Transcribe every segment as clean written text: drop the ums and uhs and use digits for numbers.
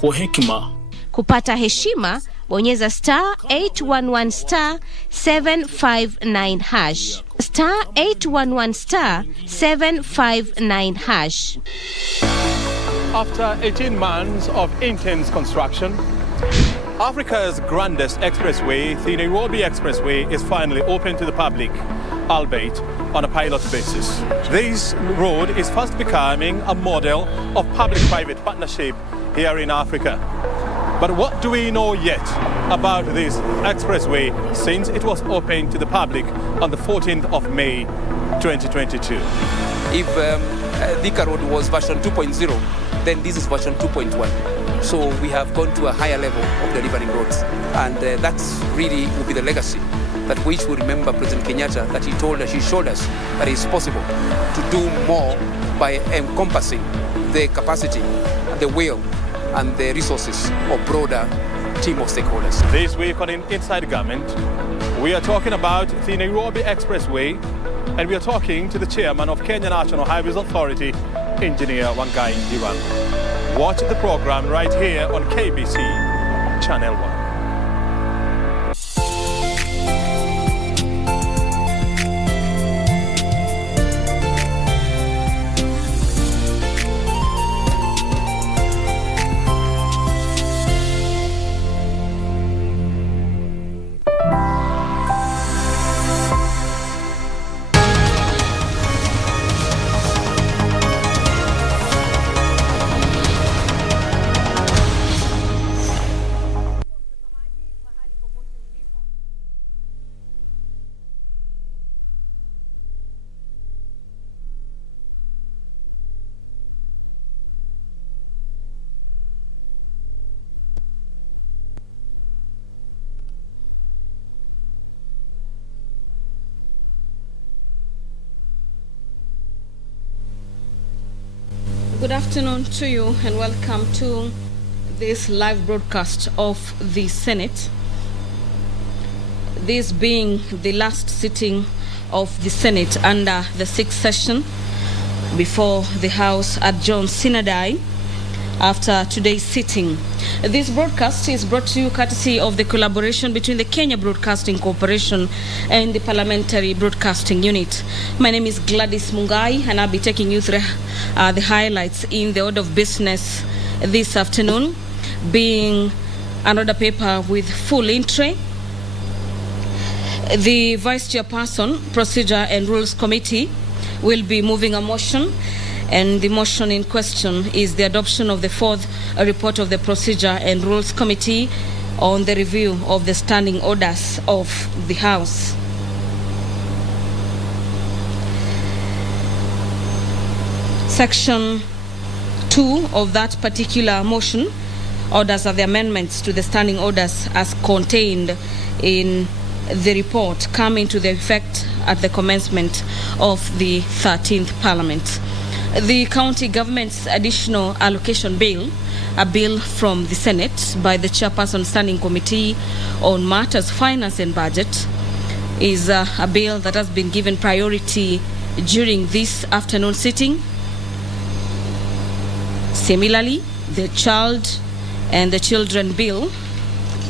kwa hekima. Kupata heshima, bonyeza *811 *759 *811 *759 After 18 months of intense construction, Africa's grandest expressway, the Nairobi Expressway, is finally open to the public, albeit on a pilot basis. This road is fast becoming a model of public-private partnership here in Africa. But what do we know yet about this expressway since it was opened to the public on the 14th of May 2022? If Thika Road was version 2.0, then this is version 2.1. So we have gone to a higher level of delivering roads. And that's really will be the legacy that we should remember President Kenyatta, that he showed us that it's possible to do more by encompassing the capacity, the will, and the resources of broader team of stakeholders. This week on Inside Government, we are talking about the Nairobi Expressway, and we are talking to the chairman of Kenya National Highways Authority, Engineer Wangai Diwan. Watch the program right here on KBC Channel 1. Good afternoon to you and welcome to this live broadcast of the Senate. This being the last sitting of the Senate under the 6th session before the House adjourns synodically after today's sitting. This broadcast is brought to you courtesy of the collaboration between the Kenya Broadcasting Corporation and the Parliamentary Broadcasting Unit. My name is Gladys Mungai, and I'll be taking you through the highlights in the order of business this afternoon, being another paper with full entry. The Vice Chairperson, Procedure and Rules Committee, will be moving a motion, and the motion in question is the adoption of the 4th report of the Procedure and Rules Committee on the review of the standing orders of the House. Section 2 of that particular motion orders are the amendments to the standing orders as contained in the report come into the effect at the commencement of the 13th Parliament. The County Government's Additional Allocation Bill, a bill from the Senate by the Chairperson Standing Committee on Matters Finance and Budget, is a bill that has been given priority during this afternoon sitting. Similarly, the Child and the Children Bill,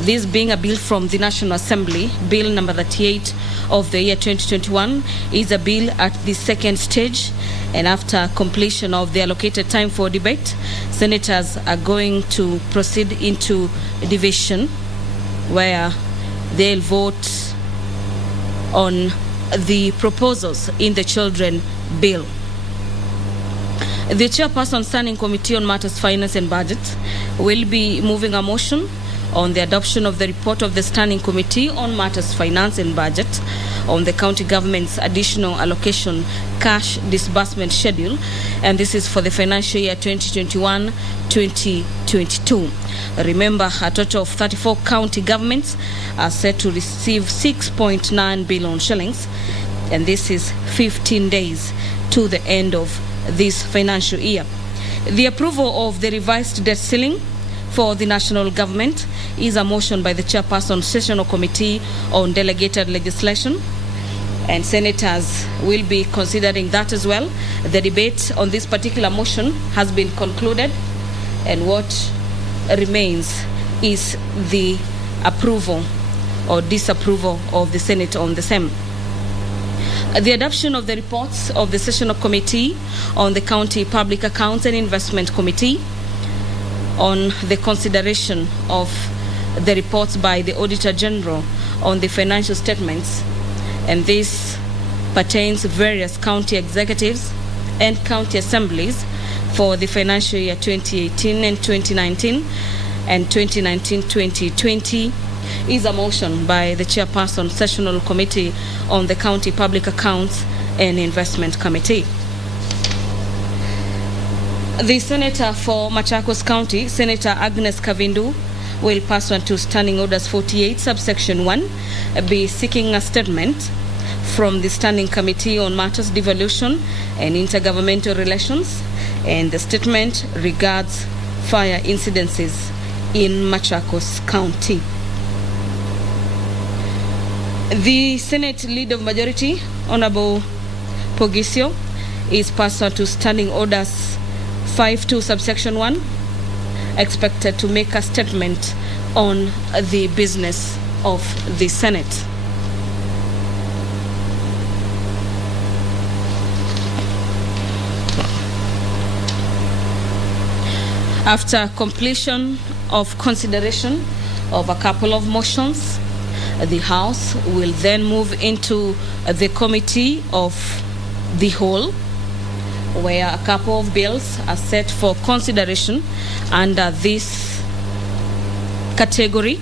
this being a bill from the National Assembly, Bill number 38 of the year 2021, is a bill at the second stage, and after completion of the allocated time for debate, senators are going to proceed into division, where they'll vote on the proposals in the Children Bill. The Chairperson Standing Committee on Matters Finance and Budget will be moving a motion on the adoption of the report of the Standing Committee on Matters Finance and Budget on the county government's additional allocation cash disbursement schedule, and this is for the financial year 2021-2022. Remember, a total of 34 county governments are set to receive 6.9 billion shillings, and this is 15 days to the end of this financial year. The approval of the revised debt ceiling for the national government is a motion by the Chairperson Sessional Committee on Delegated Legislation, and senators will be considering that as well. The debate on this particular motion has been concluded, and what remains is the approval or disapproval of the Senate on the same. The adoption of the reports of the Sessional Committee on the County Public Accounts and Investment Committee on the consideration of the reports by the Auditor General on the financial statements, and this pertains to various county executives and county assemblies for the financial year 2018 and 2019 and 2019-2020 is a motion by the Chairperson, Sessional Committee on the County Public Accounts and Investment Committee. The Senator for Machakos County, Senator Agnes Kavindu, will pursuant to Standing Orders 48, subsection 1, be seeking a statement from the Standing Committee on Matters Devolution and Intergovernmental Relations, and the statement regards fire incidences in Machakos County. The Senate Leader of Majority, Honorable Pogisio, is pursuant to Standing Orders 5.2 subsection 1, expected to make a statement on the business of the Senate. After completion of consideration of a couple of motions, the House will then move into the Committee of the Whole, where a couple of bills are set for consideration under this category.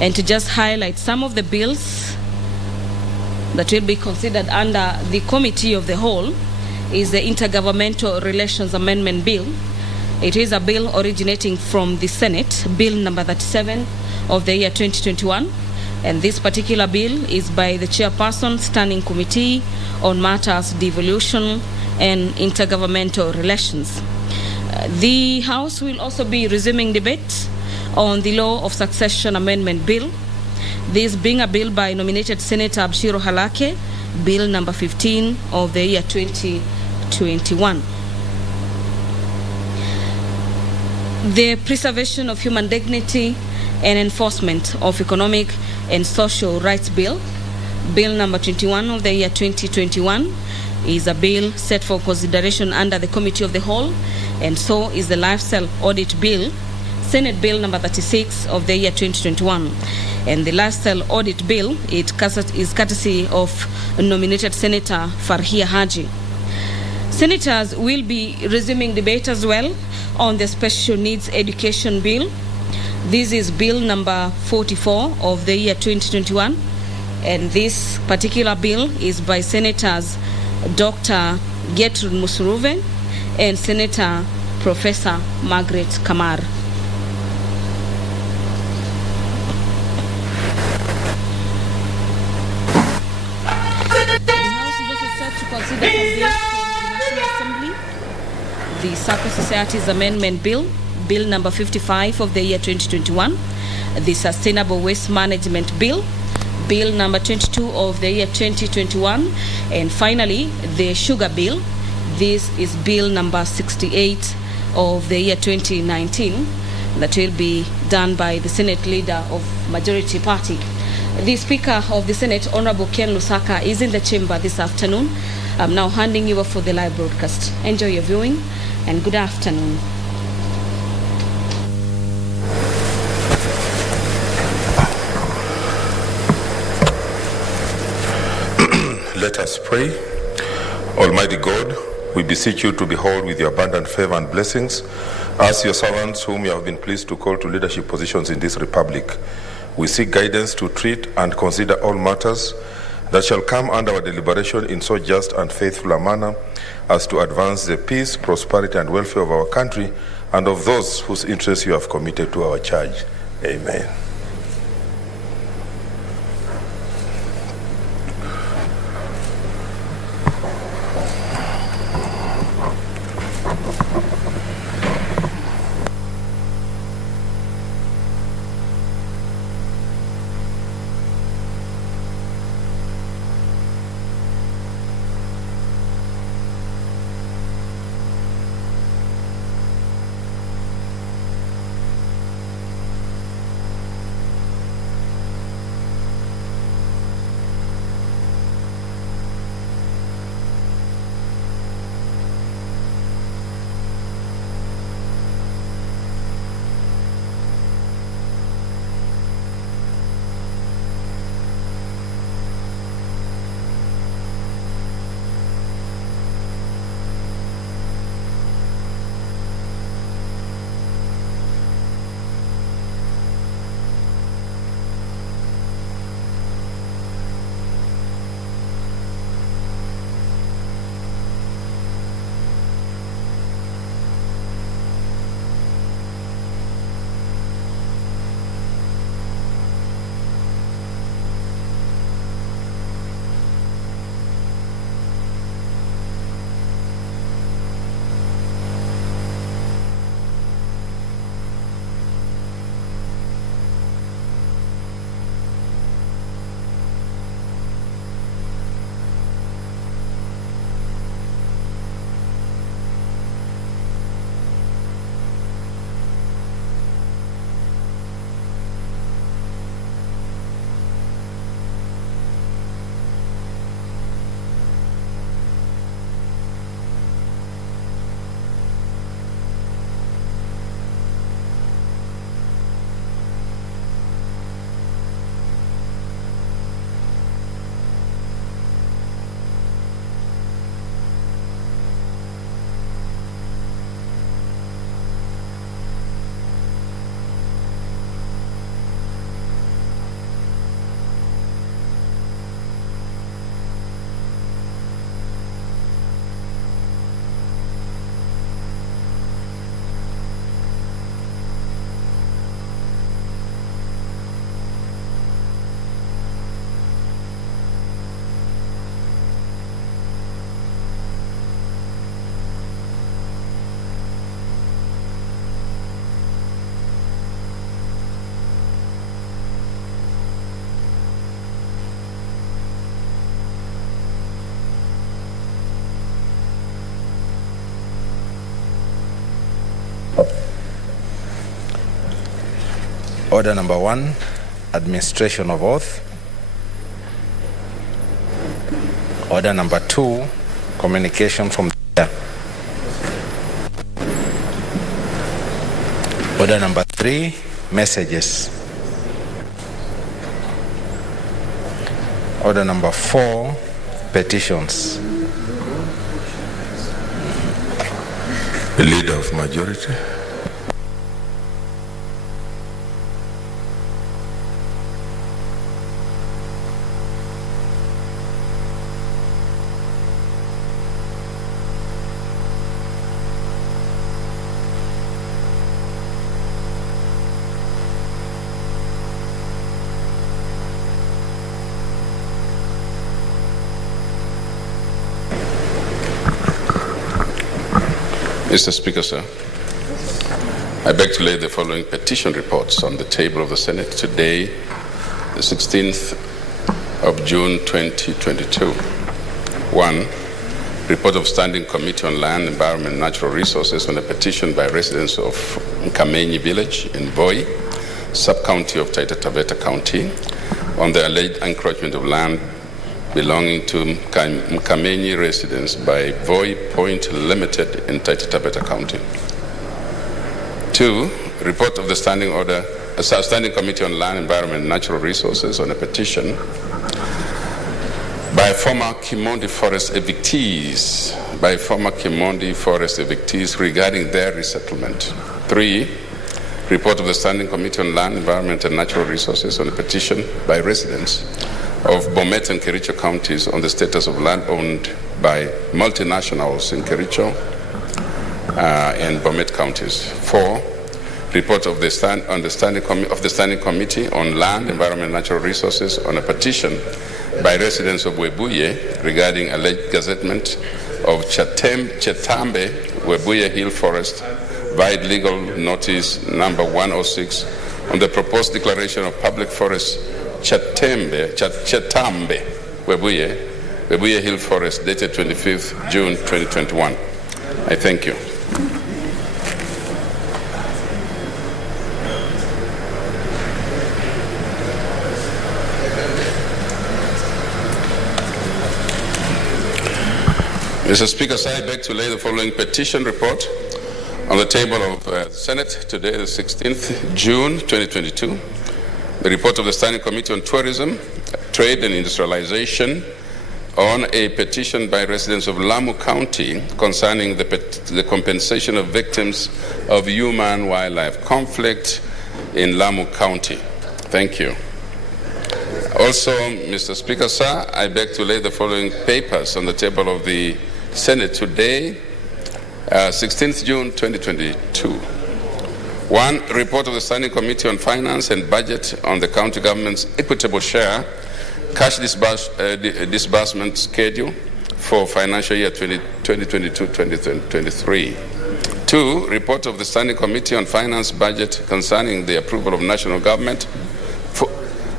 And to just highlight some of the bills that will be considered under the Committee of the Whole is the Intergovernmental Relations Amendment Bill. It is a bill originating from the Senate, Bill number 37 of the year 2021. And this particular bill is by the Chairperson, Standing Committee on Matters Devolution and Intergovernmental Relations. The House will also be resuming debate on the Law of Succession Amendment Bill, this being a bill by nominated Senator Abshiro Halake, Bill number 15 of the year 2021. The Preservation of Human Dignity and Enforcement of Economic and Social Rights Bill, Bill number 21 of the year 2021, is a bill set for consideration under the Committee of the Whole, and so is the Lifestyle Audit Bill, Senate Bill number 36 of the year 2021. And the Lifestyle Audit Bill is courtesy of nominated Senator Farhia Haji. Senators will be resuming debate as well on the Special Needs Education Bill. This is Bill number 44 of the year 2021, and this particular bill is by Senators Dr. Gertrude Musuruve and Senator Professor Margaret Kamar. The House is also set to consider a bill from the National Assembly, the Circle Societies Amendment Bill, Bill number 55 of the year 2021, the Sustainable Waste Management Bill, Bill number 22 of the year 2021, and finally the Sugar Bill. This is Bill number 68 of the year 2019 that will be done by the Senate Leader of Majority Party. The Speaker of the Senate, Honorable Ken Lusaka, is in the chamber this afternoon. I'm now handing you over for the live broadcast. Enjoy your viewing and good afternoon. Let us pray. Almighty God, we beseech you to behold with your abundant favor and blessings us, your servants, whom you have been pleased to call to leadership positions in this republic. We seek guidance to treat and consider all matters that shall come under our deliberation in so just and faithful a manner as to advance the peace, prosperity, and welfare of our country and of those whose interests you have committed to our charge. Amen. Order number 1, administration of oath. Order number 2, communication from the chair. Order number 3, messages. Order number 4, petitions. The leader of majority. Mr. Speaker, sir, I beg to lay the following petition reports on the table of the Senate today, the 16th of June 2022. 1. Report of Standing Committee on Land, Environment and Natural Resources on a petition by residents of Nkamenyi Village in Voi, sub-county of Taita Taveta County, on the alleged encroachment of land belonging to Nkamenyi residents by Voi Point Limited in Taita Taveta County. 2. Report of the Standing Committee on Land, Environment and Natural Resources on a petition by former Kimondi Forest evictees regarding their resettlement. 3. Report of the Standing Committee on Land, Environment and Natural Resources on a petition by residents of Bomet and Kericho counties on the status of land owned by multinationals in Kericho and Bomet counties. 4. Report of the Standing Committee on Land, Environment and Natural Resources on a petition by residents of Webuye regarding alleged gazettement of Chetambe, Webuye Hill Forest, via legal notice number 106 on the proposed declaration of public forest Chetambe, Webuye Hill Forest, dated 25th June 2021. I thank you. Mr. Speaker, I beg to lay the following petition report on the table of the Senate today, the 16th June 2022. The report of the Standing Committee on Tourism, Trade and Industrialization on a petition by residents of Lamu County concerning the compensation of victims of human-wildlife conflict in Lamu County. Thank you. Also, Mr. Speaker, sir, I beg to lay the following papers on the table of the Senate today, 16th June 2022. 1. Report of the Standing Committee on Finance and Budget on the county government's equitable share cash disbursement schedule for financial year 2022-2023. 2. Report of the Standing Committee on Finance Budget concerning the approval of national government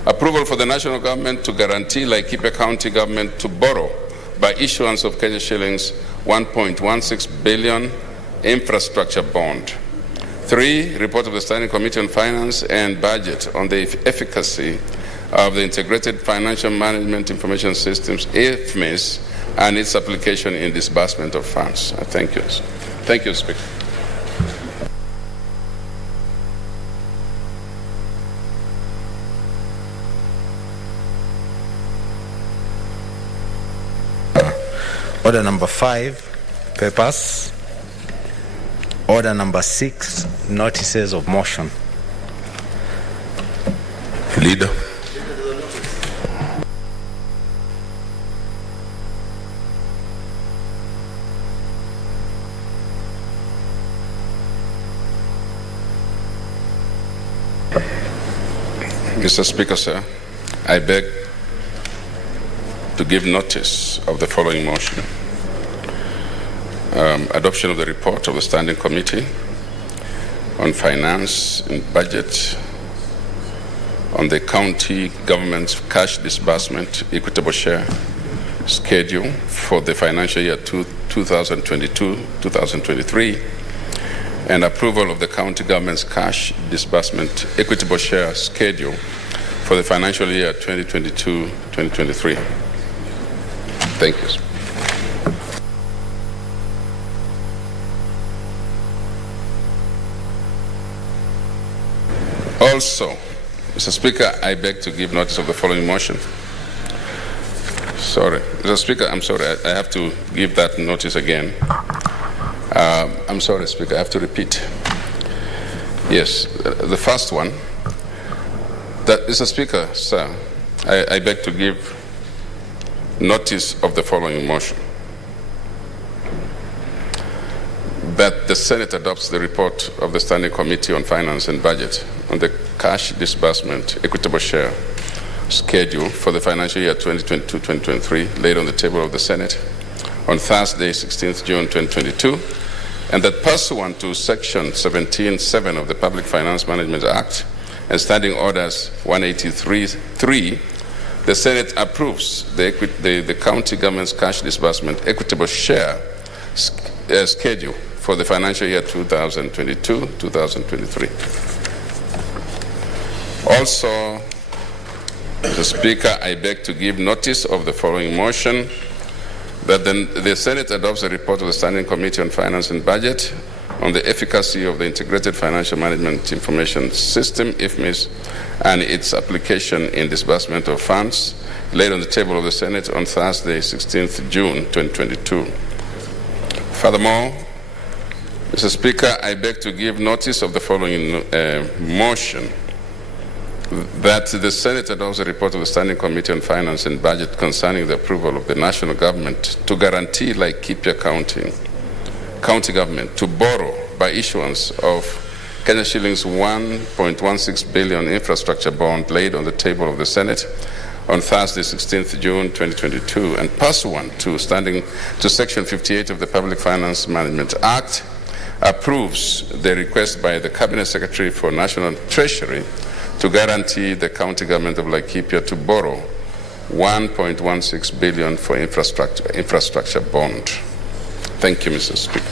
approval for the national government to guarantee Laikipia County government to borrow by issuance of Kenya shillings 1.16 billion infrastructure bond. 3. Report of the Standing Committee on Finance and Budget on the efficacy of the Integrated Financial Management Information Systems, IFMIS, and its application in disbursement of funds. Thank you. Thank you, Speaker. Order number 5, papers. Order number 6, notices of motion. Leader. Mr. Speaker, sir, I beg to give notice of the following motion. Adoption of the report of the Standing Committee on Finance and Budget on the county government's cash disbursement equitable share schedule for the financial year 2022-2023, and approval of the county government's cash disbursement equitable share schedule for the financial year 2022-2023. Thank you. Also, Mr. Speaker, I beg to give notice of the following motion. Sorry, Mr. Speaker, I'm sorry, I have to give that notice again. I'm sorry, Speaker, I have to repeat. Yes, the first one, that, Mr. Speaker, sir, I beg to give notice of the following motion. That the Senate adopts the report of the Standing Committee on Finance and Budget on the cash disbursement equitable share schedule for the financial year 2022-2023 laid on the table of the Senate on Thursday, 16th June 2022, and that pursuant to Section 17(7) of the Public Finance Management Act and Standing Orders 183(3), the Senate approves the county government's cash disbursement equitable share schedule for the financial year 2022-2023. Also, Mr. Speaker, I beg to give notice of the following motion, that the Senate adopts a report of the Standing Committee on Finance and Budget on the efficacy of the Integrated Financial Management Information System, IFMIS, and its application in disbursement of funds, laid on the table of the Senate on Thursday, 16th June 2022. Furthermore, Mr. Speaker, I beg to give notice of the following motion, that the Senate adopts a report of the Standing Committee on Finance and Budget concerning the approval of the national government to guarantee Laikipia County government to borrow by issuance of Kenya shillings 1.16 billion infrastructure bond laid on the table of the Senate on Thursday, 16th June 2022, and pursuant to Section 58 of the Public Finance Management Act, approves the request by the Cabinet Secretary for National Treasury to guarantee the county government of Laikipia to borrow 1.16 billion for infrastructure bond. Thank you, Mr. Speaker.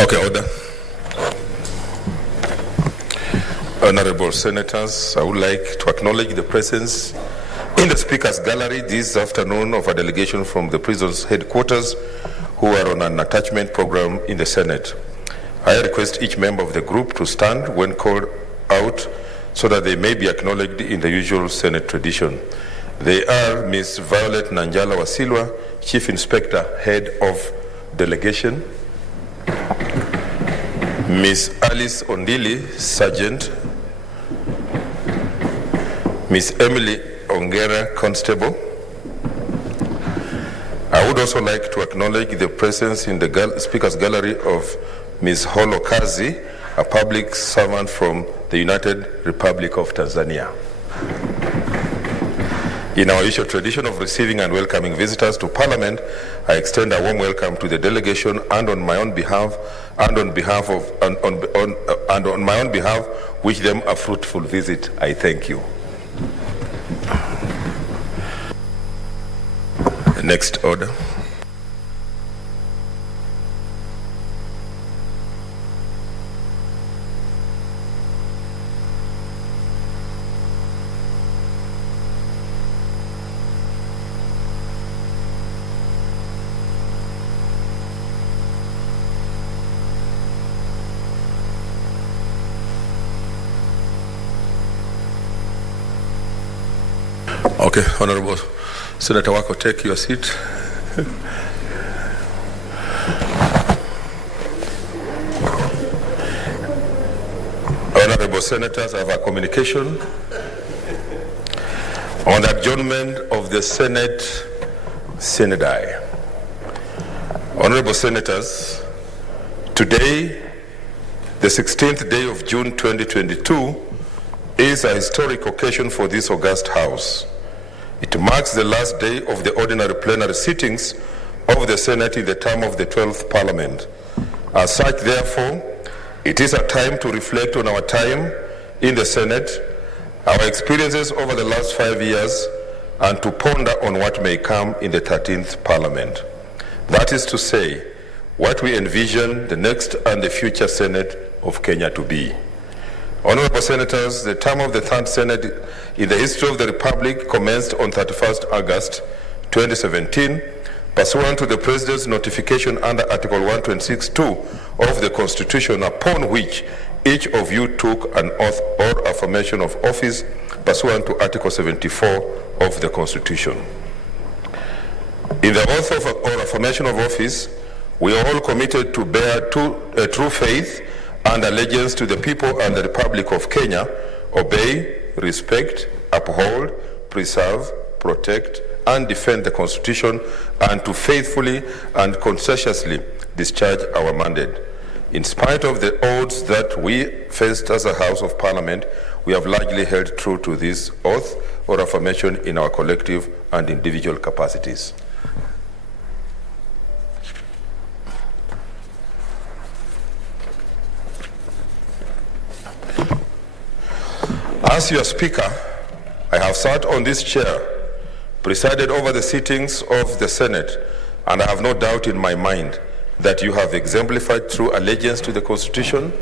Okay, order. Honorable Senators, I would like to acknowledge the presence in the Speaker's Gallery this afternoon of a delegation from the prison's headquarters who are on an attachment program in the Senate. I request each member of the group to stand when called out so that they may be acknowledged in the usual Senate tradition. They are Ms. Violet Nanjala Wasilwa, Chief Inspector, Head of Delegation; Ms. Alice Ondili, Sergeant; Ms. Emily Ongera, Constable. I would also like to acknowledge the presence in the Speaker's Gallery of Ms. Holo Kazi, a public servant from the United Republic of Tanzania. In our usual tradition of receiving and welcoming visitors to Parliament, I extend a warm welcome to the delegation, and on my own behalf, wish them a fruitful visit. I thank you. Next order. Okay, Honorable Senator Wako, take your seat. Honorable Senators, I have a communication on the adjournment of the Senate Synodi. Honorable Senators, today, the 16th day of June 2022, is a historic occasion for this august House. It marks the last day of the ordinary plenary sittings of the Senate in the term of the 12th Parliament. As such, therefore, it is a time to reflect on our time in the Senate, our experiences over the last 5 years, and to ponder on what may come in the 13th Parliament. That is to say, what we envision the next and the future Senate of Kenya to be. Honorable Senators, the term of the Third Senate in the history of the Republic commenced on 31st August 2017, pursuant to the President's notification under Article 126(2) of the Constitution, upon which each of you took an oath or affirmation of office pursuant to Article 74 of the Constitution. In the oath or affirmation of office, we are all committed to bear true faith and allegiance to the people and the Republic of Kenya, obey, respect, uphold, preserve, protect, and defend the Constitution, and to faithfully and conscientiously discharge our mandate. In spite of the odds that we faced as a House of Parliament, we have largely held true to this oath or affirmation in our collective and individual capacities. As your Speaker, I have sat on this chair, presided over the sittings of the Senate, and I have no doubt in my mind that you have exemplified true allegiance to the Constitution,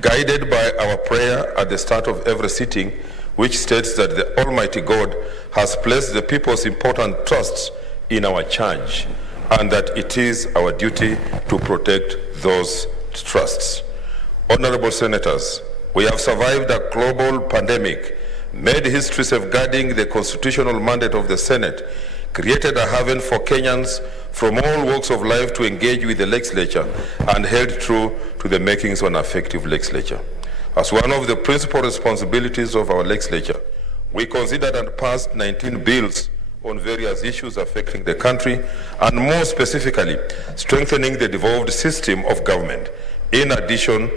guided by our prayer at the start of every sitting, which states that the Almighty God has placed the people's important trusts in our charge, and that it is our duty to protect those trusts. Honorable Senators, we have survived a global pandemic, made history safeguarding the constitutional mandate of the Senate, created a haven for Kenyans from all walks of life to engage with the legislature, and held true to the makings of an effective legislature. As one of the principal responsibilities of our legislature, we considered and passed 19 bills on various issues affecting the country, and more specifically, strengthening the devolved system of government. In addition,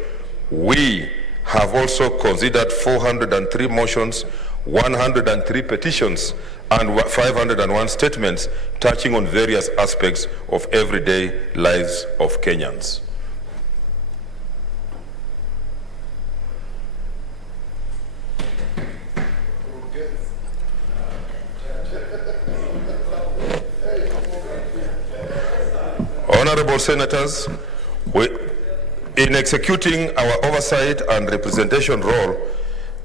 we have also considered 403 motions, 103 petitions, and 501 statements touching on various aspects of everyday lives of Kenyans. Honorable Senators, in executing our oversight and representation role,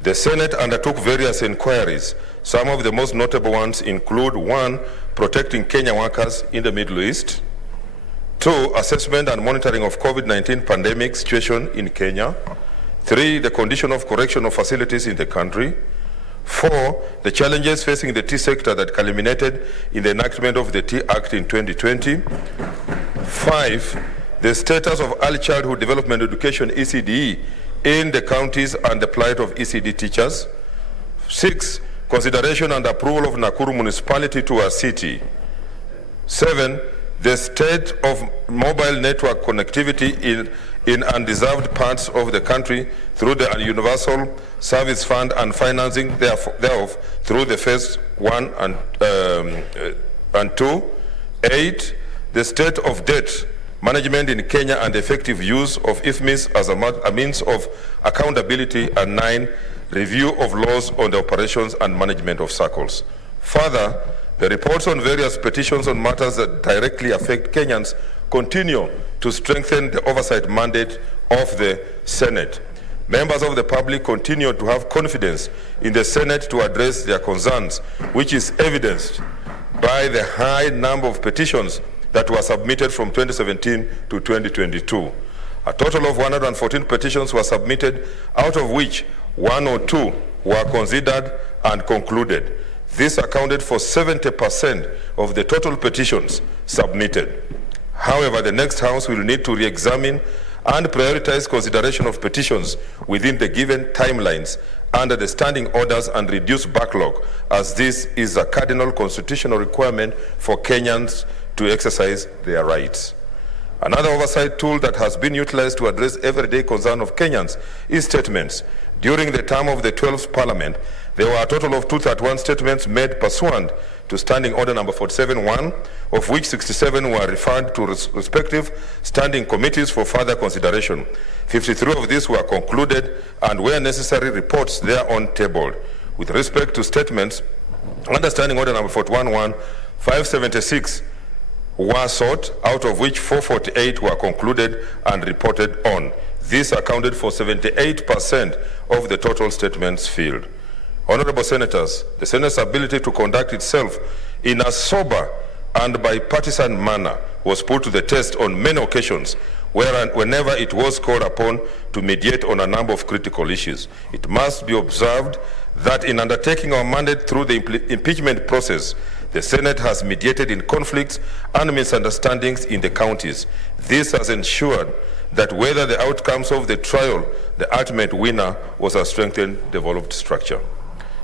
The Senate undertook various inquiries. Some of the most notable ones include: 1, protecting Kenya workers in the Middle East; 2, assessment and monitoring of COVID-19 pandemic situation in Kenya; 3, the condition of correctional facilities in the country; 4, the challenges facing the tea sector that culminated in the enactment of the Tea Act in 2020; 5, the status of early childhood development education ECDE in the counties and the plight of ECD teachers; 6, consideration and approval of Nakuru municipality to a city; 7, the state of mobile network connectivity in undeserved parts of the country through the Universal Service Fund and financing thereof through the phase 1 and 2; 8, the state of debt management in Kenya and effective use of IFMIS as a means of accountability; and 9, review of laws on the operations and management of circles. Further, the reports on various petitions on matters that directly affect Kenyans continue to strengthen the oversight mandate of the Senate. Members of the public continue to have confidence in the Senate to address their concerns, which is evidenced by the high number of petitions that were submitted from 2017 to 2022. A total of 114 petitions were submitted, out of which 102 were considered and concluded. This accounted for 70% of the total petitions submitted. However, the next House will need to re-examine and prioritize consideration of petitions within the given timelines under the standing orders and reduce backlog, as this is a cardinal constitutional requirement for Kenyans to exercise their rights. Another oversight tool that has been utilized to address everyday concern of Kenyans is statements. During the term of the 12th Parliament, there were a total of 231 statements made pursuant to Standing Order number 47-1, of which 67 were referred to respective standing committees for further consideration. 53 of these were concluded, and where necessary, reports thereon tabled. With respect to statements under Standing Order number 41-1, 576 were sought, out of which 448 were concluded and reported on. This accounted for 78% of the total statements filed. Honorable Senators, the Senate's ability to conduct itself in a sober and bipartisan manner was put to the test on many occasions, whenever it was called upon to mediate on a number of critical issues. It must be observed that in undertaking our mandate through the impeachment process, the Senate has mediated in conflicts and misunderstandings in the counties. This has ensured that whether the outcomes of the trial, the ultimate winner was a strengthened, developed structure.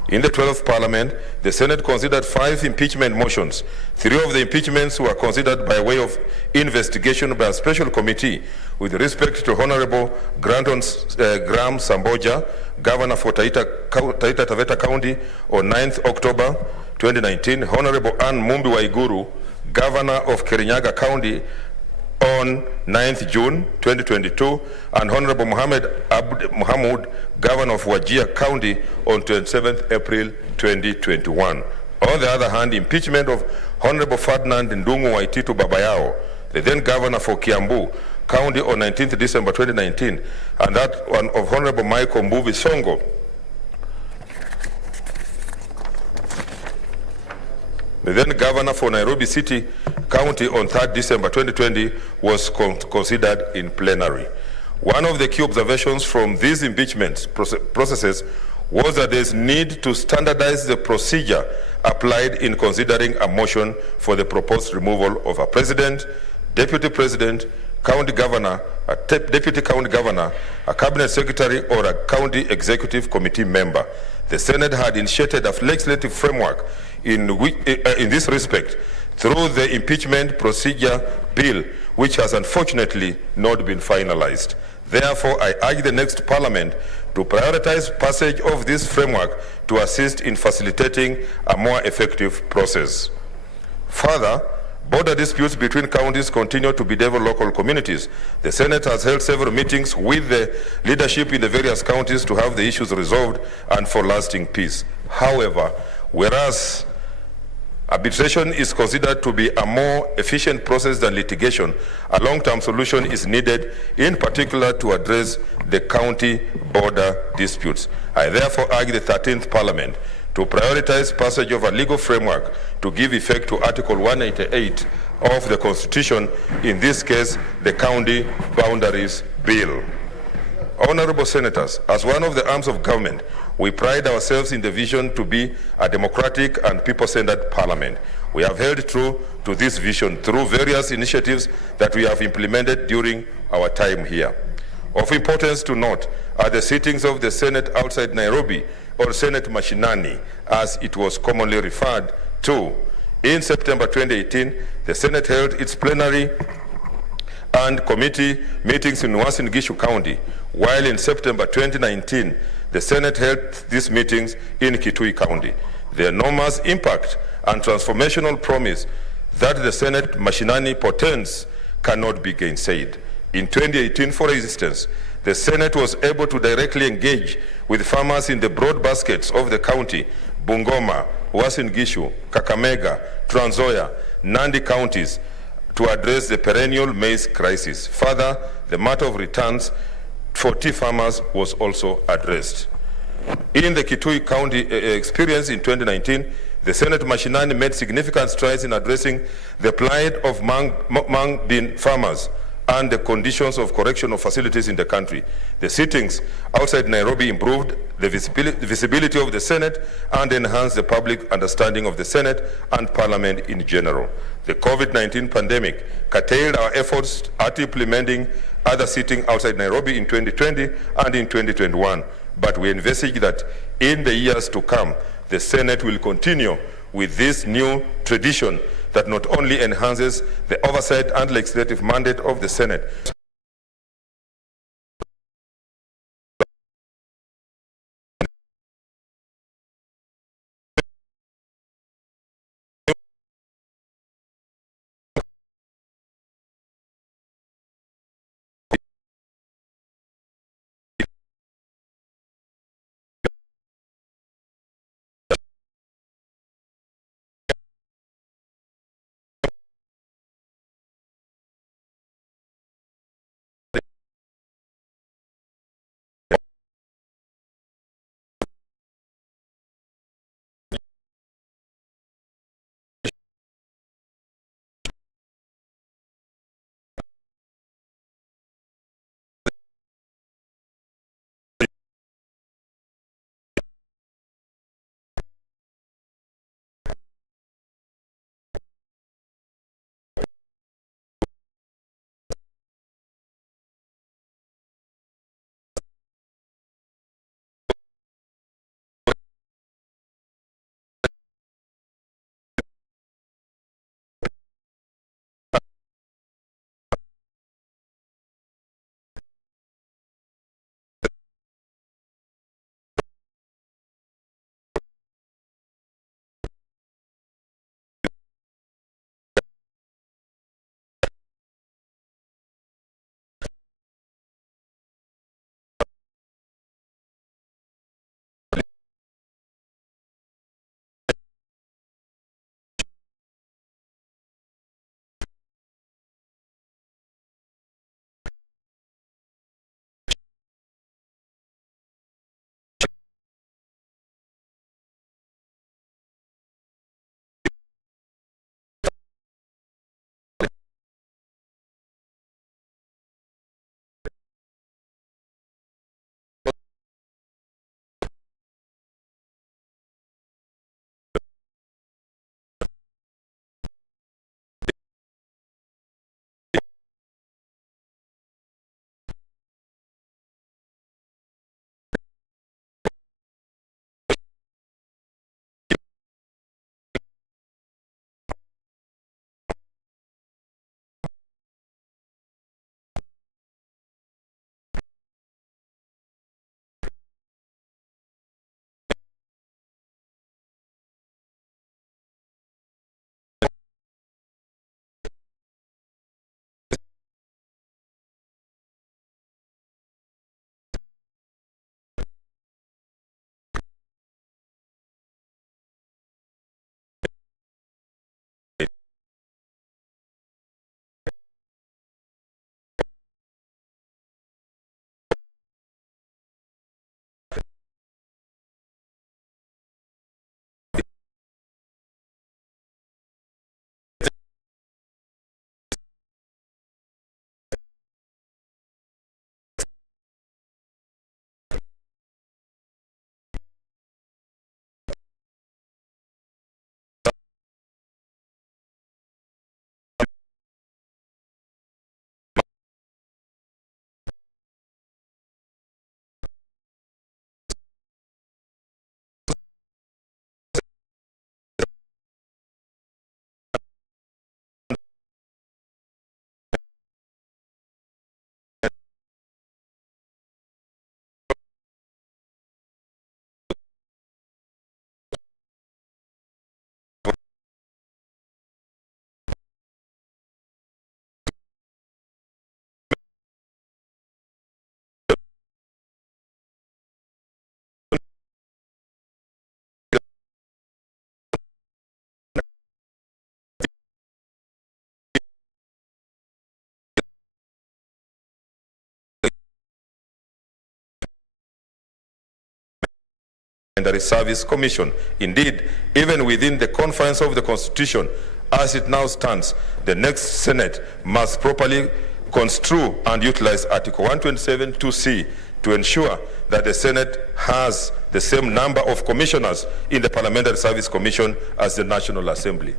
In the 12th Parliament, the Senate considered 5 impeachment motions. 3 of the impeachments were considered by way of investigation by a special committee with respect to Honorable Graham Samboja, Governor for Taita Taveta County, on 9th October 2019, Honorable Ann Mumbi Waiguru, Governor of Kirinyaga County, on 9th June 2022, and Honorable Mohammed Governor of Wajir County, on 27th April 2021. On the other hand, impeachment of Honorable Ferdinand Ndungu Waititu Babayao, the then Governor for Kiambu County, on 19th December 2019, and that one of Honorable Michael Mbuvi Songo, the then Governor for Nairobi City County, on 3rd December 2020, was considered in plenary. One of the key observations from these impeachment processes was that there is need to standardize the procedure applied in considering a motion for the proposed removal of a president, deputy president, county governor, a deputy county governor, a cabinet secretary, or a county executive committee member. The Senate had initiated a legislative framework in this respect through the impeachment procedure bill, which has unfortunately not been finalized. Therefore, I urge the next Parliament to prioritize passage of this framework to assist in facilitating a more effective process. Further, border disputes between counties continue to bedevil local communities. The Senate has held several meetings with the leadership in the various counties to have the issues resolved and for lasting peace. However, whereas Arbitration is considered to be a more efficient process than litigation. A long-term solution is needed, in particular to address the county border disputes. I therefore urge the 13th Parliament to prioritize passage of a legal framework to give effect to Article 188 of the Constitution, in this case, the County Boundaries Bill. Honorable Senators, as one of the arms of government, we pride ourselves in the vision to be a democratic and people-centered parliament. We have held true to this vision through various initiatives that we have implemented during our time here. Of importance to note are the sittings of the Senate outside Nairobi, or Senate Mashinani, as it was commonly referred to. In September 2018, the Senate held its plenary and committee meetings in Uasin Gishu County, while in September 2019, the Senate held these meetings in Kitui County. The enormous impact and transformational promise that the Senate Mashinani portends cannot be gainsaid. In 2018, for instance, the Senate was able to directly engage with farmers in the broad baskets of the county, Bungoma, Uasin Gishu, Kakamega, Trans Nzoia, Nandi counties, to address the perennial maize crisis. Further, the matter of returns for tea farmers was also addressed. In the Kitui County experience in 2019, the Senate Mashinani made significant strides in addressing the plight of mung bean farmers and the conditions of correctional facilities in the country. The sittings outside Nairobi improved the visibility of the Senate and enhanced the public understanding of the Senate and Parliament in general. The COVID-19 pandemic curtailed our efforts at implementing other sittings outside Nairobi in 2020 and in 2021, but we envisage that in the years to come, the Senate will continue with this new tradition that not only enhances the oversight and legislative mandate of the Senate, Parliamentary Service Commission. Indeed, even within the confines of the Constitution, as it now stands, the next Senate must properly construe and utilize Article 127(2)(c) to ensure that the Senate has the same number of commissioners in the Parliamentary Service Commission as the National Assembly.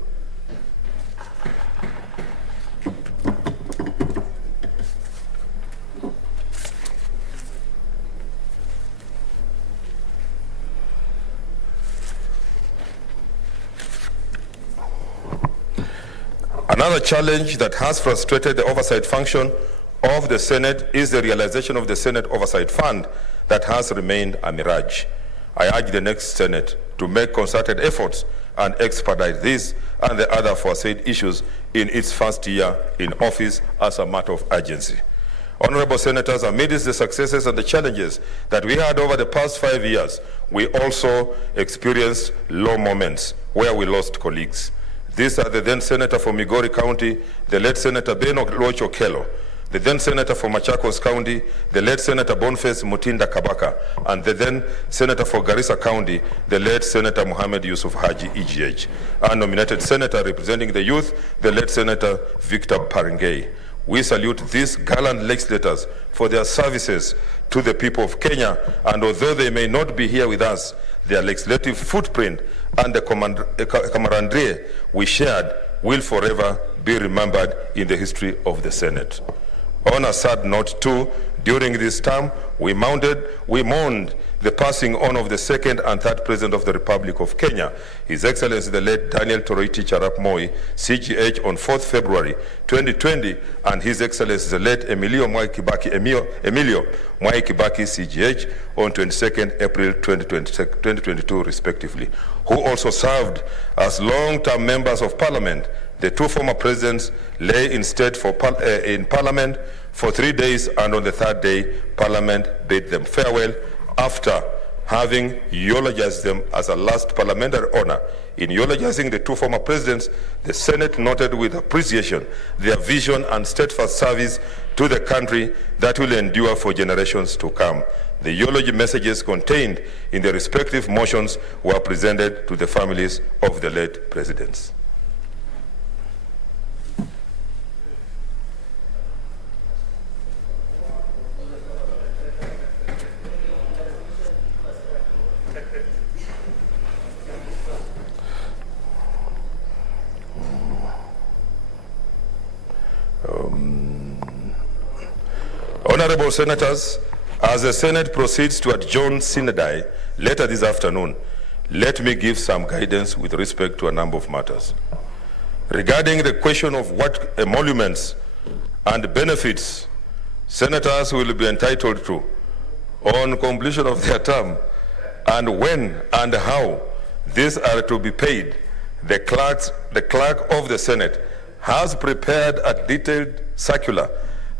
Another challenge that has frustrated the oversight function of the Senate is the realization of the Senate Oversight Fund that has remained a mirage. I urge the next Senate to make concerted efforts and expedite this and the other foresaid issues in its first year in office as a matter of urgency. Honorable Senators, amidst the successes and the challenges that we had over the past 5 years, we also experienced low moments where we lost colleagues. These are the then Senator for Migori County, the late Senator Ben Oloch Okello, the then Senator for Machakos County, the late Senator Boniface Mutinda Kabaka, and the then Senator for Garissa County, the late Senator Mohammed Yusuf Haji EGH, and nominated Senator representing the youth, the late Senator Victor Parengei. We salute these gallant legislators for their services to the people of Kenya, and although they may not be here with us, their legislative footprint and the camaraderie we shared will forever be remembered in the history of the Senate. On a sad note too, during this term, we mourned the passing on of the second and third President of the Republic of Kenya, His Excellency the late Daniel Toroitich Arap Moi, CGH, on 4th February 2020, and His Excellency the late Emilio Mwai Kibaki, CGH, on 22nd April 2022, respectively, who also served as long-term members of Parliament. The two former presidents lay in state in Parliament for 3 days, and on the third day, Parliament bade them farewell after having eulogized them as a last parliamentary honor. In eulogizing the two former presidents, the Senate noted with appreciation their vision and steadfast service to the country that will endure for generations to come. The eulogy messages contained in the respective motions were presented to the families of the late presidents. Honorable Senators, as the Senate proceeds to adjourn Synodi later this afternoon, let me give some guidance with respect to a number of matters. Regarding the question of what emoluments and benefits Senators will be entitled to on completion of their term, and when and how these are to be paid, the clerk of the Senate has prepared a detailed circular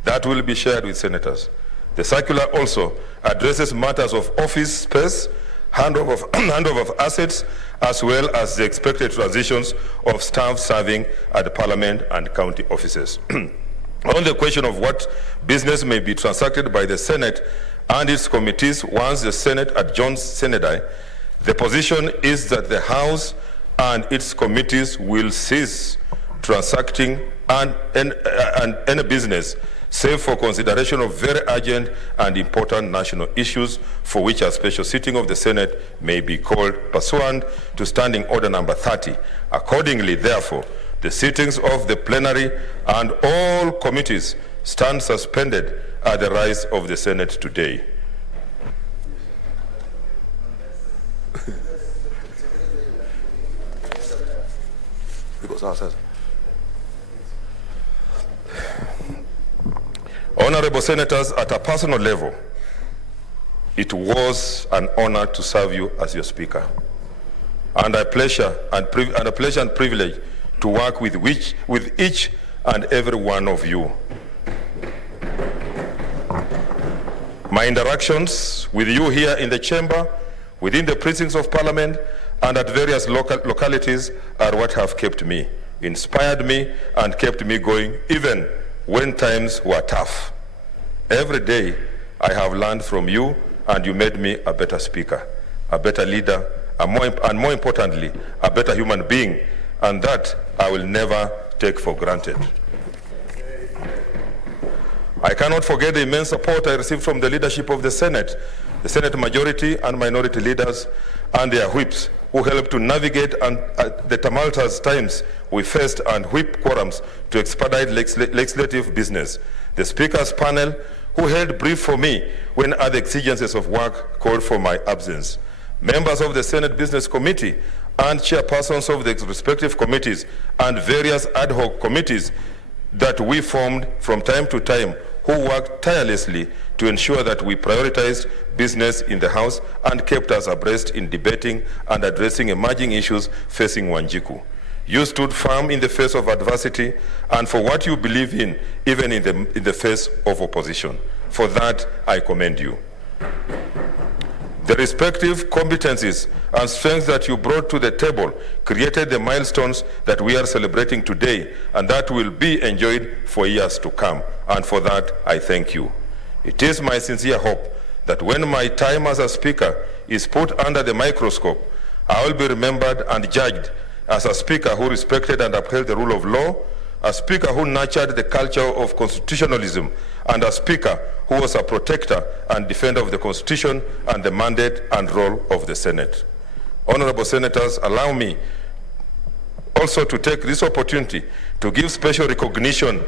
that will be shared with Senators. The circular also addresses matters of office space, handover of assets, as well as the expected transitions of staff serving at Parliament and county offices. On the question of what business may be transacted by the Senate and its committees once the Senate adjourns Synodi, the position is that the House and its committees will cease transacting any business save for consideration of very urgent and important national issues for which a special sitting of the Senate may be called pursuant to Standing Order number 30. Accordingly, therefore, the sittings of the plenary and all committees stand suspended at the rise of the Senate today. Honorable Senators, at a personal level, it was an honor to serve you as your Speaker, and a pleasure and privilege to work with each and every one of you. My interactions with you here in the chamber, within the precincts of Parliament, and at various localities are what have kept me, inspired me, and kept me going even when times were tough. Every day I have learned from you, and you made me a better speaker. a better leader, and more importantly, a better human being, and that I will never take for granted. I cannot forget the immense support I received from the leadership of the Senate majority and minority leaders, and their whips, who helped to navigate the tumultuous times we faced and whip quorums to expedite legislative business. The Speaker's panel, who held brief for me when other exigencies of work called for my absence. Members of the Senate Business Committee and chairpersons of the respective committees and various ad hoc committees that we formed from time to time, who worked tirelessly to ensure that we prioritized business in the House and kept us abreast in debating and addressing emerging issues facing Wanjiku. You stood firm in the face of adversity and for what you believe in, even in the face of opposition. For that, I commend you. The respective competencies and strengths that you brought to the table created the milestones that we are celebrating today and that will be enjoyed for years to come. And for that, I thank you. It is my sincere hope that when my time as a speaker is put under the microscope, I will be remembered and judged as a speaker who respected and upheld the rule of law, a speaker who nurtured the culture of constitutionalism, and a speaker who was a protector and defender of the Constitution and the mandate and role of the Senate. Honorable Senators, allow me also to take this opportunity to give special recognition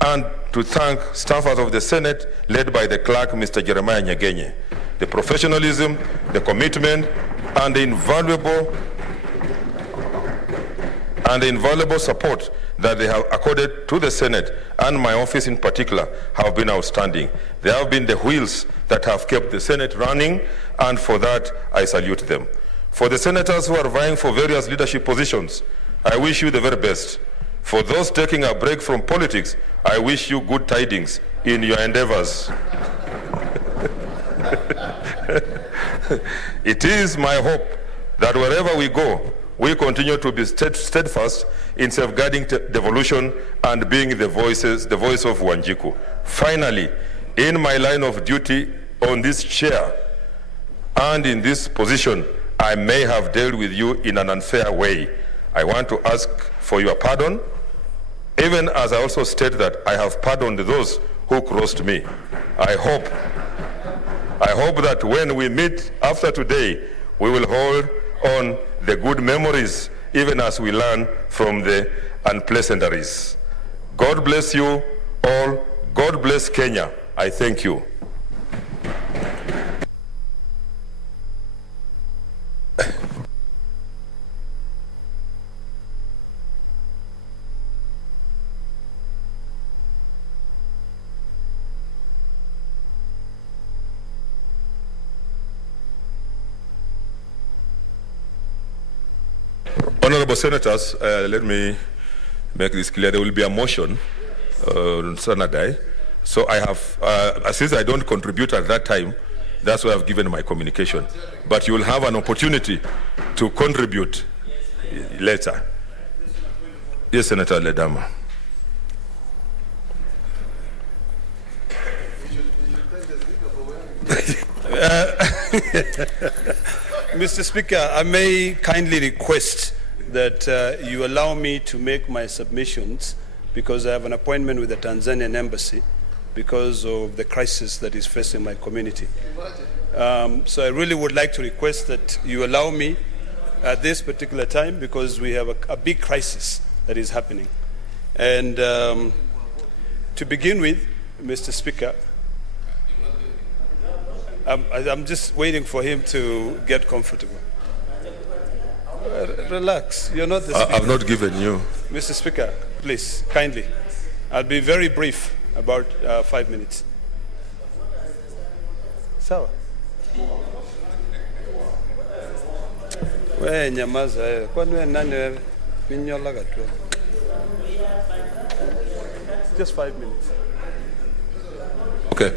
and to thank staffers of the Senate led by the clerk, Mr. Jeremiah Nyegenye. The professionalism, the commitment, and the invaluable support that they have accorded to the Senate and my office in particular have been outstanding. They have been the wheels that have kept the Senate running, and for that I salute them. For the senators who are vying for various leadership positions, I wish you the very best. For those taking a break from politics, I wish you good tidings in your endeavors. It is my hope that wherever we go, we continue to be steadfast in safeguarding devolution and being the voice of Wanjiku. Finally, in my line of duty on this chair and in this position, I may have dealt with you in an unfair way. I want to ask for your pardon, even as I also state that I have pardoned those who crossed me. I hope that when we meet after today, we will hold on the good memories, even as we learn from the unpleasantries. God bless you all. God bless Kenya. I thank you. Honorable Senators, let me make this clear. There will be a motion on Saturday. So I have, since I don't contribute at that time, that's why I've given my communication. But you will have an opportunity to contribute later. Yes, Senator Ledama. Mr. Speaker, I may kindly request that you allow me to make my submissions because I have an appointment with the Tanzanian embassy because of the crisis that is facing my community. So I really would like to request that you allow me at this particular time because we have a big crisis that is happening. And to begin with, Mr. Speaker, I'm just waiting for him to get comfortable. Relax, you're not the Speaker. I've not given you. Mr. Speaker, please, kindly. I'll be very brief, about 5 minutes. Sawa. We nyamaza, kwani wewe nani wewe? Minyola gatwa. Just 5 minutes. Okay.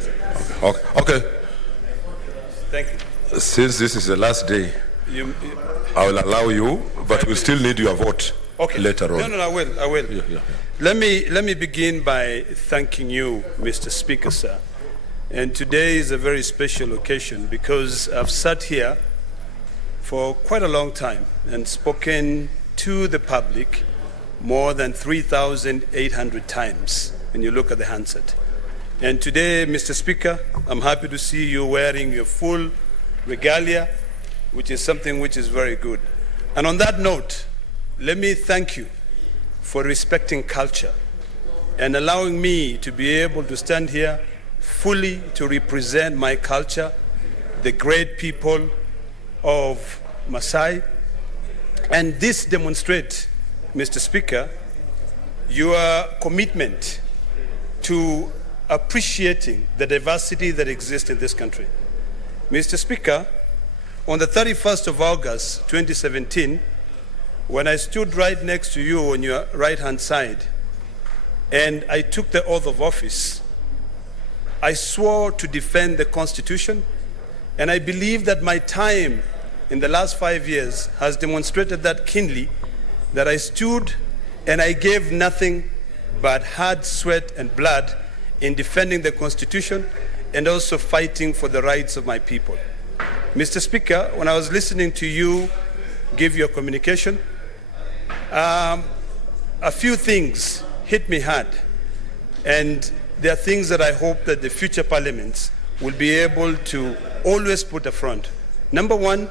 Okay. Thank you. Since this is the last day, I will allow you, but we'll still need your vote later on. No, I will. Yeah. Let me begin by thanking you, Mr. Speaker, sir. And today is a very special occasion because I've sat here for quite a long time and spoken to the public more than 3,800 times when you look at the handset. And today, Mr. Speaker, I'm happy to see you wearing your full regalia, which is something which is very good. And on that note, let me thank you for respecting culture and allowing me to be able to stand here fully to represent my culture, the great people of Maasai. And this demonstrates, Mr. Speaker, your commitment to appreciating the diversity that exists in this country. Mr. Speaker, on the 31st of August 2017, when I stood right next to you on your right-hand side and I took the oath of office, I swore to defend the Constitution, and I believe that my time in the last 5 years has demonstrated that keenly, that I stood and I gave nothing but hard sweat and blood in defending the Constitution and also fighting for the rights of my people. Mr. Speaker, when I was listening to you give your communication, a few things hit me hard, and there are things that I hope that the future parliaments will be able to always put up front. Number one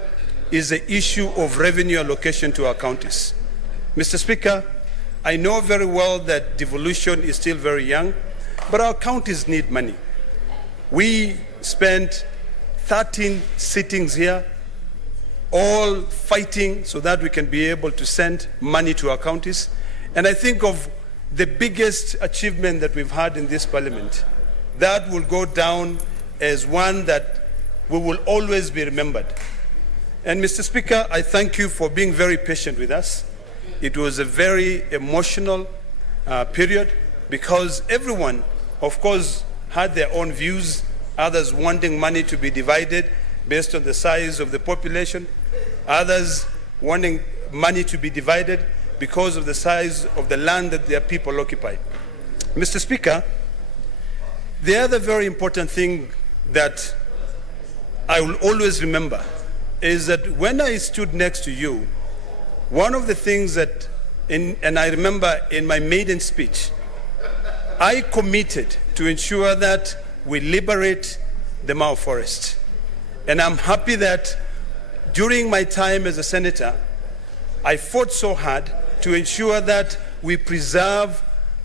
is the issue of revenue allocation to our counties. Mr. Speaker, I know very well that devolution is still very young, but our counties need money. We spent 13 sittings here, all fighting so that we can be able to send money to our counties. And I think of the biggest achievement that we've had in this parliament, that will go down as one that we will always be remembered. And Mr. Speaker, I thank you for being very patient with us. It was a very emotional period because everyone, of course, had their own views, others wanting money to be divided based on the size of the population, others wanting money to be divided because of the size of the land that their people occupy. Mr. Speaker, the other very important thing that I will always remember is that when I stood next to you, one of the things that, and I remember in my maiden speech, I committed to ensure that we liberate the Mau forest. And I'm happy that during my time as a senator, I fought so hard to ensure that we preserve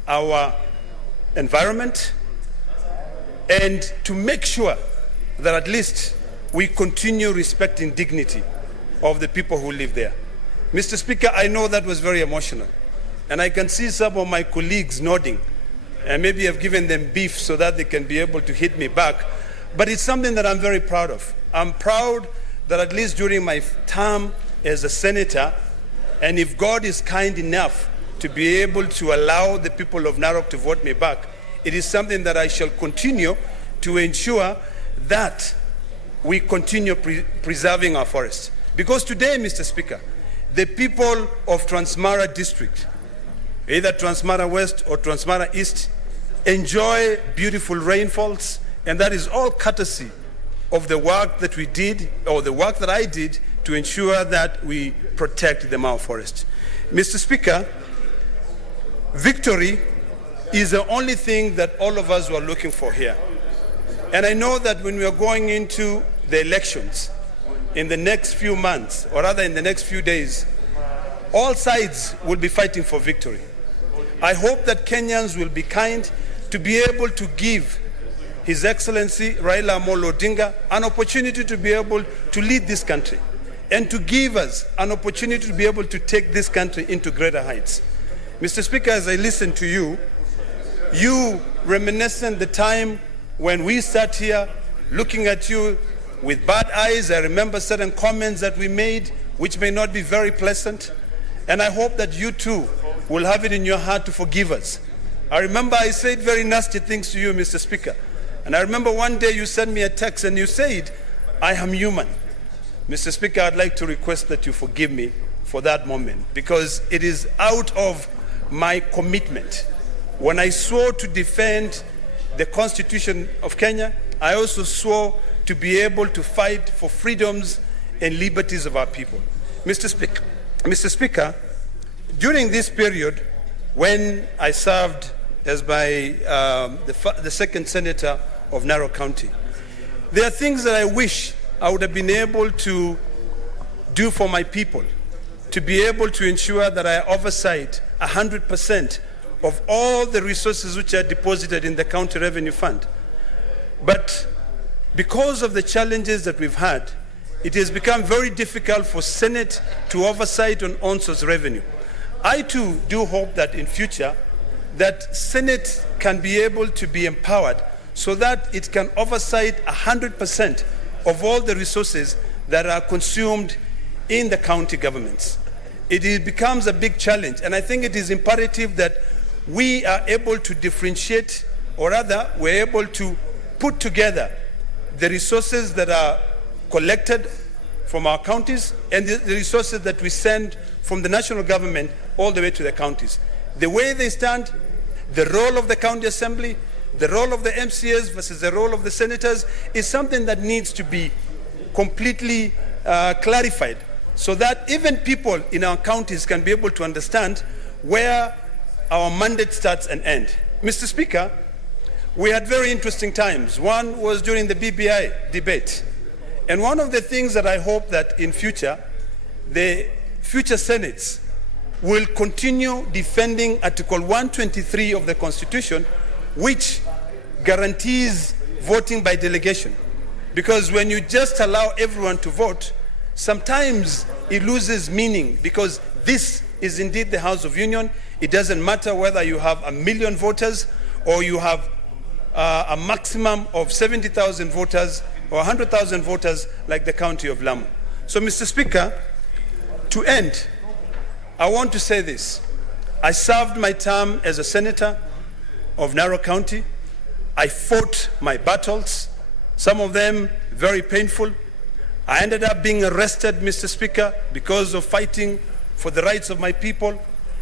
our environment and to make sure that at least we continue respecting dignity of the people who live there. Mr. Speaker, I know that was very emotional, and I can see some of my colleagues nodding, and maybe I've given them beef so that they can be able to hit me back, but it's something that I'm very proud of. I'm proud that at least during my term as a senator, and if God is kind enough to be able to allow the people of Narok to vote me back, it is something that I shall continue to ensure that we continue preserving our forests. Because today, Mr. Speaker, the people of Transmara district, either Transmara West or Transmara East, enjoy beautiful rainfalls, and that is all courtesy of the work that we did, or the work that I did, to ensure that we protect the Mau forest. Mr. Speaker, victory is the only thing that all of us were looking for here. And I know that when we are going into the elections in the next few months, or rather in the next few days, all sides will be fighting for victory. I hope that Kenyans will be kind to be able to give His Excellency Raila Amolo Odinga an opportunity to be able to lead this country and to give us an opportunity to be able to take this country into greater heights. Mr. Speaker, as I listen to you, you reminiscent the time when we sat here looking at you with bad eyes. I remember certain comments that we made which may not be very pleasant, and I hope that you too will have it in your heart to forgive us. I remember I said very nasty things to you, Mr. Speaker, and I remember one day you sent me a text and you said, I am human. Mr. Speaker, I'd like to request that you forgive me for that moment, because it is out of my commitment. When I swore to defend the Constitution of Kenya, I also swore to be able to fight for freedoms and liberties of our people. Mr. Speaker, during this period, when I served as the second senator of Narok County, there are things that I wish I would have been able to do for my people, to be able to ensure that I oversight 100% of all the resources which are deposited in the county revenue fund. But because of the challenges that we've had, it has become very difficult for Senate to oversight on on-source revenue. I too do hope that in future that Senate can be able to be empowered so that it can oversight 100% of all the resources that are consumed in the county governments. It becomes a big challenge, and I think it is imperative that we are able to differentiate, or rather, we're able to put together the resources that are collected from our counties and the resources that we send from the national government all the way to the counties. The way they stand, the role of the county assembly, the role of the MCAs versus the role of the senators is something that needs to be completely clarified so that even people in our counties can be able to understand where our mandate starts and ends. Mr. Speaker, we had very interesting times. One was during the BBI debate. And one of the things that I hope that in future, the future Senates will continue defending Article 123 of the Constitution, which guarantees voting by delegation. Because when you just allow everyone to vote, sometimes it loses meaning, because this is indeed the House of Union. It doesn't matter whether you have 1 million voters or you have a maximum of 70,000 voters or 100,000 voters like the county of Lamu. So, Mr. Speaker, to end, I want to say this. I served my term as a senator of Narok County. I fought my battles, some of them very painful. I ended up being arrested, Mr. Speaker, because of fighting for the rights of my people.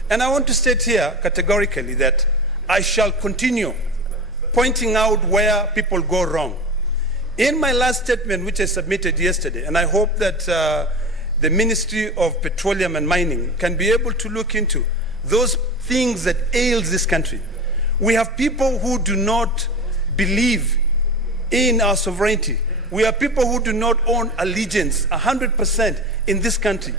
And I want to state here categorically that I shall continue pointing out where people go wrong. In my last statement, which I submitted yesterday, and I hope that the Ministry of Petroleum and Mining can be able to look into those things that ails this country. We have people who do not believe in our sovereignty. We have people who do not own allegiance 100% in this country.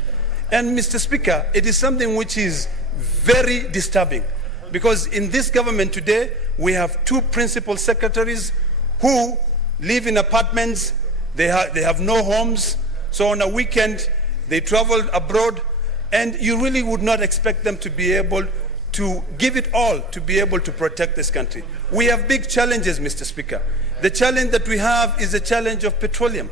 And Mr. Speaker, it is something which is very disturbing, because in this government today, we have 2 principal secretaries who live in apartments. They have no homes. So on a weekend, they travel abroad, and you really would not expect them to be able to give it all to be able to protect this country. We have big challenges, Mr. Speaker. The challenge that we have is the challenge of petroleum.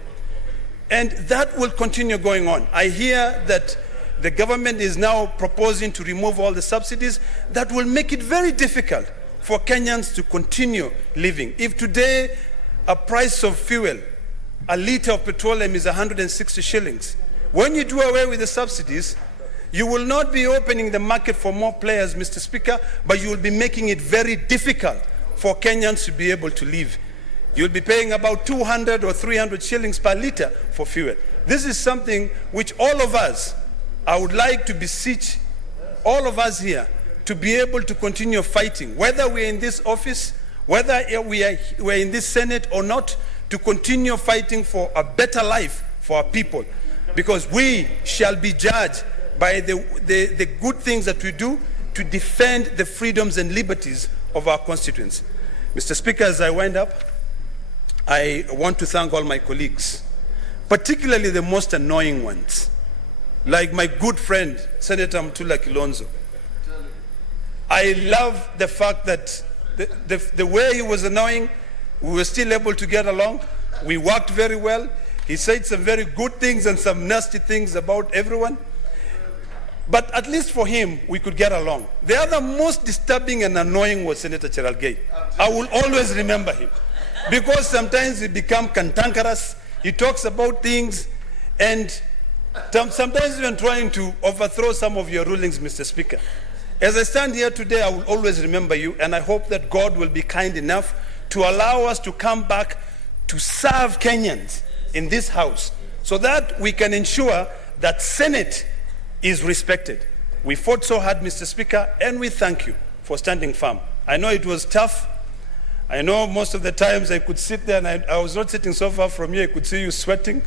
And that will continue going on. I hear that the government is now proposing to remove all the subsidies. That will make it very difficult for Kenyans to continue living. If today a price of fuel, a litre of petroleum is 160 shillings, when you do away with the subsidies, you will not be opening the market for more players, Mr. Speaker, but you will be making it very difficult for Kenyans to be able to live. You'll be paying about 200 or 300 shillings per litre for fuel. This is something which all of us, I would like to beseech all of us here to be able to continue fighting, whether we're in this office, whether we're in this Senate or not, to continue fighting for a better life for our people, because we shall be judged by the good things that we do to defend the freedoms and liberties of our constituents. Mr. Speaker, as I wind up, I want to thank all my colleagues, particularly the most annoying ones, like my good friend, Senator Mtula Kilonzo. I love the fact that the way he was annoying, we were still able to get along. We worked very well. He said some very good things and some nasty things about everyone. But at least for him, we could get along. The other most disturbing and annoying was Senator Cherargei. I will always remember him, because sometimes he becomes cantankerous. He talks about things and sometimes even trying to overthrow some of your rulings, Mr. Speaker. As I stand here today, I will always remember you, and I hope that God will be kind enough to allow us to come back to serve Kenyans in this house, so that we can ensure that Senate is respected. We fought so hard, Mr. Speaker, and we thank you for standing firm. I know it was tough. I know most of the times I could sit there, and I was not sitting so far from you, I could see you sweating.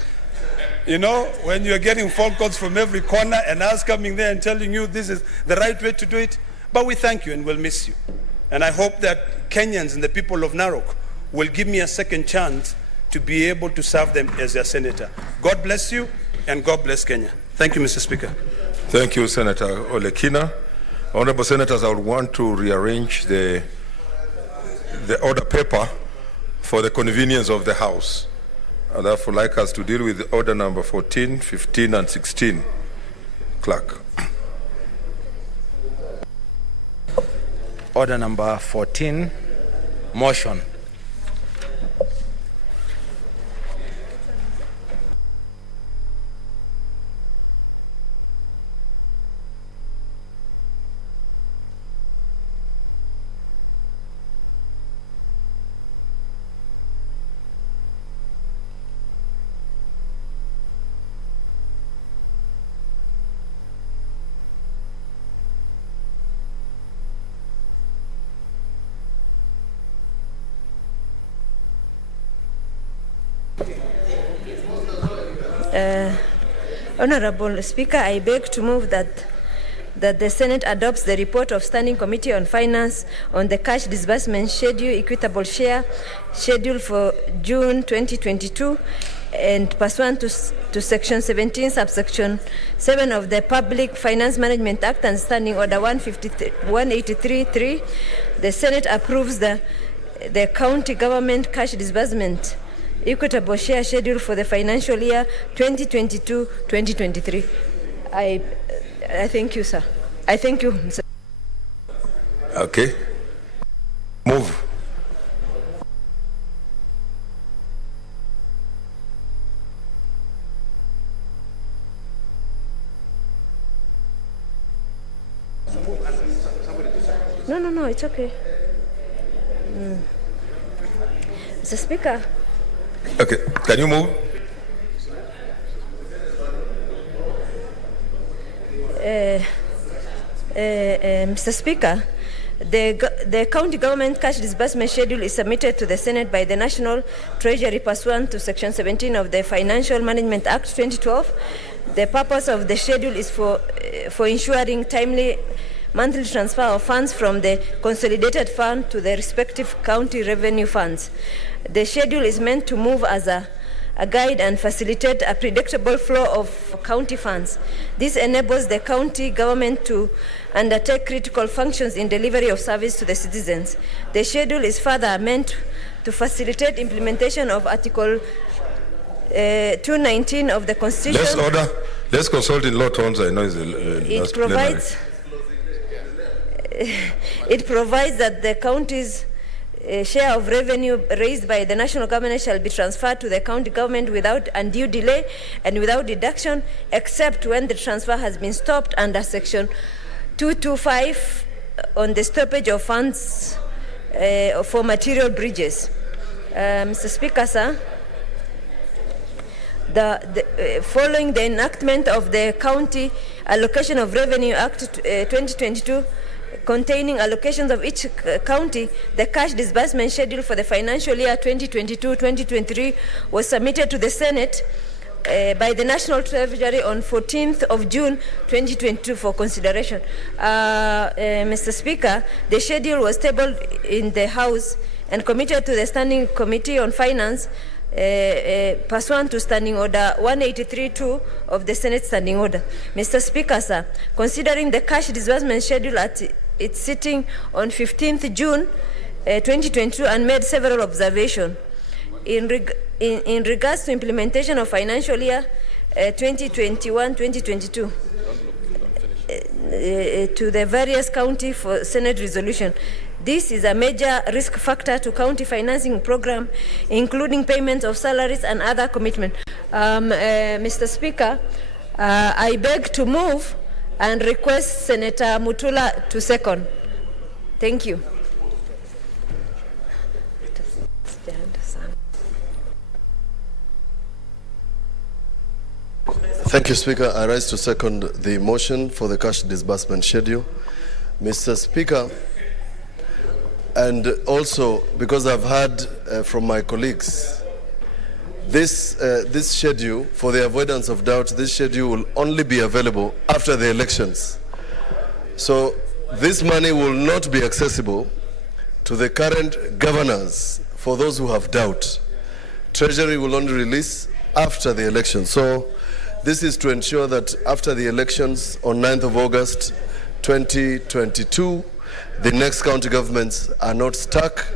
You know, when you're getting phone calls from every corner and us coming there and telling you this is the right way to do it. But we thank you and we'll miss you. And I hope that Kenyans and the people of Narok will give me a second chance to be able to serve them as their senator. God bless you and God bless Kenya. Thank you, Mr. Speaker. Thank you, Senator Olekina. Honorable Senators, I would want to rearrange the order paper for the convenience of the House. I'd therefore like us to deal with order number 14, 15, and 16. Clerk. Order number 14, motion. Honorable Speaker, I beg to move that the Senate adopts the report of Standing Committee on Finance on the cash disbursement schedule, equitable share schedule for June 2022, and pursuant to Section 17, subsection 7 of the Public Finance Management Act and Standing Order 183.3, the Senate approves the county government cash disbursement equitable share schedule for the financial year 2022-2023. I thank you, sir. I thank you, sir. Okay. Move. No, it's okay. Mr. Speaker. Okay, can you move? Mr. Speaker, the county government cash disbursement schedule is submitted to the Senate by the National Treasury pursuant to Section 17 of the Financial Management Act 2012. The purpose of the schedule is for ensuring timely monthly transfer of funds from the consolidated fund to the respective county revenue funds. The schedule is meant to move as a guide and facilitate a predictable flow of county funds. This enables the county government to undertake critical functions in delivery of service to the citizens. The schedule is further meant to facilitate implementation of Article 219 of the Constitution. Let's order. Let's consult in low tones. I know it's it provides that the county's share of revenue raised by the national government shall be transferred to the county government without undue delay and without deduction, except when the transfer has been stopped under Section 225 on the stoppage of funds for material breaches. Mr. Speaker, sir, following the enactment of the County Allocation of Revenue Act 2022, containing allocations of each county, the cash disbursement schedule for the financial year 2022-2023 was submitted to the Senate by the National Treasury on 14th of June 2022 for consideration. Mr. Speaker, the schedule was tabled in the House and committed to the Standing Committee on Finance pursuant to Standing Order 183.2 of the Senate Standing Order. Mr. Speaker, sir, considering the cash disbursement schedule at its sitting on 15th June 2022 and made several observations in regards to implementation of financial year 2021-2022 to the various county for Senate resolution. This is a major risk factor to county financing program, including payments of salaries and other commitments. Mr. Speaker, I beg to move and request Senator Mutula to second. Thank you. Thank you, Speaker. I rise to second the motion for the cash disbursement schedule. Mr. Speaker, and also because I've heard from my colleagues, this schedule, for the avoidance of doubt, this schedule will only be available after the elections. So this money will not be accessible to the current governors for those who have doubt. Treasury will only release after the election. So this is to ensure that after the elections on 9th of August 2022, the next county governments are not stuck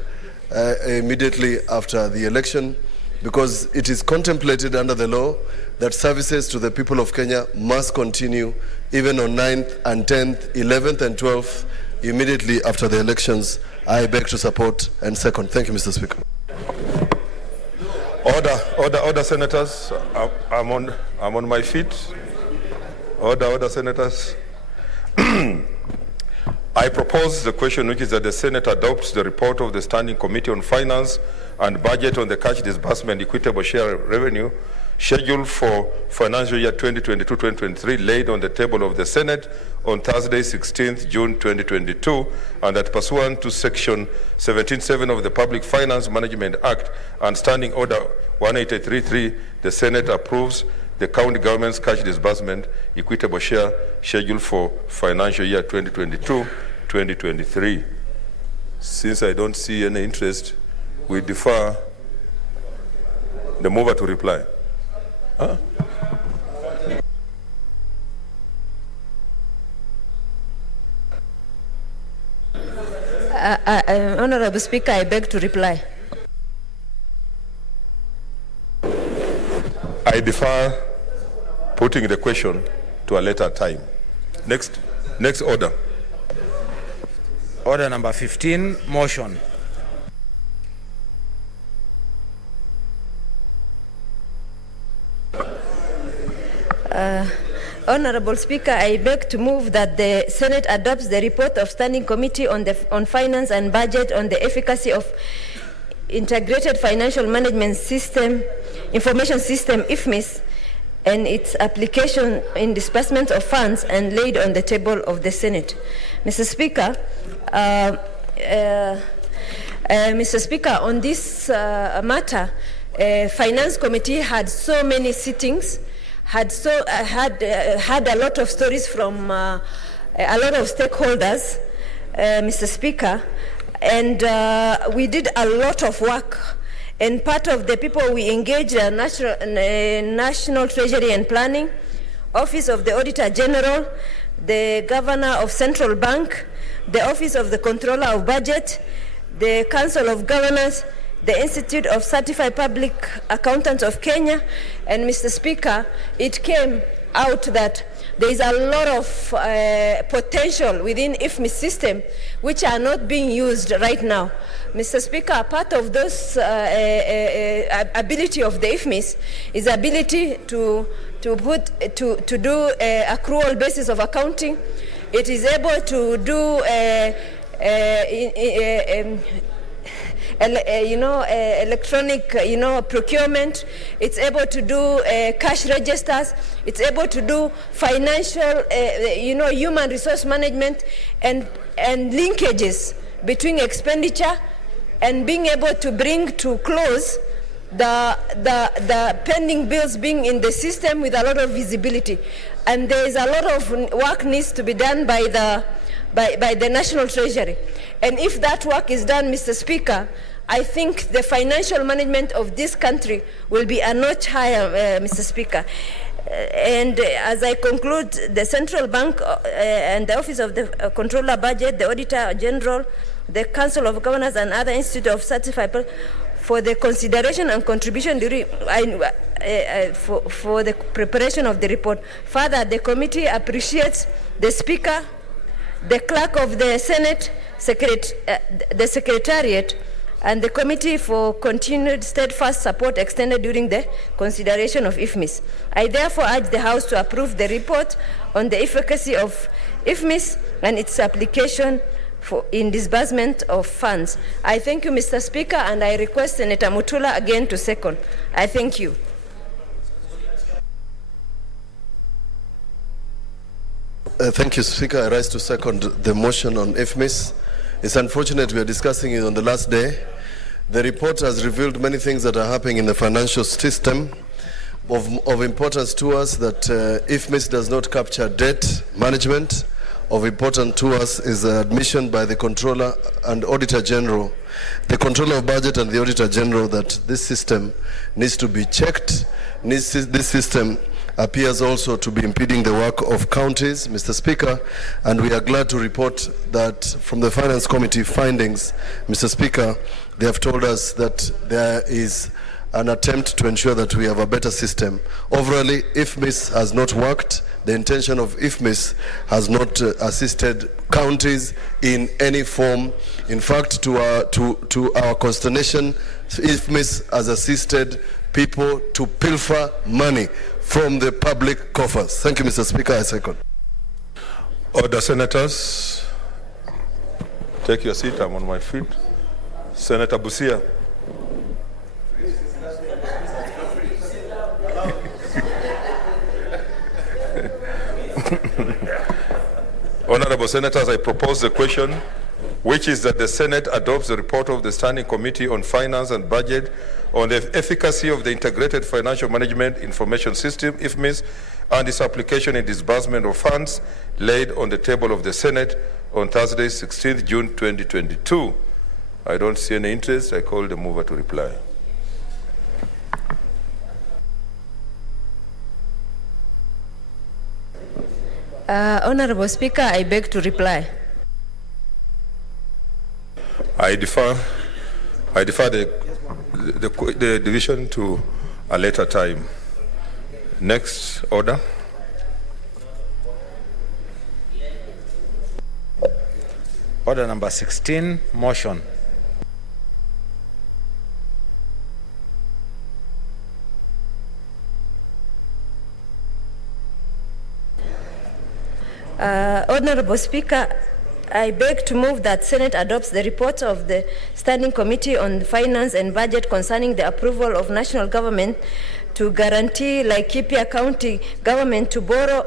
immediately after the election, because it is contemplated under the law that services to the people of Kenya must continue even on 9th and 10th, 11th and 12th, immediately after the elections. I beg to support and second. Thank you, Mr. Speaker. Order, senators. I'm on my feet. Order, senators. I propose the question, which is that the Senate adopts the report of the Standing Committee on Finance and Budget on the cash disbursement equitable share revenue scheduled for financial year 2022-2023 laid on the table of the Senate on Thursday, 16th June 2022, and that pursuant to Section 17.7 of the Public Finance Management Act and Standing Order 183.3, the Senate approves the county government's cash disbursement equitable share scheduled for financial year 2022-2023. Since I don't see any interest, we defer the mover to reply. Huh? Honorable Speaker, I beg to reply. I defer putting the question to a later time. Next order. Order number 15, motion. Honorable Speaker, I beg to move that the Senate adopts the report of Standing Committee on Finance and Budget on the efficacy of Integrated Financial Management System, Information System, IFMIS, and its application in disbursement of funds and laid on the table of the Senate. Mr. Speaker, on this matter, Finance Committee had so many sittings, had a lot of stories from a lot of stakeholders, Mr. Speaker, and we did a lot of work. And part of the people we engaged are National Treasury and Planning, Office of the Auditor General, the Governor of Central Bank, the Office of the Controller of Budget, the Council of Governors, the Institute of Certified Public Accountants of Kenya, and Mr. Speaker, it came out that there is a lot of potential within IFMIS system which are not being used right now. Mr. Speaker, part of those ability of the IFMIS is ability to do accrual basis of accounting. It is able to do electronic, procurement. It's able to do cash registers. It's able to do financial, human resource management and linkages between expenditure and being able to bring to close the pending bills being in the system with a lot of visibility. And there is a lot of work needs to be done by the National Treasury. And if that work is done, Mr. Speaker, I think the financial management of this country will be a notch higher, Mr. Speaker. And as I conclude, the Central Bank and the Office of the Controller Budget, the Auditor General, the Council of Governors and other Institute of Certified for the consideration and contribution during, for the preparation of the report. Further, the committee appreciates the Speaker, the Clerk of the Senate, the Secretariat, and the committee for continued steadfast support extended during the consideration of IFMIS. I therefore urge the House to approve the report on the efficacy of IFMIS and its application in disbursement of funds. I thank you, Mr. Speaker, and I request Senator Mutula again to second. I thank you. Thank you, Speaker. I rise to second the motion on IFMIS. It's unfortunate we are discussing it on the last day. The report has revealed many things that are happening in the financial system of importance to us, that IFMIS does not capture debt management. Of importance to us is admission by the Controller and Auditor General, the Controller of Budget and the Auditor General, that this system needs to be checked. This system appears also to be impeding the work of counties, Mr. Speaker, and we are glad to report that from the Finance Committee findings, Mr. Speaker, they have told us that there is an attempt to ensure that we have a better system. Overall, IFMIS has not worked. The intention of IFMIS has not assisted counties in any form. In fact, to our consternation, IFMIS has assisted people to pilfer money from the public coffers. Thank you, Mr. Speaker. I second. Order, senators. Take your seat. I'm on my feet. Senator Busia. Honorable Senators, I propose the question, which is that the Senate adopts the report of the Standing Committee on Finance and Budget on the efficacy of the Integrated Financial Management Information System, IFMIS, and its application and disbursement of funds laid on the table of the Senate on Thursday, 16th June 2022. I don't see any interest. I call the mover to reply. Honorable Speaker, I beg to reply. I defer the division to a later time. Next order. Order number 16, motion. Honorable Speaker, I beg to move that Senate adopts the report of the Standing Committee on Finance and Budget concerning the approval of national government to guarantee Laikipia County government to borrow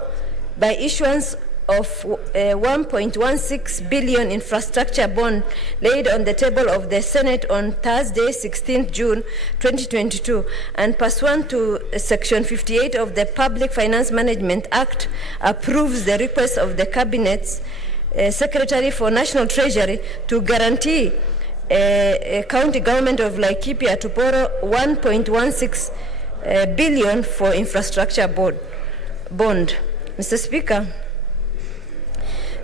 by issuance of 1.16 billion infrastructure bond laid on the table of the Senate on Thursday, 16th June 2022, and pursuant to Section 58 of the Public Finance Management Act, approves the request of the Cabinet's Secretary for National Treasury to guarantee county government of Laikipia to borrow 1.16 billion for infrastructure bond. Mr. Speaker,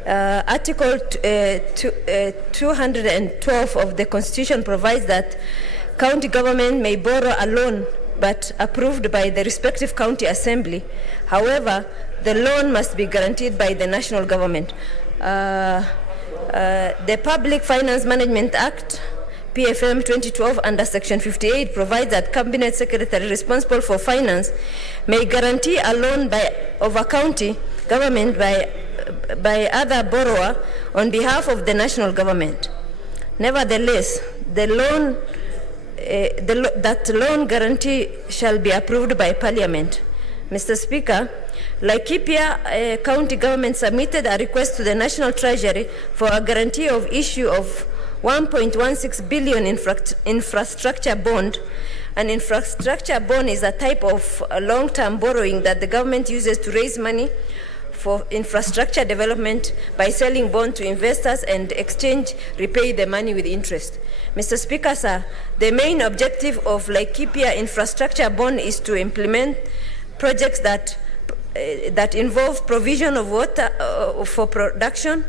Article 212 of the Constitution provides that county government may borrow a loan but approved by the respective county assembly. However, the loan must be guaranteed by the national government. The Public Finance Management Act, PFM 2012, under Section 58, provides that Cabinet Secretary responsible for finance may guarantee a loan of a county government by other borrower on behalf of the national government. Nevertheless, that loan guarantee shall be approved by Parliament. Mr. Speaker, Laikipia County government submitted a request to the National Treasury for a guarantee of issue of 1.16 billion infrastructure bond. An infrastructure bond is a type of long-term borrowing that the government uses to raise money for infrastructure development by selling bonds to investors and repay the money with interest. Mr. Speaker, sir, the main objective of Laikipia infrastructure bond is to implement projects that involve provision of water for production,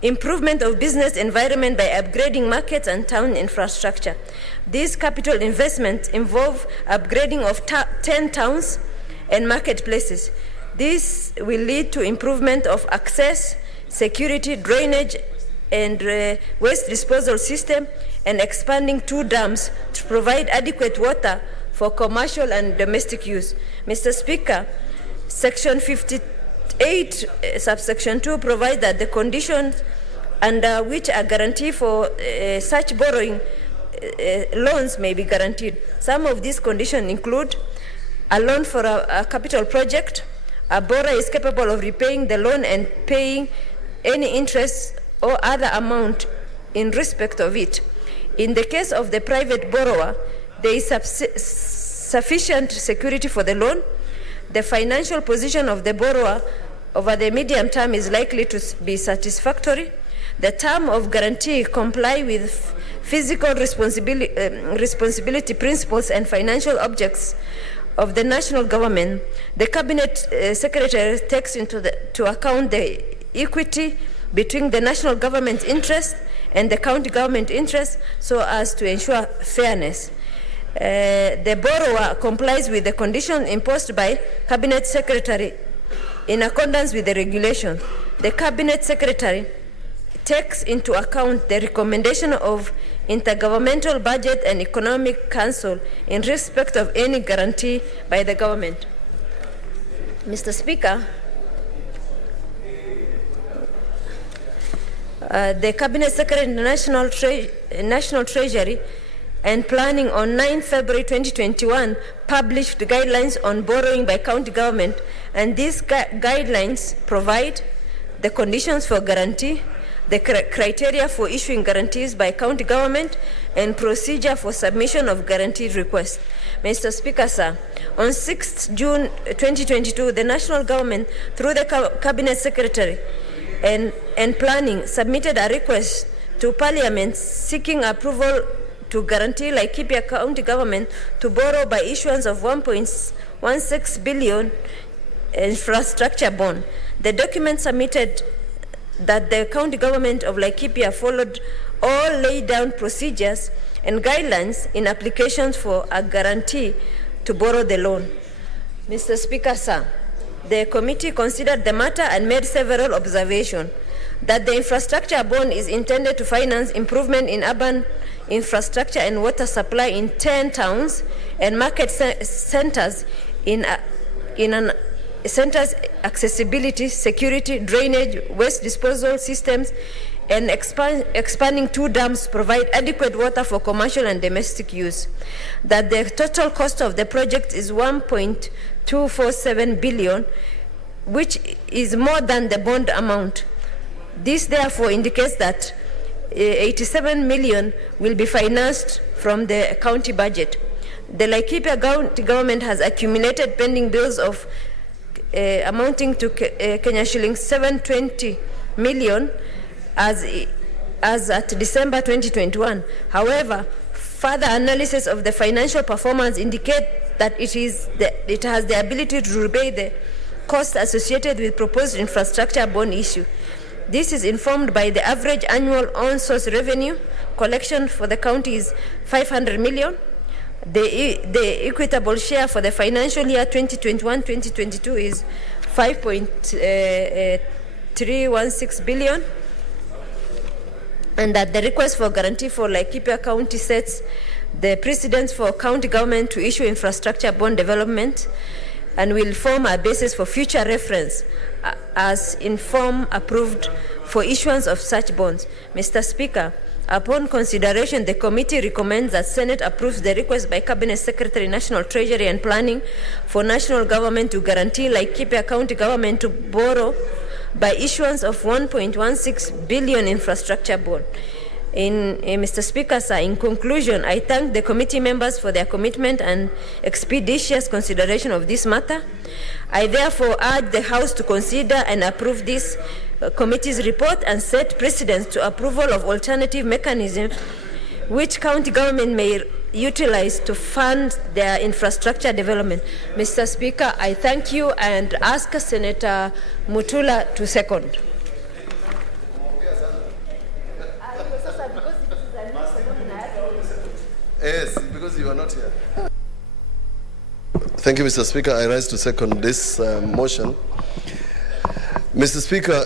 improvement of business environment by upgrading markets and town infrastructure. These capital investments involve upgrading of 10 towns and marketplaces. This will lead to improvement of access, security, drainage, and waste disposal system, and expanding 2 dams to provide adequate water for commercial and domestic use. Mr. Speaker, Section 58, subsection 2 provides that the conditions under which a guarantee for such borrowing loans may be guaranteed. Some of these conditions include a loan for a capital project, a borrower is capable of repaying the loan and paying any interest or other amount in respect of it. In the case of the private borrower, there is sufficient security for the loan. The financial position of the borrower over the medium term is likely to be satisfactory. The term of guarantee comply with fiscal responsibility principles and financial objects of the national government. The Cabinet Secretary takes to account the equity between the national government interest and the county government interest so as to ensure fairness. The borrower complies with the conditions imposed by Cabinet Secretary in accordance with the regulation. The Cabinet Secretary takes into account the recommendation of Intergovernmental Budget and Economic Council in respect of any guarantee by the government. Mr. Speaker, the Cabinet Secretary in the National Treasury and Planning on 9 February 2021 published guidelines on borrowing by county government, and these guidelines provide the conditions for guarantee, the criteria for issuing guarantees by county government, and procedure for submission of guaranteed requests. Mr. Speaker, sir, on 6 June 2022, the national government, through the Cabinet Secretary and Planning, submitted a request to Parliament seeking approval to guarantee Laikipia County Government to borrow by issuance of 1.16 billion infrastructure bond. The document submitted that the county government of Laikipia followed all laid down procedures and guidelines in applications for a guarantee to borrow the loan. Mr. Speaker, sir, the committee considered the matter and made several observations. That the infrastructure bond is intended to finance improvement in urban infrastructure and water supply in 10 towns and market centers centers accessibility, security, drainage, waste disposal systems, and expanding 2 dams provide adequate water for commercial and domestic use. That the total cost of the project is 1.247 billion, which is more than the bond amount. This therefore indicates that 87 million will be financed from the county budget. The Laikipia County government has accumulated pending bills of amounting to Kenya shillings 720 million as at December 2021. However, further analysis of the financial performance indicate that it has the ability to repay the costs associated with proposed infrastructure bond issue. This is informed by the average annual on-source revenue collection for the county is 500 million. The equitable share for the financial year 2021-2022 is 5.316 billion, and that the request for guarantee for Laikipia County sets the precedence for county government to issue infrastructure bond development and will form a basis for future reference as in form approved for issuance of such bonds. Mr. Speaker, upon consideration, the committee recommends that Senate approves the request by Cabinet Secretary, National Treasury and Planning for national government to guarantee Laikipia County government to borrow by issuance of 1.16 billion infrastructure bond. Mr. Speaker, sir, in conclusion, I thank the committee members for their commitment and expeditious consideration of this matter. I therefore urge the House to consider and approve this committee's report and set precedents to approval of alternative mechanisms which county government may utilize to fund their infrastructure development. Mr. Speaker, I thank you and ask Senator Mutula to second. Yes, because you are not here. Thank you, Mr. Speaker. I rise to second this motion. Mr. Speaker,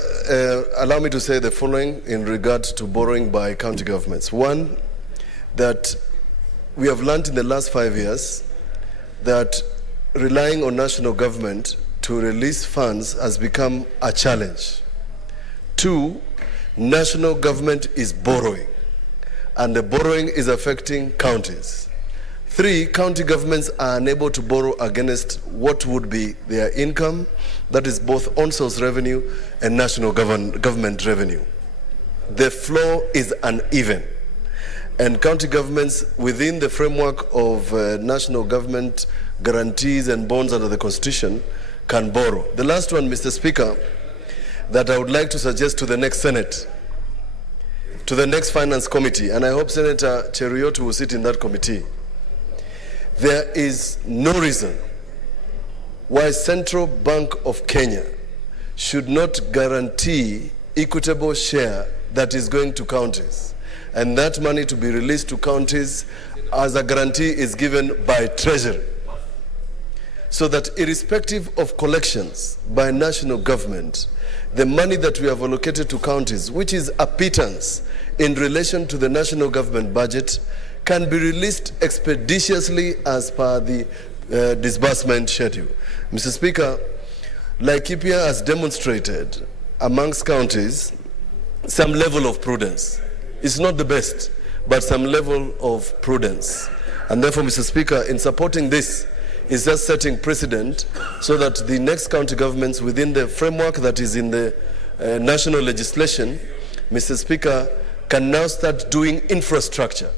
allow me to say the following in regard to borrowing by county governments. One, that we have learned in the last 5 years that relying on national government to release funds has become a challenge. Two, national government is borrowing, and the borrowing is affecting counties. 3, county governments are unable to borrow against what would be their income, that is both on-source revenue and national government revenue. The flow is uneven, and county governments within the framework of national government guarantees and bonds under the Constitution can borrow. The last one, Mr. Speaker, that I would like to suggest to the next Senate, to the next Finance Committee, and I hope Senator Cheruiyot will sit in that committee. There is no reason why Central Bank of Kenya should not guarantee equitable share that is going to counties, and that money to be released to counties as a guarantee is given by Treasury, so that irrespective of collections by national government, the money that we have allocated to counties, which is a pittance in relation to the national government budget, can be released expeditiously as per the disbursement schedule. Mr. Speaker, Laikipia has demonstrated amongst counties some level of prudence. It's not the best, but some level of prudence. And therefore, Mr. Speaker, in supporting this, is just setting precedent so that the next county governments within the framework that is in the national legislation, Mr. Speaker, can now start doing infrastructure,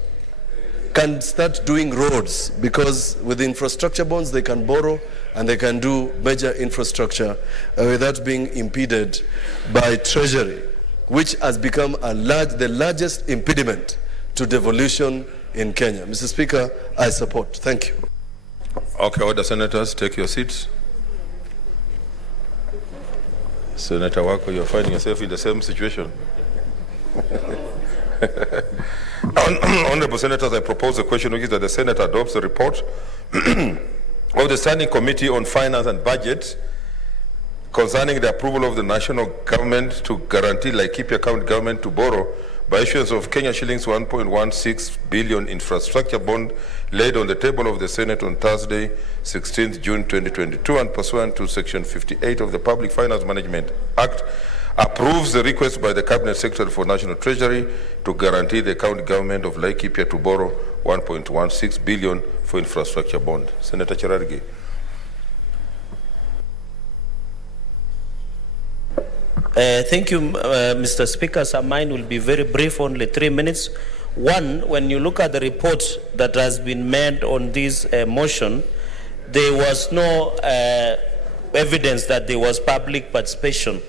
can start doing roads, because with the infrastructure bonds they can borrow and they can do major infrastructure without being impeded by Treasury, which has become the largest impediment to devolution in Kenya. Mr. Speaker, I support. Thank you. Okay, order, senators, take your seats. Senator Wako, you're finding yourself in the same situation. Honorable senators, I propose a question which is that the Senate adopts the report of the Standing Committee on Finance and Budget concerning the approval of the national government to guarantee Laikipia County government to borrow by issuance of Kenya shillings 1.16 billion infrastructure bond laid on the table of the Senate on Thursday, 16th June 2022, and pursuant to Section 58 of the Public Finance Management Act, approves the request by the Cabinet Secretary for National Treasury to guarantee the county government of Laikipia to borrow 1.16 billion for infrastructure bond. Senator Cherargei. Thank you, Mr. Speaker. So mine will be very brief, only 3 minutes. One, when you look at the report that has been made on this motion, there was no evidence that there was public participation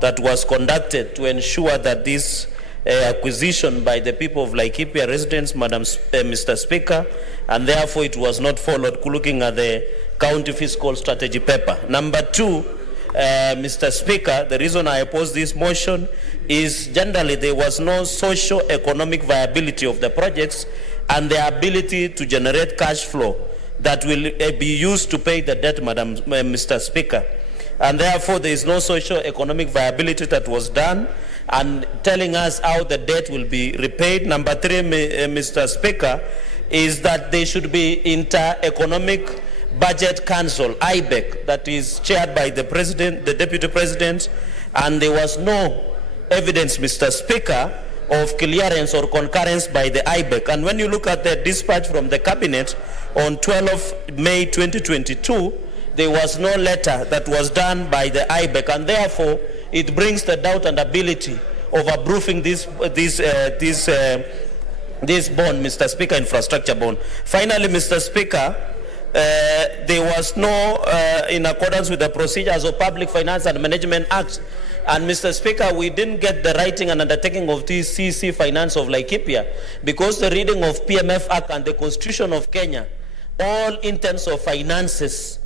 that was conducted to ensure that this acquisition by the people of Laikipia residents, Mr. Speaker, and therefore it was not followed looking at the county fiscal strategy paper. Number two, Mr. Speaker, the reason I oppose this motion is generally there was no socio-economic viability of the projects and the ability to generate cash flow that will be used to pay the debt, Mr. Speaker. And therefore there is no socio-economic viability that was done, and telling us how the debt will be repaid. Number three, Mr. Speaker, is that there should be inter-economic Budget Council, IBEC, that is chaired by the President, the Deputy President, and there was no evidence, Mr. Speaker, of clearance or concurrence by the IBEC. And when you look at the dispatch from the Cabinet on 12th May 2022, there was no letter that was done by the IBEC, and therefore it brings the doubt and ability of approving this bond, Mr. Speaker, infrastructure bond. Finally, Mr. Speaker, there was no, in accordance with the procedures of Public Finance and Management Act, and Mr. Speaker, we didn't get the writing and undertaking of the CC Finance of Laikipia, because the reading of PMF Act and the Constitution of Kenya, all in terms of finances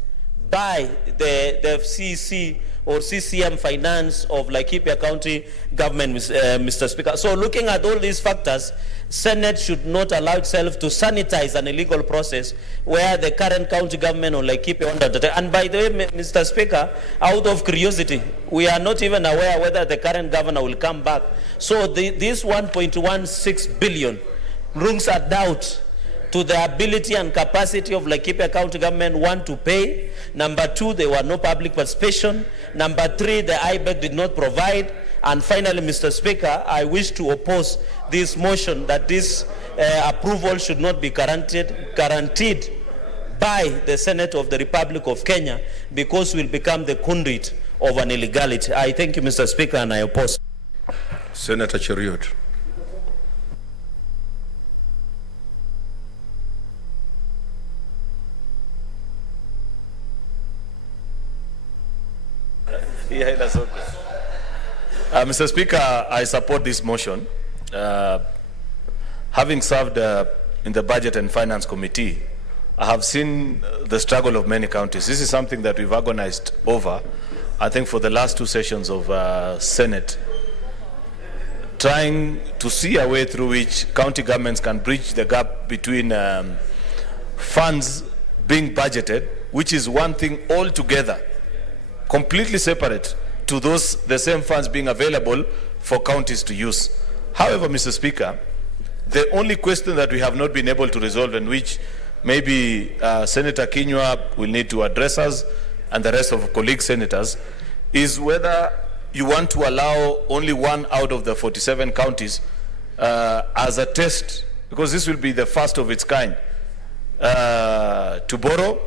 by the CC or CCM finance of Laikipia County government, Mr. Speaker. So looking at all these factors, Senate should not allow itself to sanitize an illegal process where the current county government of Laikipia undertook. And by the way, Mr. Speaker, out of curiosity, we are not even aware whether the current governor will come back. So this 1.16 billion brings a doubt to the ability and capacity of Laikipia County government, one, to pay. Number two, there were no public participation. Number three, the IBEC did not provide. And finally, Mr. Speaker, I wish to oppose this motion that this approval should not be guaranteed by the Senate of the Republic of Kenya, because we'll become the conduit of an illegality. I thank you, Mr. Speaker, and I oppose. Senator Cheriot. Mr. Speaker, I support this motion. Having served in the Budget and Finance Committee, I have seen the struggle of many counties. This is something that we've agonized over, I think, for the last 2 sessions of Senate, trying to see a way through which county governments can bridge the gap between funds being budgeted, which is one thing altogether, completely separate, to those the same funds being available for counties to use. However, Mr. Speaker, the only question that we have not been able to resolve, and which maybe Senator Kinyua will need to address us and the rest of colleague senators, is whether you want to allow only 1 out of the 47 counties as a test, because this will be the first of its kind, to borrow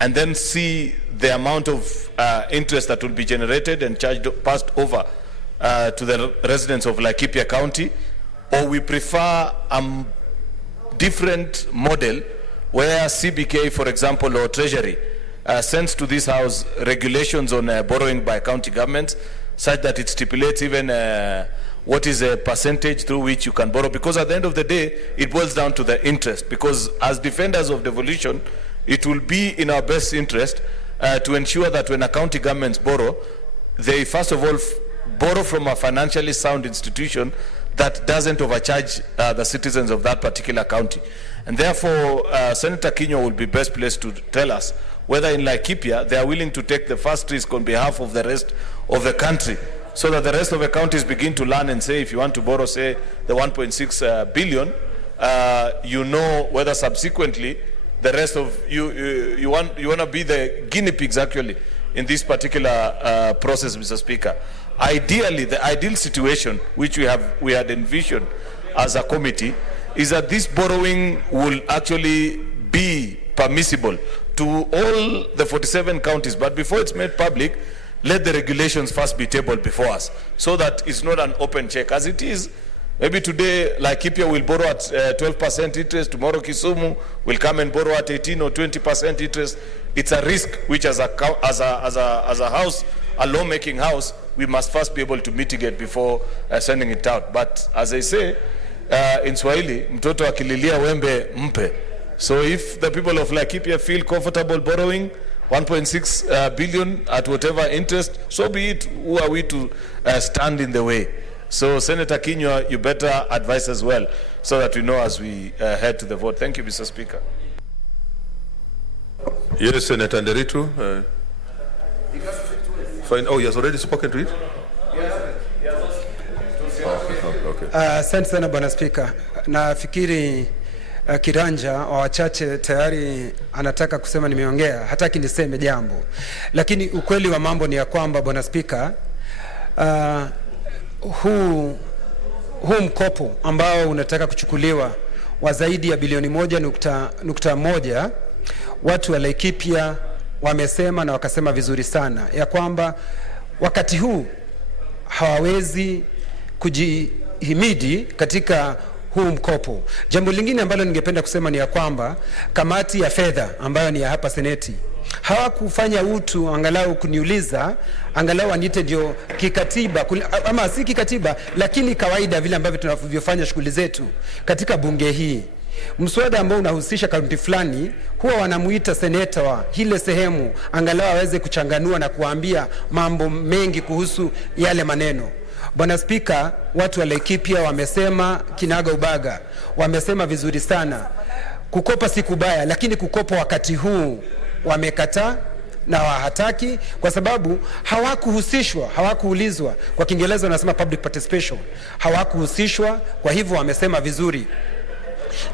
and then see the amount of interest that will be generated and passed over to the residents of Laikipia County, or we prefer a different model where CBK, for example, or Treasury sends to this House regulations on borrowing by county governments, such that it stipulates even what is a percentage through which you can borrow, because at the end of the day, it boils down to the interest, because as defenders of devolution, it will be in our best interest to ensure that when a county governments borrow, they first of all borrow from a financially sound institution that doesn't overcharge the citizens of that particular county. And therefore, Senator Kinyua will be best placed to tell us whether in Laikipia they are willing to take the first risk on behalf of the rest of the country, so that the rest of the counties begin to learn and say, if you want to borrow, say, the 1.6 billion, you know whether subsequently the rest of you want to be the guinea pigs actually in this particular process, Mr. Speaker. Ideally, the ideal situation which we had envisioned as a committee is that this borrowing will actually be permissible to all the 47 counties, but before it's made public, let the regulations first be tabled before us, so that it's not an open check as it is. Maybe today, Laikipia will borrow at 12% interest. Tomorrow, Kisumu will come and borrow at 18 or 20% interest. It's a risk which, as a house, a lawmaking house, we must first be able to mitigate before sending it out. But as I say in Swahili, mtoto akililia wembe mpe. So if the people of Laikipia feel comfortable borrowing 1.6 billion at whatever interest, so be it. Who are we to stand in the way? So, Senator Kinyua, you better advise as well, so that we know as we head to the vote. Thank you, Mr. Speaker. Yes, Senator Nderitu. Fine. Oh, he has already spoken to it? Okay. Asante sana Bwana Spika. Nafikiri Kiranja wa wachache tayari anataka kusema nimeongea, hataki niseme jambo. Lakini ukweli wa mambo ni ya kwamba Bwana Spika, huu mkopo ambao unataka kuchukuliwa wa zaidi ya bilioni 1.1, watu wa Laikipia wamesema na wakasema vizuri sana ya kwamba wakati huu hawawezi kujihimidi katika huu mkopo. Jambo lingine ambalo ningependa kusema ni ya kwamba kamati ya fedha ambayo ni ya hapa Seneti hawakufanya utu angalau kuniuliza, angalau aniite ndio kikatiba, ama si kikatiba lakini kawaida vile ambavyo tunavyofanya shughuli zetu katika bunge hii. Mswada ambao unahusisha kaunti fulani huwa wanamuita seneta wa ile sehemu angalau aweze kuchanganua na kuambia mambo mengi kuhusu yale maneno. Bwana Spika, watu wa Laikipia wamesema kinaga ubaga, wamesema vizuri sana. Kukopa si kubaya, lakini kukopa wakati huu wamekataa na hataki, kwa sababu hawakuhusishwa, hawakuulizwa. Kwa Kiingereza wanasema public participation. Hawakuhusishwa, kwa hivyo wamesema vizuri.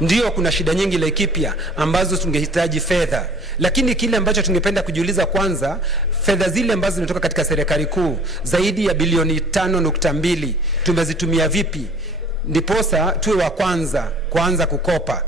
Ndio kuna shida nyingi Laikipia ambazo tungehitaji fedha, lakini kile ambacho tungependa kujiuliza kwanza, fedha zile ambazo zinatoka katika serikali kuu zaidi ya bilioni 5.2 tumezitumia vipi? ndiposa tuwe wa kuanza kukopa.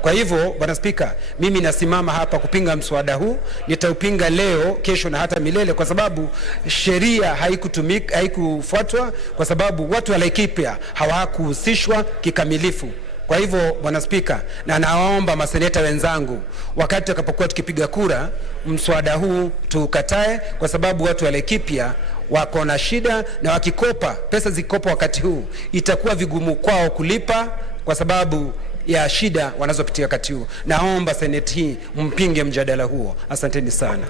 Kwa hivyo Bwana Spika, mimi nasimama hapa kupinga mswada huu. Nitaupinga leo, kesho na hata milele, kwa sababu sheria haikufuatwa, kwa sababu watu wa Laikipia hawakuhusishwa kikamilifu. Kwa hivyo Bwana Spika, na naomba maseneta wenzangu, wakati tutakapokuwa tukipiga kura, mswada huu tukatae, kwa sababu watu wa Laikipia wako na shida, na wakikopa pesa zikopa wakati huu itakuwa vigumu kwao kulipa kwa sababu ya shida wanazopitia wakati huu. Naomba Senate hii mpinge mjadala huo. Asanteni sana.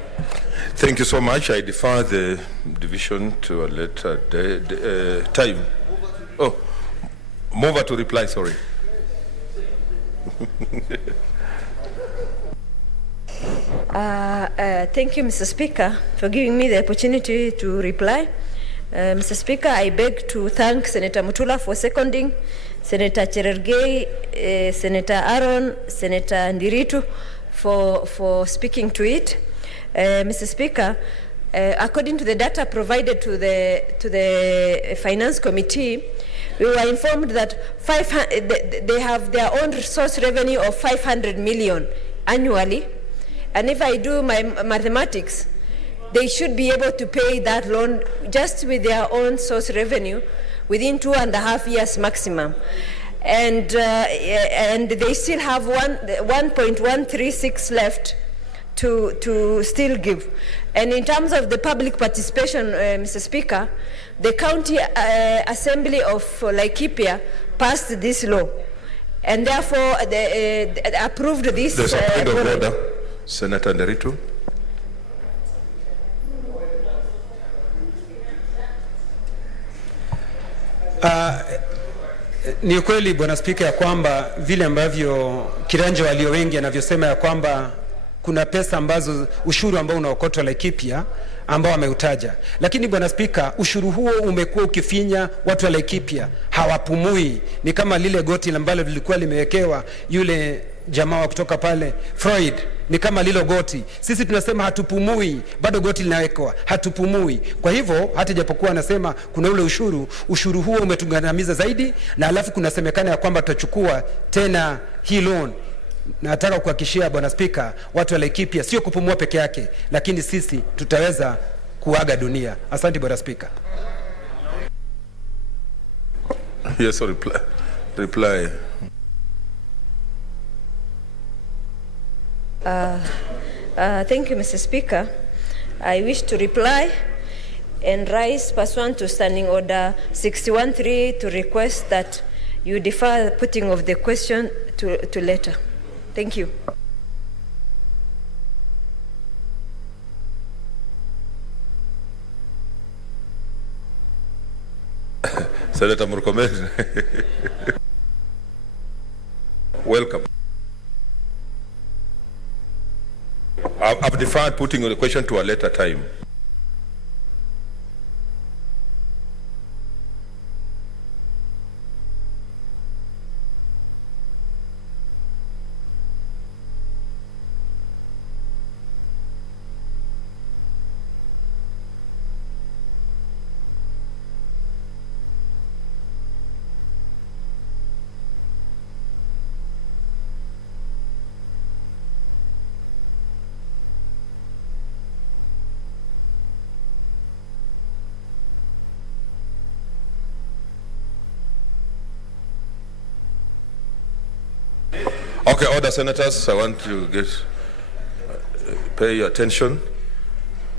Thank you so much. I defer the division to a later time. Oh, mover to reply, sorry. Thank you, Mr. Speaker, for giving me the opportunity to reply. Mr. Speaker, I beg to thank Senator Mutula for seconding, Senator Cherargei, Senator Aaron, Senator Ndiritu for speaking to it. Mr. Speaker, according to the data provided to the Finance Committee, we were informed that they have their own source revenue of 500 million annually. And if I do my mathematics, they should be able to pay that loan just with their own source revenue within 2.5 years maximum. And they still have 1.136 left to still give. And in terms of the public participation, Mr. Speaker, the County Assembly of Laikipia passed this law, and therefore they approved this. There's a point of order, Senator Nderitu. Ni kweli Bwana Spika ya kwamba vile ambavyo kiranja walio wengi anavyosema ya kwamba kuna pesa ambazo ushuru ambao unaokotwa Laikipia ambao ameutaja, lakini Bwana Spika, ushuru huo umekuwa ukifinya watu wa Laikipia, hawapumui. Ni kama lile goti ambalo lilikuwa limewekewa yule jamaa wa kutoka pale Freud, ni kama lilo goti. Sisi tunasema hatupumui, bado goti linawekwa, hatupumui. Kwa hivyo hata japokuwa anasema kuna ule ushuru huo umetugandamiza zaidi, na alafu kunasemekana ya kwamba tutachukua tena hii loan. Nataka kuhakikishia Bwana Spika, watu wa Laikipia sio kupumua peke yake, lakini sisi tutaweza kuaga dunia. Asante Bwana Spika. Yes, reply. Thank you, Mr. Speaker. I wish to reply and rise pursuant to Standing Order 61.3 to request that you defer the putting of the question to later. Thank you. Senator Murkomen. Welcome. I've deferred putting the question to a later time. Okay, order, senators. I want to pay your attention.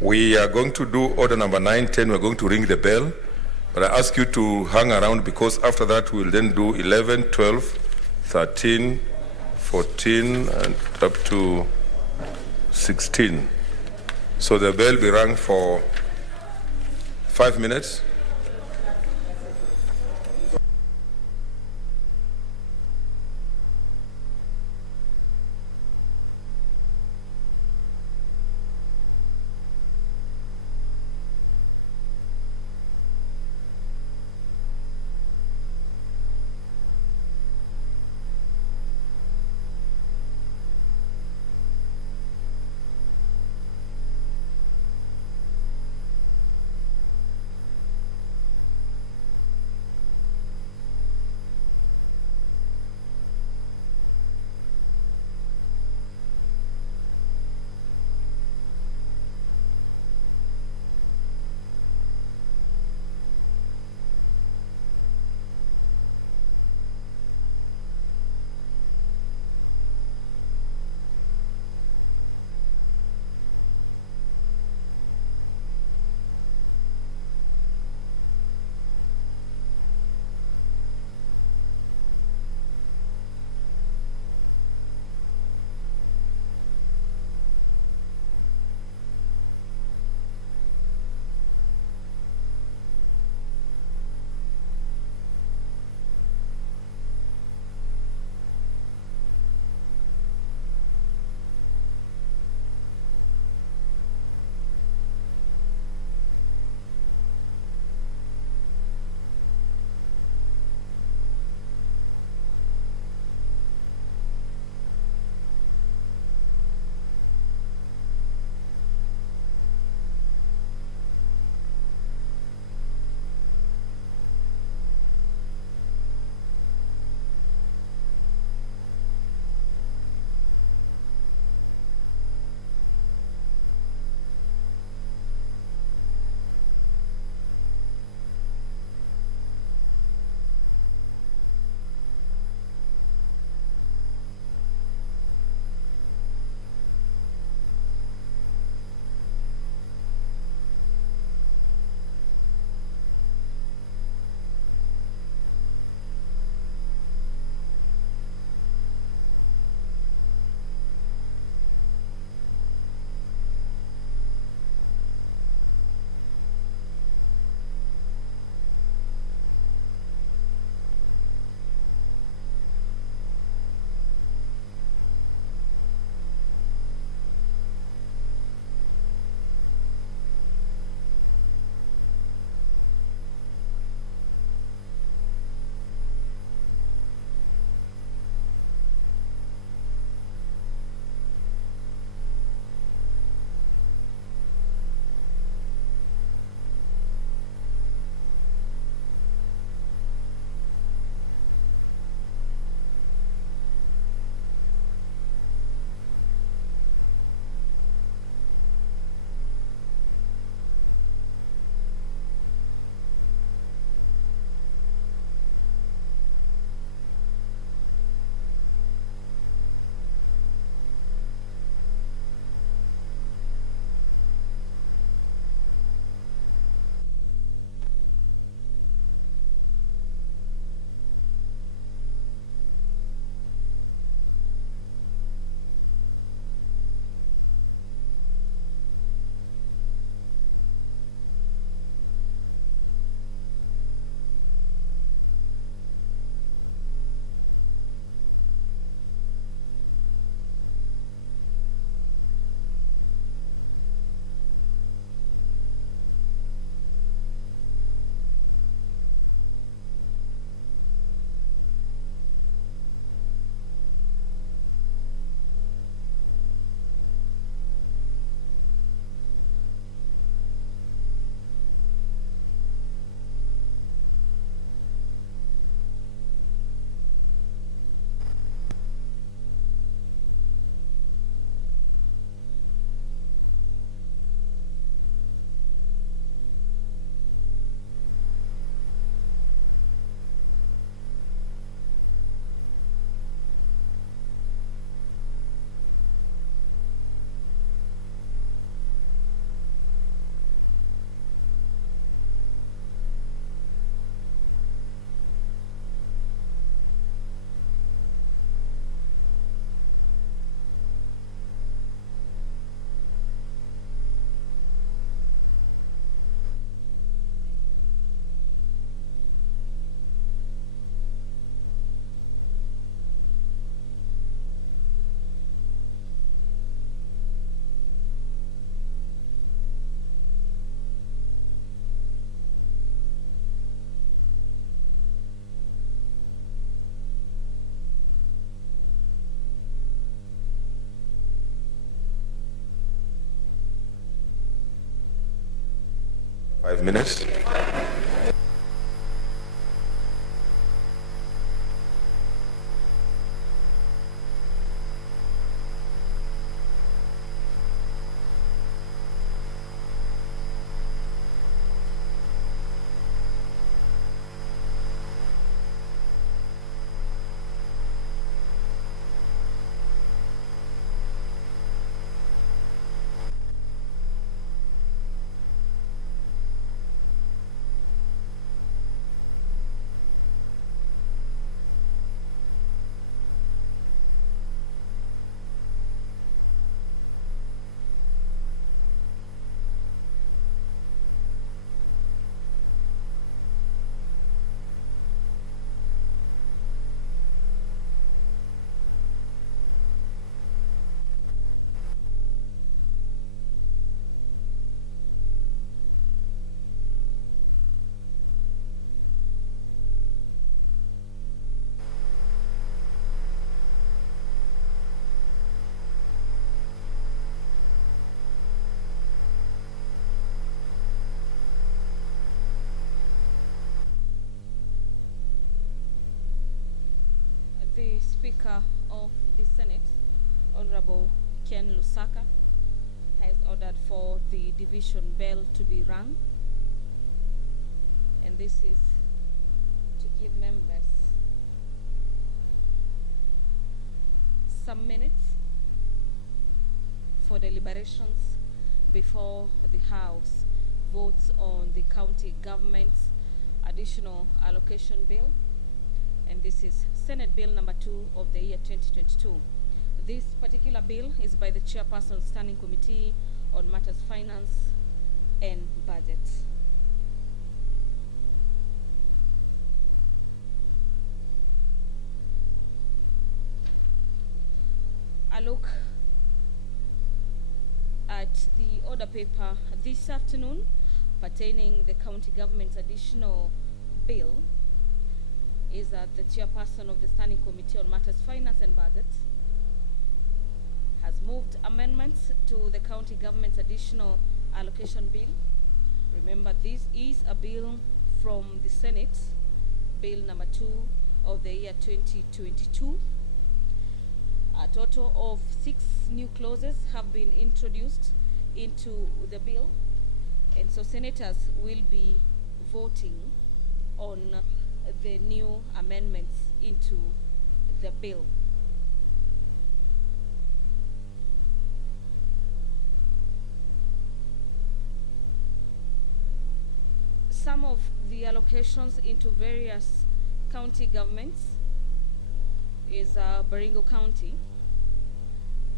We are going to do order number 9, 10. We're going to ring the bell. But I ask you to hang around, because after that we'll then do 11, 12, 13, 14, and up to 16. So the bell will be rung for 5 minutes. 5 minutes. The Speaker of the Senate, Honorable Ken Lusaka, has ordered for the division bell to be rung, and this is to give members some minutes for deliberations before the House votes on the county government's additional allocation bill, and this is Senate Bill number 2 of the year 2022. This particular bill is by the Chairperson Standing Committee on Matters Finance and Budget. A look at the order paper this afternoon pertaining the county government's additional bill is that the Chairperson of the Standing Committee on Matters Finance and Budget has moved amendments to the county government's additional allocation bill. Remember, this is a bill from the Senate, Bill number 2 of the year 2022. A total of 6 new clauses have been introduced into the bill, and so senators will be voting on the new amendments into the bill. Some of the allocations into various county governments is Baringo County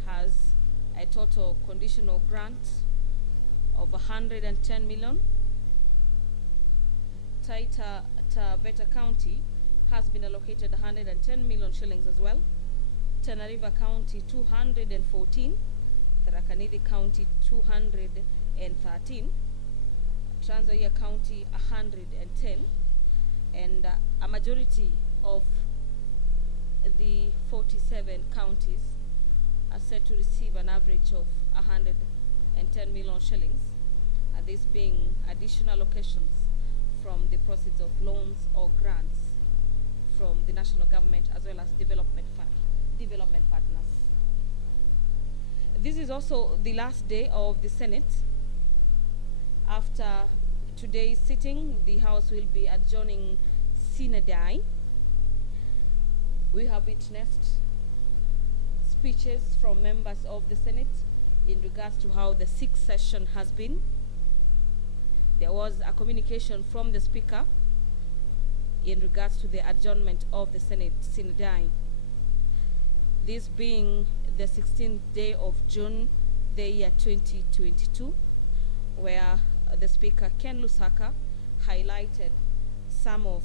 has a total conditional grant of 110 million. Taita Taveta County has been allocated 110 million shillings as well. Tana River County 214, Tharaka Nithi County 213, Trans Nzoia County 110, and a majority of the 47 counties are set to receive an average of 110 million shillings, this being additional allocations from the proceeds of loans or grants from the national government as well as development partners. This is also the last day of the Senate. After today's sitting, the House will be adjourning sine die. We have witnessed speeches from members of the Senate in regards to how the 6th session has been. There was a communication from the Speaker in regards to the adjournment of the Senate sine die. This being the 16th day of June, the year 2022, where the Speaker, Ken Lusaka, highlighted some of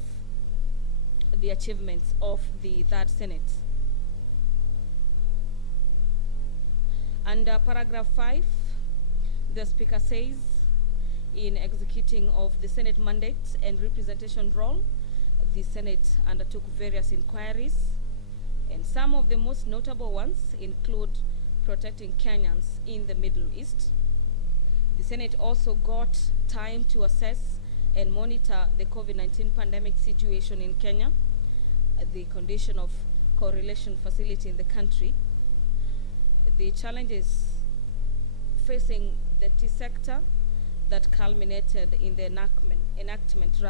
the achievements of the Third Senate. Under paragraph 5, the Speaker says, in executing of the Senate mandate and representation role, the Senate undertook various inquiries, and some of the most notable ones include protecting Kenyans in the Middle East, The Senate also got time to assess and monitor the COVID-19 pandemic situation in Kenya, the condition of correlation facility in the country, the challenges facing the tea sector that culminated in the enactment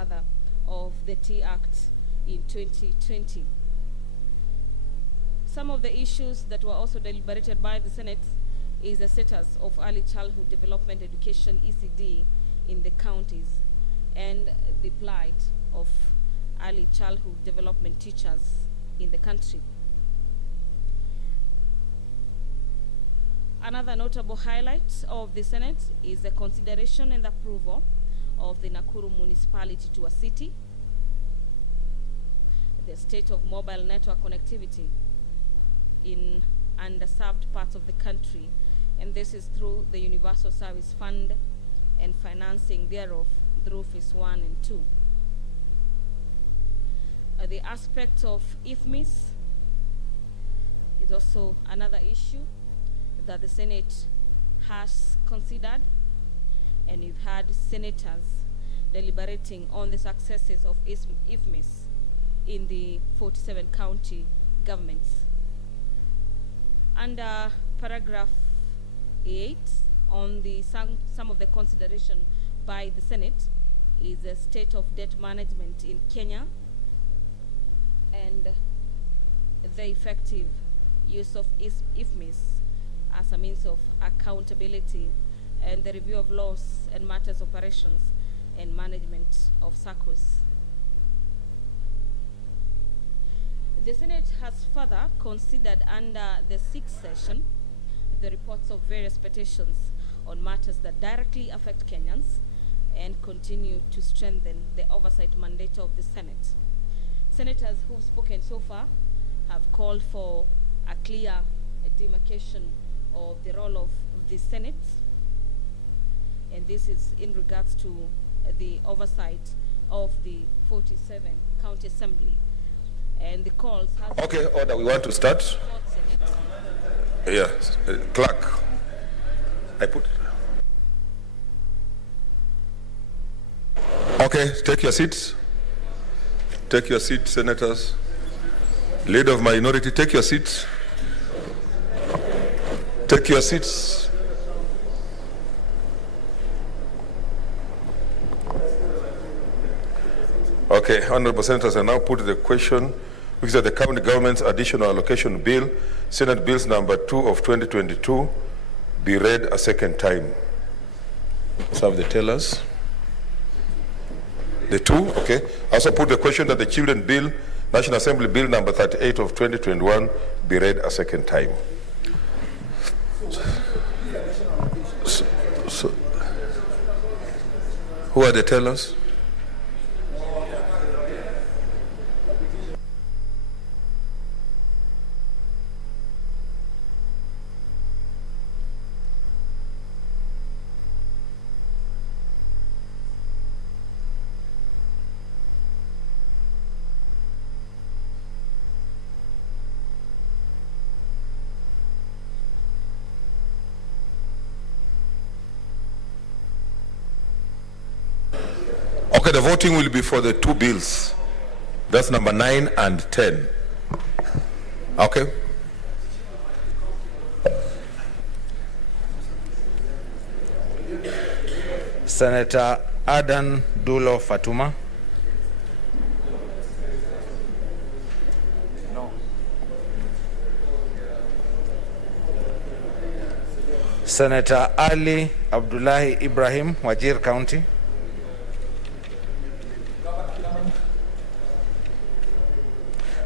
of the Tea Act in 2020. Some of the issues that were also deliberated by the Senate is the status of early childhood development education, ECD, in the counties, and the plight of early childhood development teachers in the country. Another notable highlight of the Senate is the consideration and approval of the Nakuru municipality to a city, the state of mobile network connectivity in underserved parts of the country, and this is through the Universal Service Fund and financing thereof through Phase 1 and 2. The aspect of IFMIS is also another issue that the Senate has considered, and we've had senators deliberating on the successes of IFMIS in the 47 county governments. Under paragraph 8 on the some of the consideration by the Senate is the state of debt management in Kenya and the effective use of IFMIS as a means of accountability and the review of laws and matters operations and management of SACCOs. The Senate has further considered under the 6th session the reports of various petitions on matters that directly affect Kenyans and continue to strengthen the oversight mandate of the Senate. Senators who've spoken so far have called for a clear demarcation of the role of the Senate, and this is in regards to the oversight of the 47 county assembly. And the calls have Okay, order. We want to start. Yes, clerk. I put. Okay, take your seats. Take your seats, senators. Leader of minority, take your seats. Take your seats. Okay, honorable senators, I now put the question, which is that the county government's additional allocation bill, Senate Bills number 2 of 2022, be read a second time. Serve the tellers. The 2, okay. I also put the question that the Children Bill, National Assembly Bill number 38 of 2021, be read a second time. So, who are the tellers? Okay, the voting will be for the 2 bills. That's number 9 and 10. Okay. Senator Adan Dulo Fatuma. No. Senator Ali Abdullahi Ibrahim, Wajir County.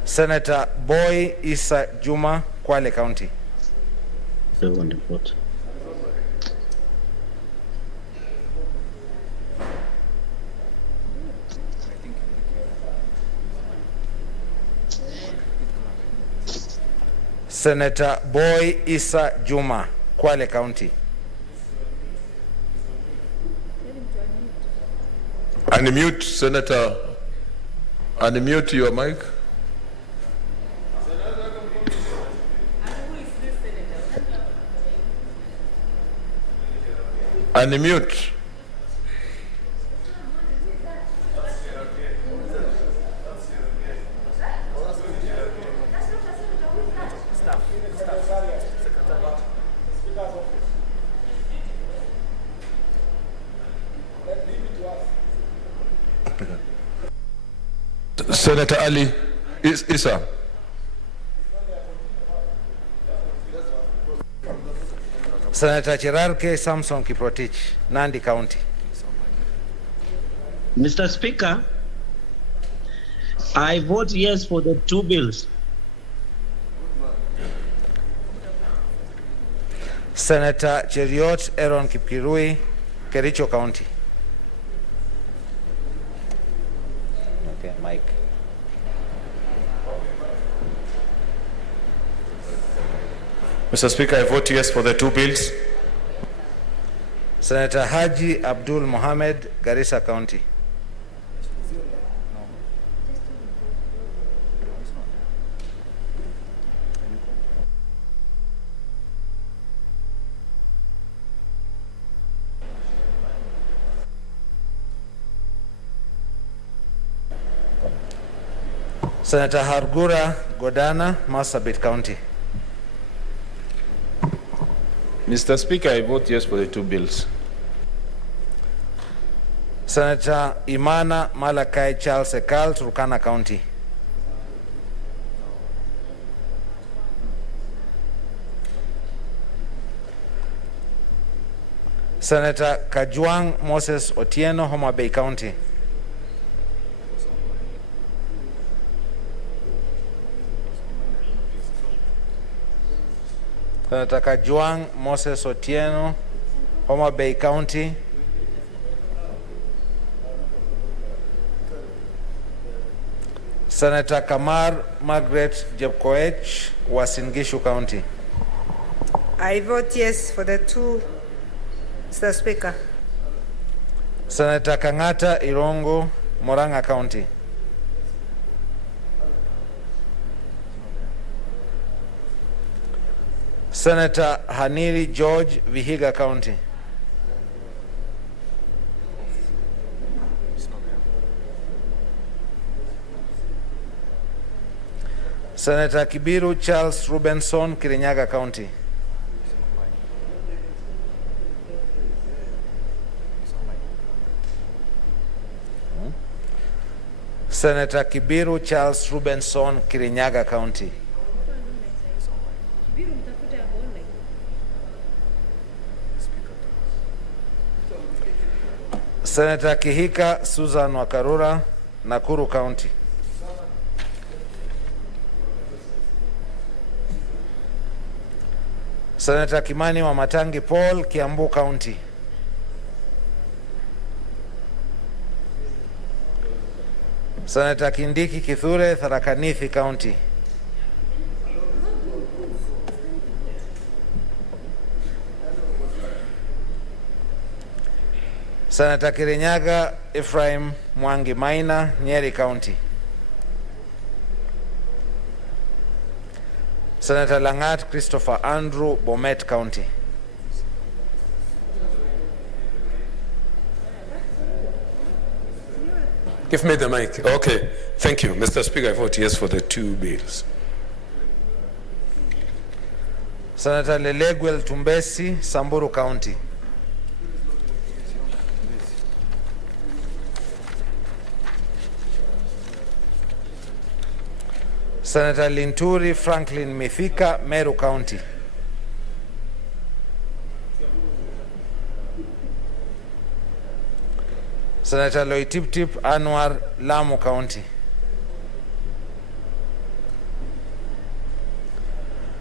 Senator Boy Isa Juma, Kwale County. Senator Boy Isa Juma, Kwale County. Unmute, Senator. Unmute your mic. Unmute. Senator Ali Issa. Senator Chirarke Samson Kiprotich, Nandi County. Mr. Speaker, I vote yes for the two bills. Senator Cheriot Aaron Kipkirui, Kericho County. Okay, Mike. Mr. Speaker, I vote yes for the two bills. Senator Haji Abdul Mohamed, Garissa County. Senator Hargura Godana, Marsabit County. Mr. Speaker, I vote yes for the two bills. Senator Imana Malakai Charles Ekal, Turkana County. Senator Kajwang Moses Otieno, Homa Bay County. Senator Kajwang Moses Otieno, Homa Bay County. Senator Kamar Margaret Jepkoech, Uasin Gishu County. I vote yes for the two, Mr. Speaker. Senator Kangata Irongo, Moranga County. Senator Haniri George, Vihiga County. Senator Kibiru Charles Rubenson, Kirinyaga County. Senator Kibiru Charles Rubenson, Kirinyaga County. Senator Kihika Susan Wakarura, Nakuru County. Senator Kimani Wamatangi Paul, Kiambu County. Senator Kindiki Kithure, Tharaka Nithi County. Senator Kirinyaga Ephraim Mwangi Maina, Nyeri County. Senator Langat Christopher Andrew, Bomet County. Give me the mic. Okay. Thank you. Mr. Speaker, I vote yes for the two bills. Senator Leleguel Tumbesi, Samburu County. Senator Linturi Franklin Mithika, Meru County. Senator Loitiptip Anwar, Lamu County.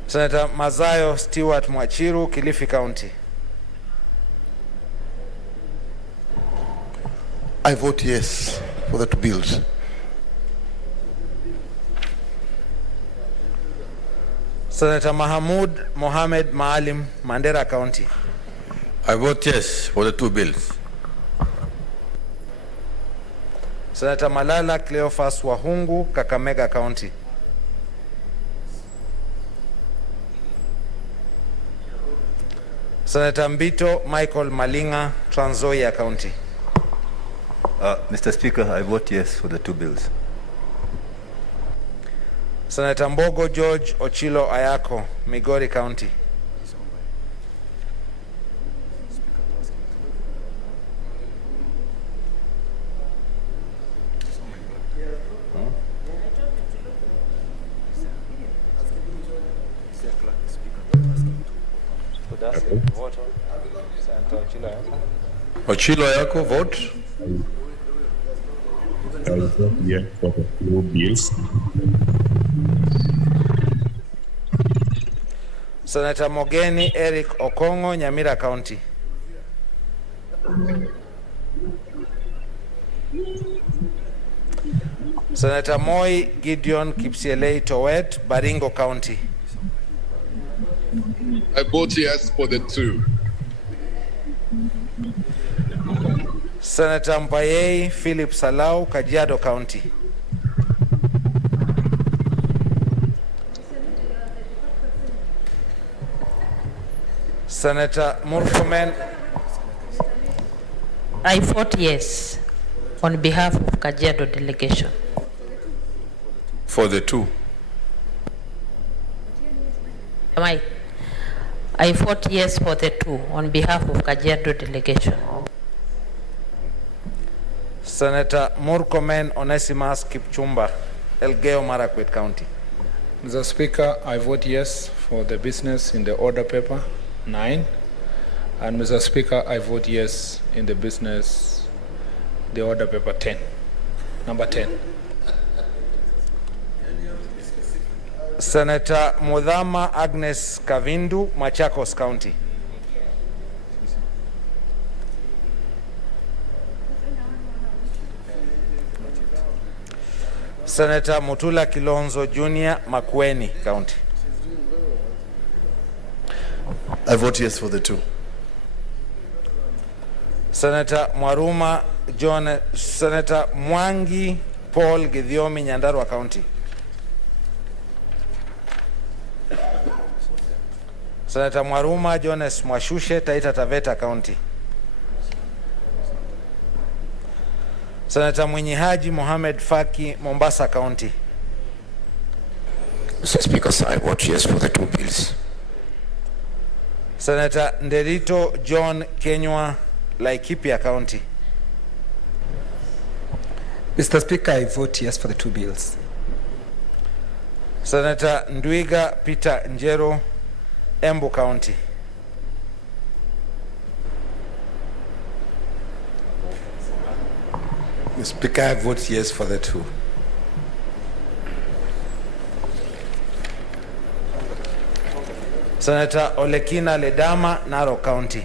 Senator Mazayo Stewart Mwachiru, Kilifi County. I vote yes for the two bills. Senator Mahamud Mohamed Maalim, Mandera County. I vote yes for the two bills. Senator Malala Cleophas Wahungu, Kakamega County. Senator Mbito Michael Malinga, Trans Nzoia County. Mr. Speaker, I vote yes for the two bills. Senator Mbogo George Ochilo Ayako, Migori County. Ochilo Ayako, vote. I vote yes for the two bills. Senator Mogeni Eric Okongo, Nyamira County. Senator Moi Gideon Kipsielei Towet, Baringo County. I vote yes for the two. Senator Mpayei Philip Salau, Kajiado County. Senator Murkomen. I vote yes on behalf of Kajiado delegation. For the two. I vote yes for the two on behalf of Kajiado delegation. Senator Murkomen Onesimus Kipchumba, Elgeyo Marakwet County. Mr. Speaker, I vote yes for the business in the order paper 9. And Mr. Speaker, I vote yes in the business, the order paper 10. Number 10. Senator Mudhama Agnes Kavindu, Machakos County. Senator Mutula Kilonzo Jr., Makueni County. I vote yes for the two. Senator Mwaruma John, Senator Mwangi Paul Githiomi, Nyandarua County. Senator Mwaruma Jones Mwashushe, Taita Taveta County. Senator Mwinyihaji Mohamed Faki, Mombasa County. Mr. Speaker, I vote yes for the two bills. Senator Nderito John Kenywa, Laikipia County. Mr. Speaker, I vote yes for the two bills. Senator Ndwiga Peter Njero, Embu County. Mr. Speaker, I vote yes for the two. Senator Olekina Ledama, Narok County.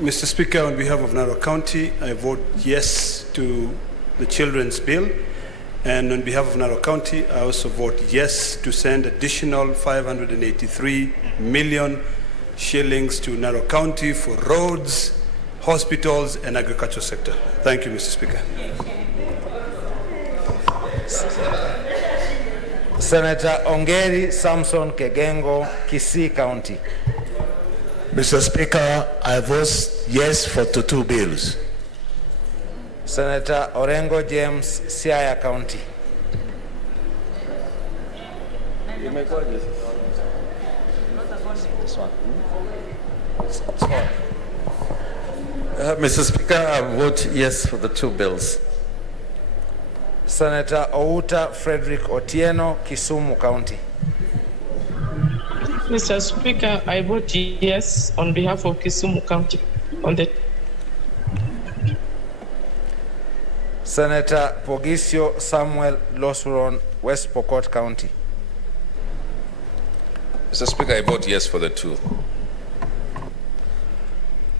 Mr. Speaker, on behalf of Narok County, I vote yes to the children's bill. And on behalf of Narok County, I also vote yes to send additional 583 million shillings to Narok County for roads, hospitals, and agricultural sector. Thank you, Mr. Speaker. Senator Ongeri Samson Kegengo, Kisii County. Mr. Speaker, I vote yes for the two bills. Senator Orengo James, Siaya County. Mr. Speaker, I vote yes for the two bills. Senator Outa Frederick Otieno, Kisumu County. Mr. Speaker, I vote yes on behalf of Kisumu County on the Senator Pogisio Samuel Losuron, West Pokot County. Mr. Speaker, I vote yes for the two.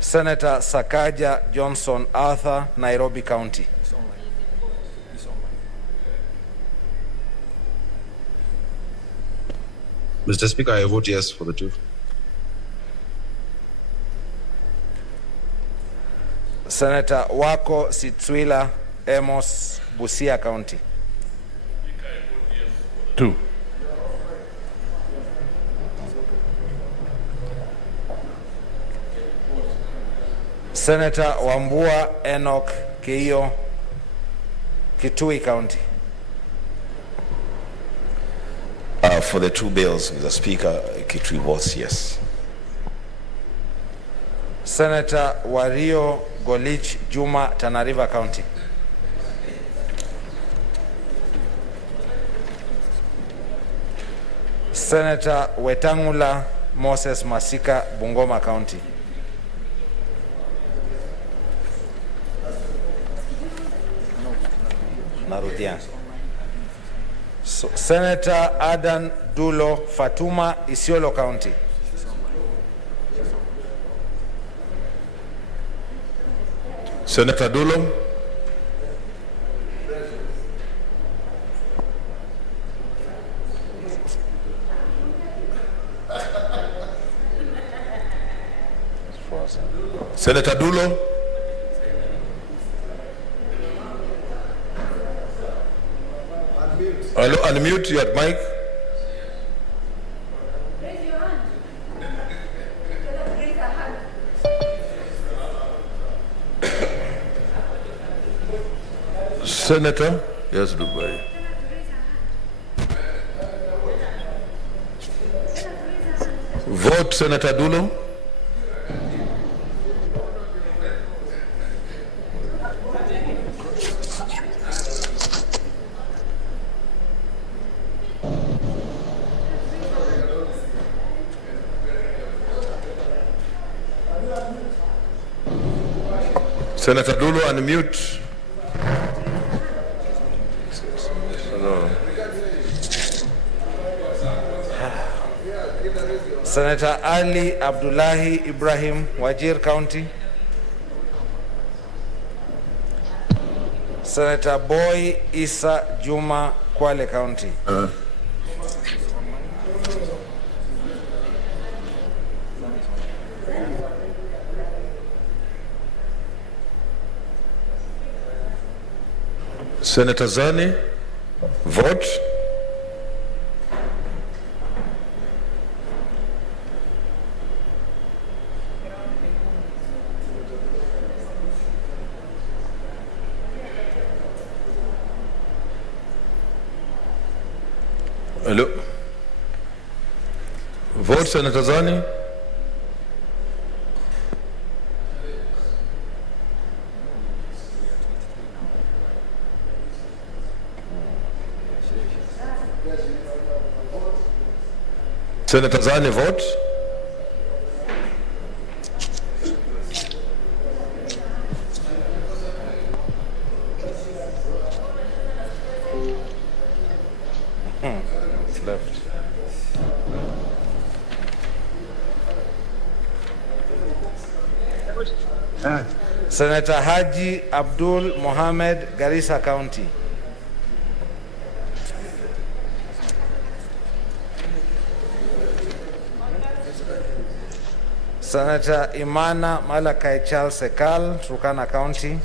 Senator Sakaja Johnson Arthur, Nairobi County. Mr. Speaker, I vote yes for the two. Senator Wako Sitswila Amos, Busia County. Two. Senator Wambua Enoch Keio, Kitui County. For the two bills, Mr. Speaker, Kitui votes yes. Senator Wario Golich Juma, Tana River County. Senator Wetangula Moses Masika, Bungoma County. Narudia. Senator Adan Dulo Fatuma, Isiolo County. Senator Dulo. Senator Dulo. Hello, unmute your mic. Senator, yes, Dubai. Vote Senator Dulo. Senator Dulo, unmute. No. Senator Ali Abdullahi Ibrahim, Wajir County. Senator Boy Isa Juma, Kwale County. Senator Zani, vote. Hello. Vote Senator Zani. Senator Zani, vote. It's left. Senator Haji Abdul Mohammed, Garissa County. Senator Imana Malakai Charles Sekal, Turkana County.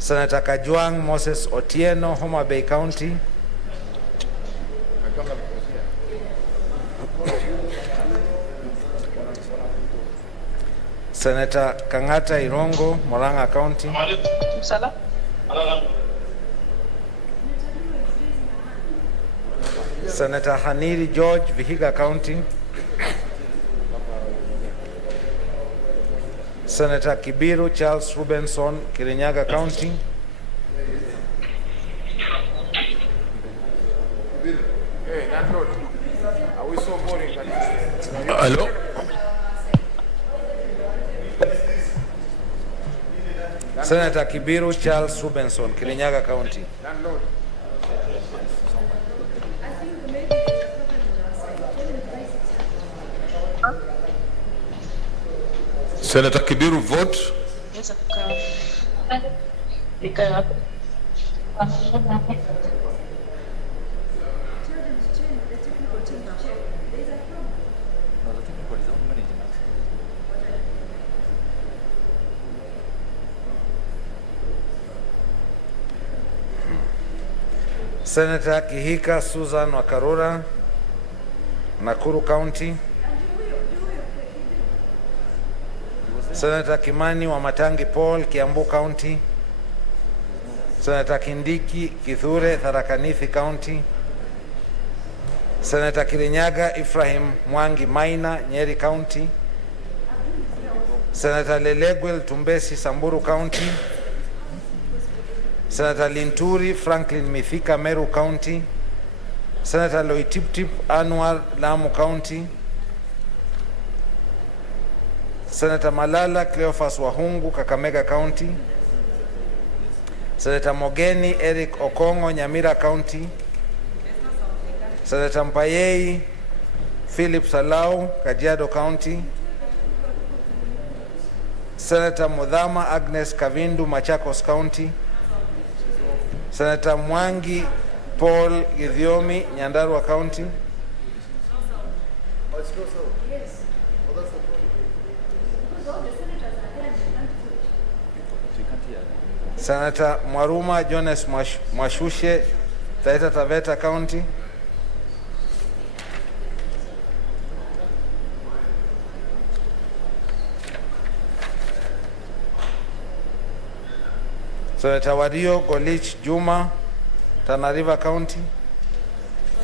Senator Kajwang Moses Otieno, Homa Bay County. Senator Kangata Irongo, Moranga County. Senator Haniri George, Vihiga County. Senator Kibiru Charles Rubenson, Kirinyaga County. Hey, landlord, are we so boring? Hello. Senator Kibiru Charles Rubenson, Kirinyaga County. Landlord. Senator Kibiru, vote. Senator Kihika Susan Wakarura, Nakuru County. Senator Kimani Wamatangi Paul, Kiambu County. Senator Kindiki Kithure, Tharaka Nithi County. Senator Kirinyaga Ephraim Mwangi Maina, Nyeri County. Senator Lelegwel Tumbesi, Samburu County. Senator Linturi Franklin Mithika, Meru County. Senator Loitiptip Anwar, Lamu County. Senator Malala Cleophas Wahungu, Kakamega County. Senator Mogeni Eric Okongo, Nyamira County. Senator Mpayei Philip Salau, Kajiado County. Senator Mudhama Agnes Kavindu, Machakos County. Senator Mwangi Paul Githiomi, Nyandarua County. Senator Mwaruma Jones Mwashushe, Taita Taveta County. Senator Wario Golich Juma, Tana River County.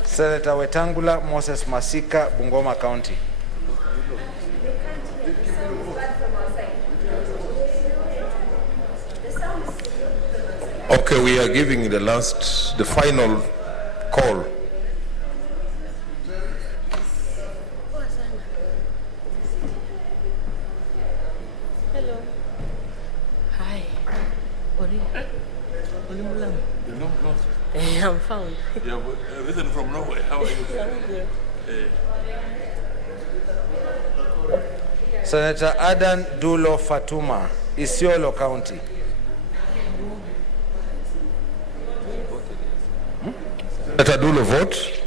Senator Wetangula Moses Masika, Bungoma County. Okay, we are giving the final call. Hello. Hi. Ori. Olimulam. You're not lost. I'm found. You're risen from nowhere. How are you? Senator Adan Dulo Fatuma, Isiolo County. Senator Dulo, vote.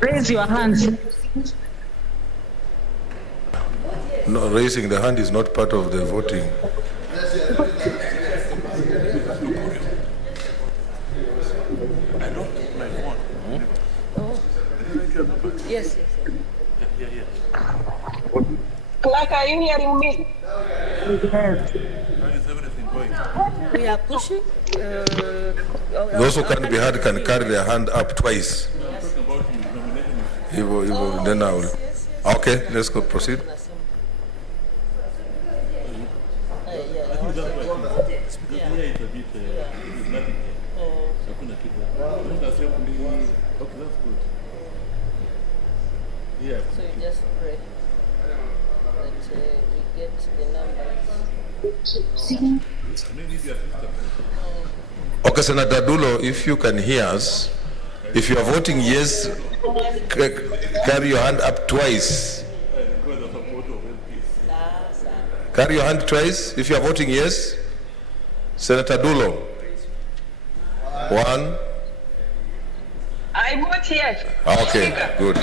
Raise your hands. No, raising the hand is not part of the voting. Yes. Clark, are you hearing me? Yes. We are pushing. Those who can't be heard can carry their hand up twice. Then I will. Okay, let's go proceed. So you just pray that we get the numbers. Okay, Senator Dulo, if you can hear us, if you are voting yes, carry your hand up twice. Carry your hand twice if you are voting yes. Senator Dulo. 1. I vote yes. Okay, good.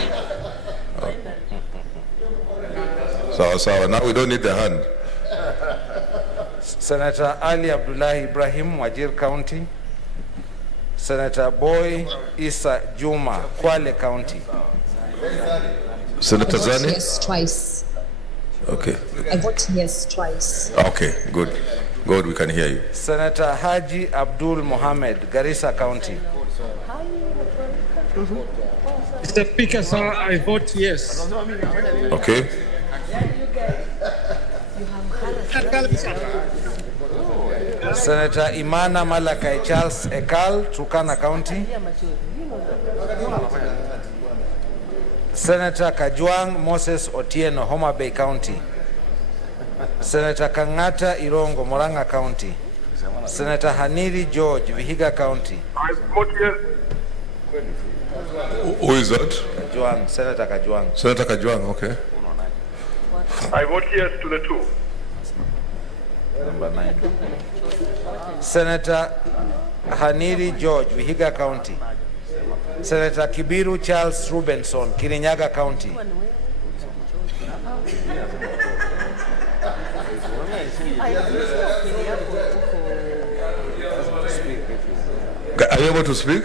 So now we don't need the hand. Senator Ali Abdullahi Ibrahim, Wajir County. Senator Boy Isa Juma, Kwale County. Senator Zani? Yes, twice. Okay. I vote yes twice. Okay, good. Good, we can hear you. Senator Haji Abdul Mohammed, Garissa County. Mr. Speaker, sir, I vote yes. Okay. Senator Imana Malakai Charles Ekal, Turkana County. Senator Kajwang Moses Otieno, Homa Bay County. Senator Kangata Irongo, Moranga County. Senator Haniri George, Vihiga County. I vote yes. Who is that? Kajwang, Senator Kajwang. Senator Kajwang, okay. I vote yes to the 2. Number 9. Senator Haniri George, Vihiga County. Senator Kibiru Charles Rubenson, Kirinyaga County. Are you able to speak?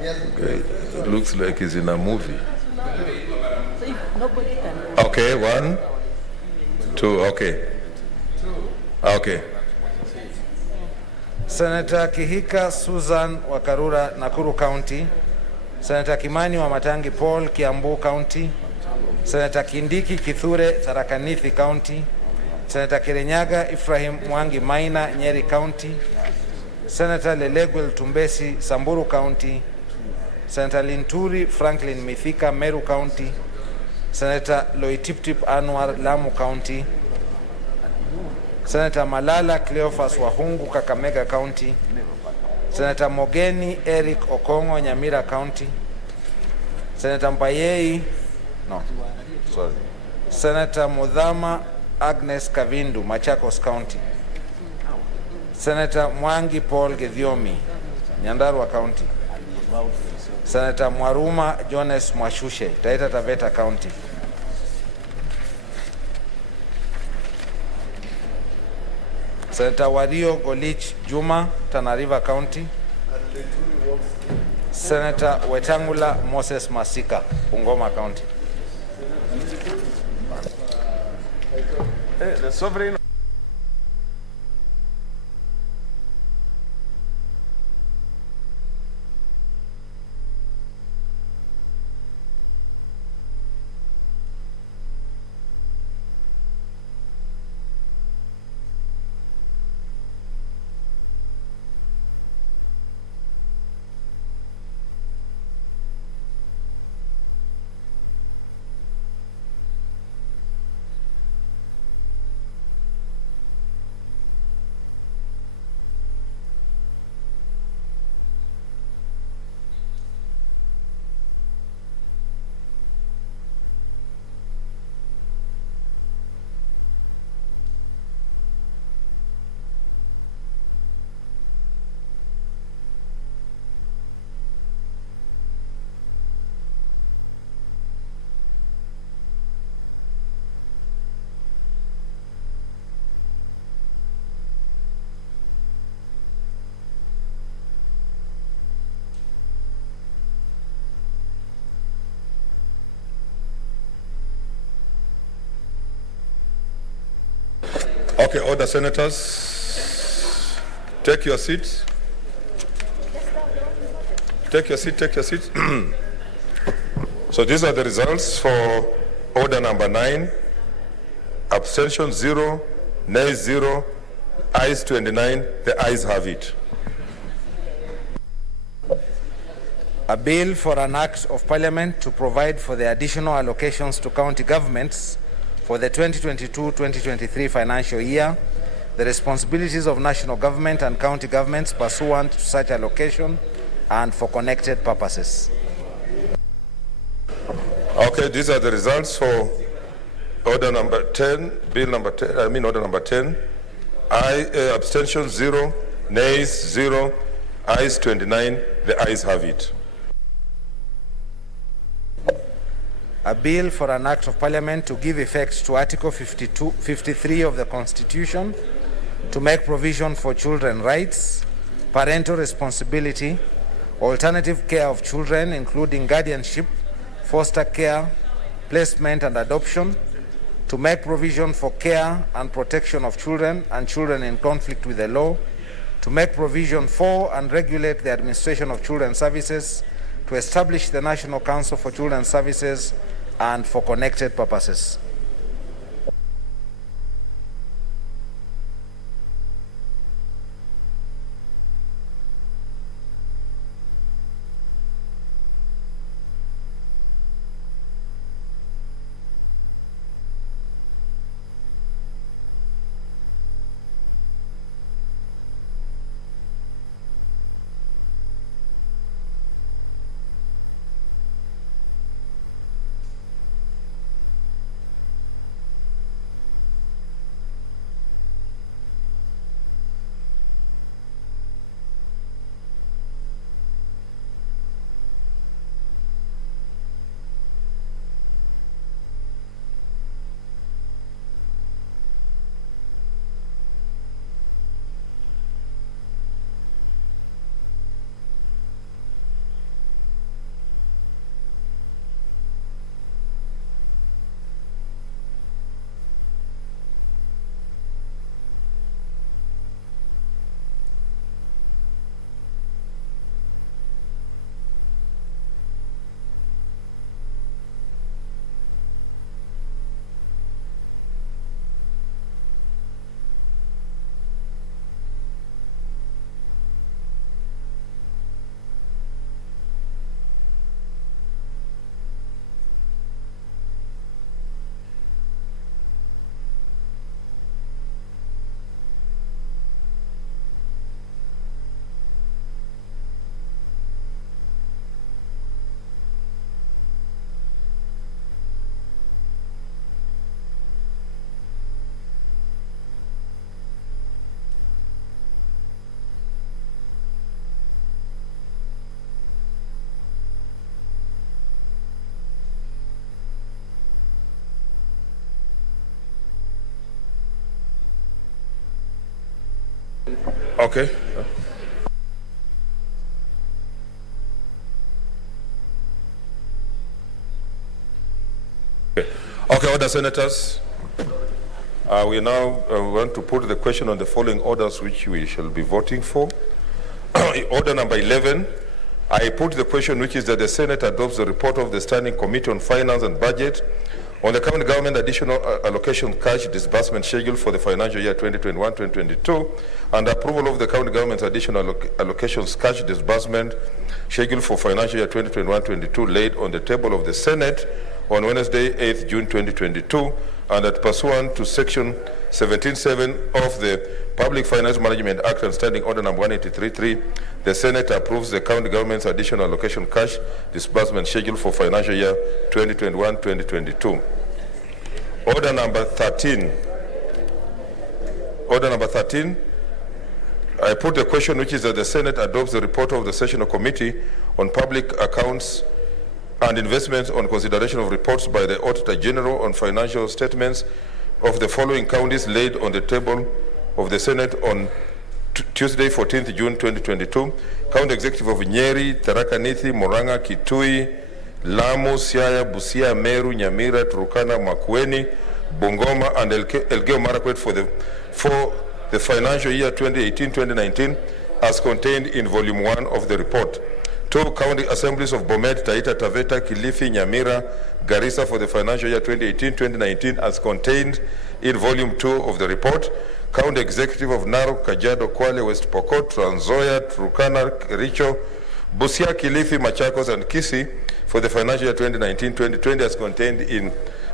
Okay. It looks like he's in a movie. Okay, 1, 2, okay. Okay. Senator Kihika Susan wa Karura, Nakuru County. Senator Kimani wa Matangi Paul, Kiambu County. Senator Kindiki Kithure, Tharaka Nithi County. Senator Kirinyaga Ephraim Mwangi Maina, Nyeri County. Senator Lelegwel Tumbesi, Samburu County. Senator Linturi Franklin Mithika, Meru County. Senator Loitiptip Anwar, Lamu County. Senator Malala Cleophas Wahungu, Kakamega County. Senator Mogeni Eric Okongo, Nyamira County. Senator Mpayei, Senator Mudhama Agnes Kavindu, Machakos County. Senator Mwangi Paul Gedhiomi, Nyandarua County. Senator Mwaruma Jones Mwashushe, Taita Taveta County. Senator Wario Golich Juma, Tana River County. Senator Wetangula Moses Masika, Bungoma County. The sovereign. Okay, order, senators. Take your seats. Take your seat, take your seat. So these are the results for order number 9. Abstention 0, nays 0, ayes 29. The ayes have it. A bill for an act of parliament to provide for the additional allocations to county governments for the 2022-2023 financial year, the responsibilities of national government and county governments pursuant to such allocation and for connected purposes. Okay, these are the results for order number 10, bill number 10, order number 10. Abstention 0, nays 0, ayes 29. The ayes have it. A bill for an act of parliament to give effect to Article 53 of the Constitution to make provision for children's rights, parental responsibility, alternative care of children, including guardianship, foster care, placement and adoption, to make provision for care and protection of children and children in conflict with the law, to make provision for and regulate the administration of children's services, to establish the National Council for Children's Services, and for connected purposes. Okay. Okay, order, senators. We now want to put the question on the following orders which we shall be voting for. Order number 11, I put the question which is that the Senate adopts the report of the Standing Committee on Finance and Budget on the county government additional allocation cash disbursement schedule for the financial year 2021-2022 and approval of the county government's additional allocations cash disbursement schedule for financial year 2021-2022 laid on the table of the Senate on Wednesday, 8th June 2022, and that pursuant to Section 17.7 of the Public Finance Management Act and Standing Order number 183.3, the Senate approves the county government's additional allocation cash disbursement schedule for financial year 2021-2022. Order number 13. Order number 13. I put the question which is that the Senate adopts the report of the Sessional Committee on Public Accounts and Investments on consideration of reports by the Auditor General on financial statements of the following counties laid on the table of the Senate on Tuesday, 14th June 2022. County Executive of Nyeri, Tharaka Nithi, Murang'a, Kitui, Lamu, Siaya, Busia, Meru, Nyamira, Turkana, Makueni, Bungoma, and Elgeyo Marakwet for the financial year 2018-2019 as contained in Volume 1 of the report. 2 county assemblies of Bomet, Taita Taveta, Kilifi, Nyamira, Garissa for the financial year 2018-2019 as contained in Volume 2 of the report. County Executive of Narok, Kajiado, Kwale, West Pokot, Trans Nzoia, Turkana, Kericho, Busia, Kilifi, Machakos, and Kisii for the financial year 2019-2020 as contained in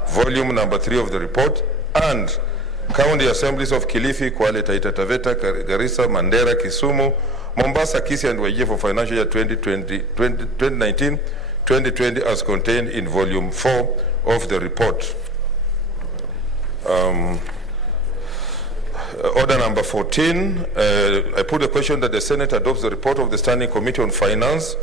Volume number 3 of the report. And County Assemblies of Kilifi, Kwale, Taita Taveta, Garissa, Mandera, Kisumu, Mombasa, Kisii, and Wajir for financial year 2019-2020 as contained in Volume 4 of the report. Order number 14, I put a question that the Senate adopts the report of the Standing Committee on Finance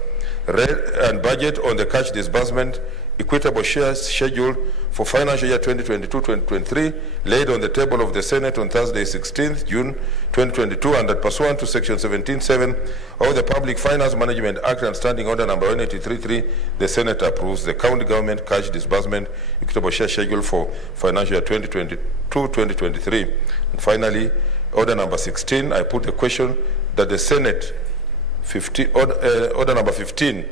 and Budget on the cash disbursement equitable shares schedule for financial year 2022-2023 laid on the table of the Senate on Thursday, 16th June 2022, and that pursuant to Section 17.7 of the Public Finance Management Act and Standing Order number 183.3, the Senate approves the county government cash disbursement equitable share schedule for financial year 2022-2023. And finally, order number 16, I put the question that the Senate, order number 15,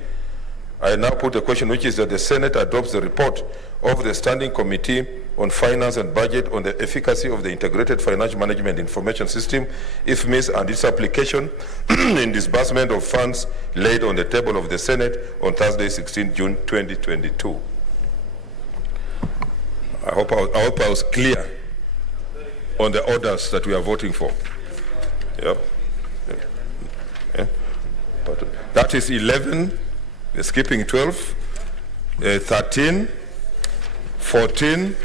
I now put the question which is that the Senate adopts the report of the Standing Committee on Finance and Budget on the efficacy of the Integrated Financial Management Information System, IFMIS, and its application in disbursement of funds laid on the table of the Senate on Thursday, 16 June 2022. I hope I was clear on the orders that we are voting for. Yeah. Yeah. But that is 11. We're skipping 12, 13, 14,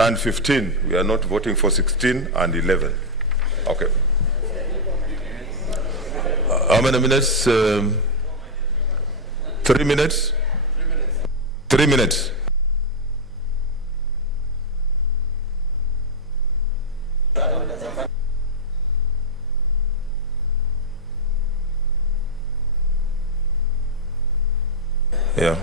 and 15. We are not voting for 16 and 11. Okay. How many minutes? 3 minutes? 3 minutes. Yeah.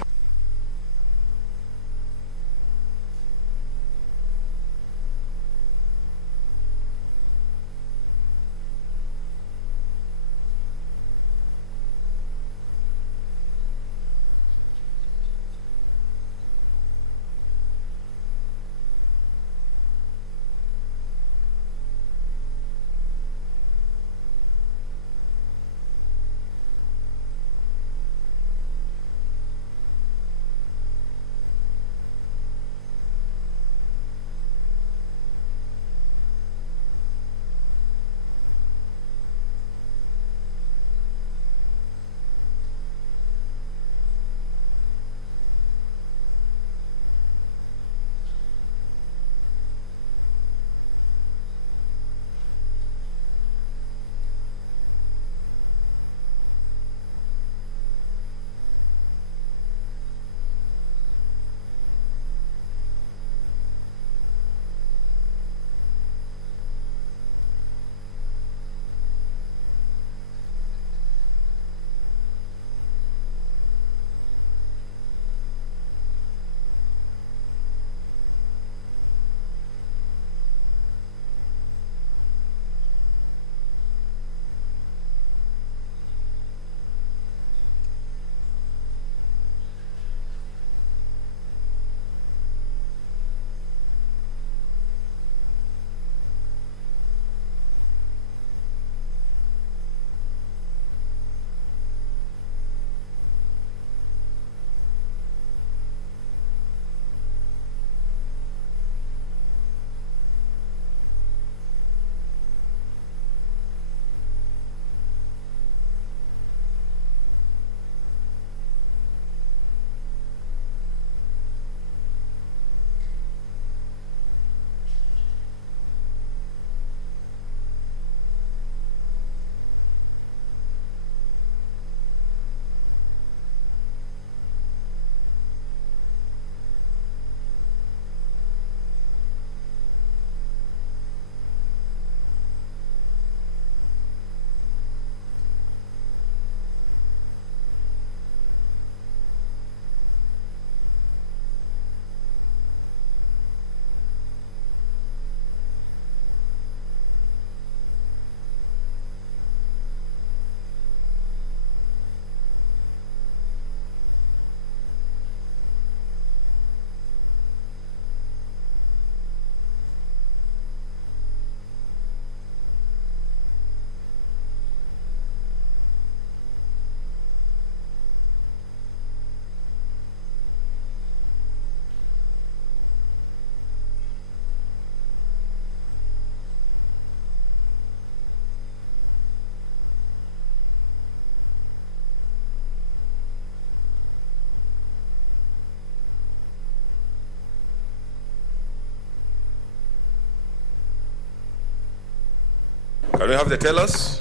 Can we have the tellers?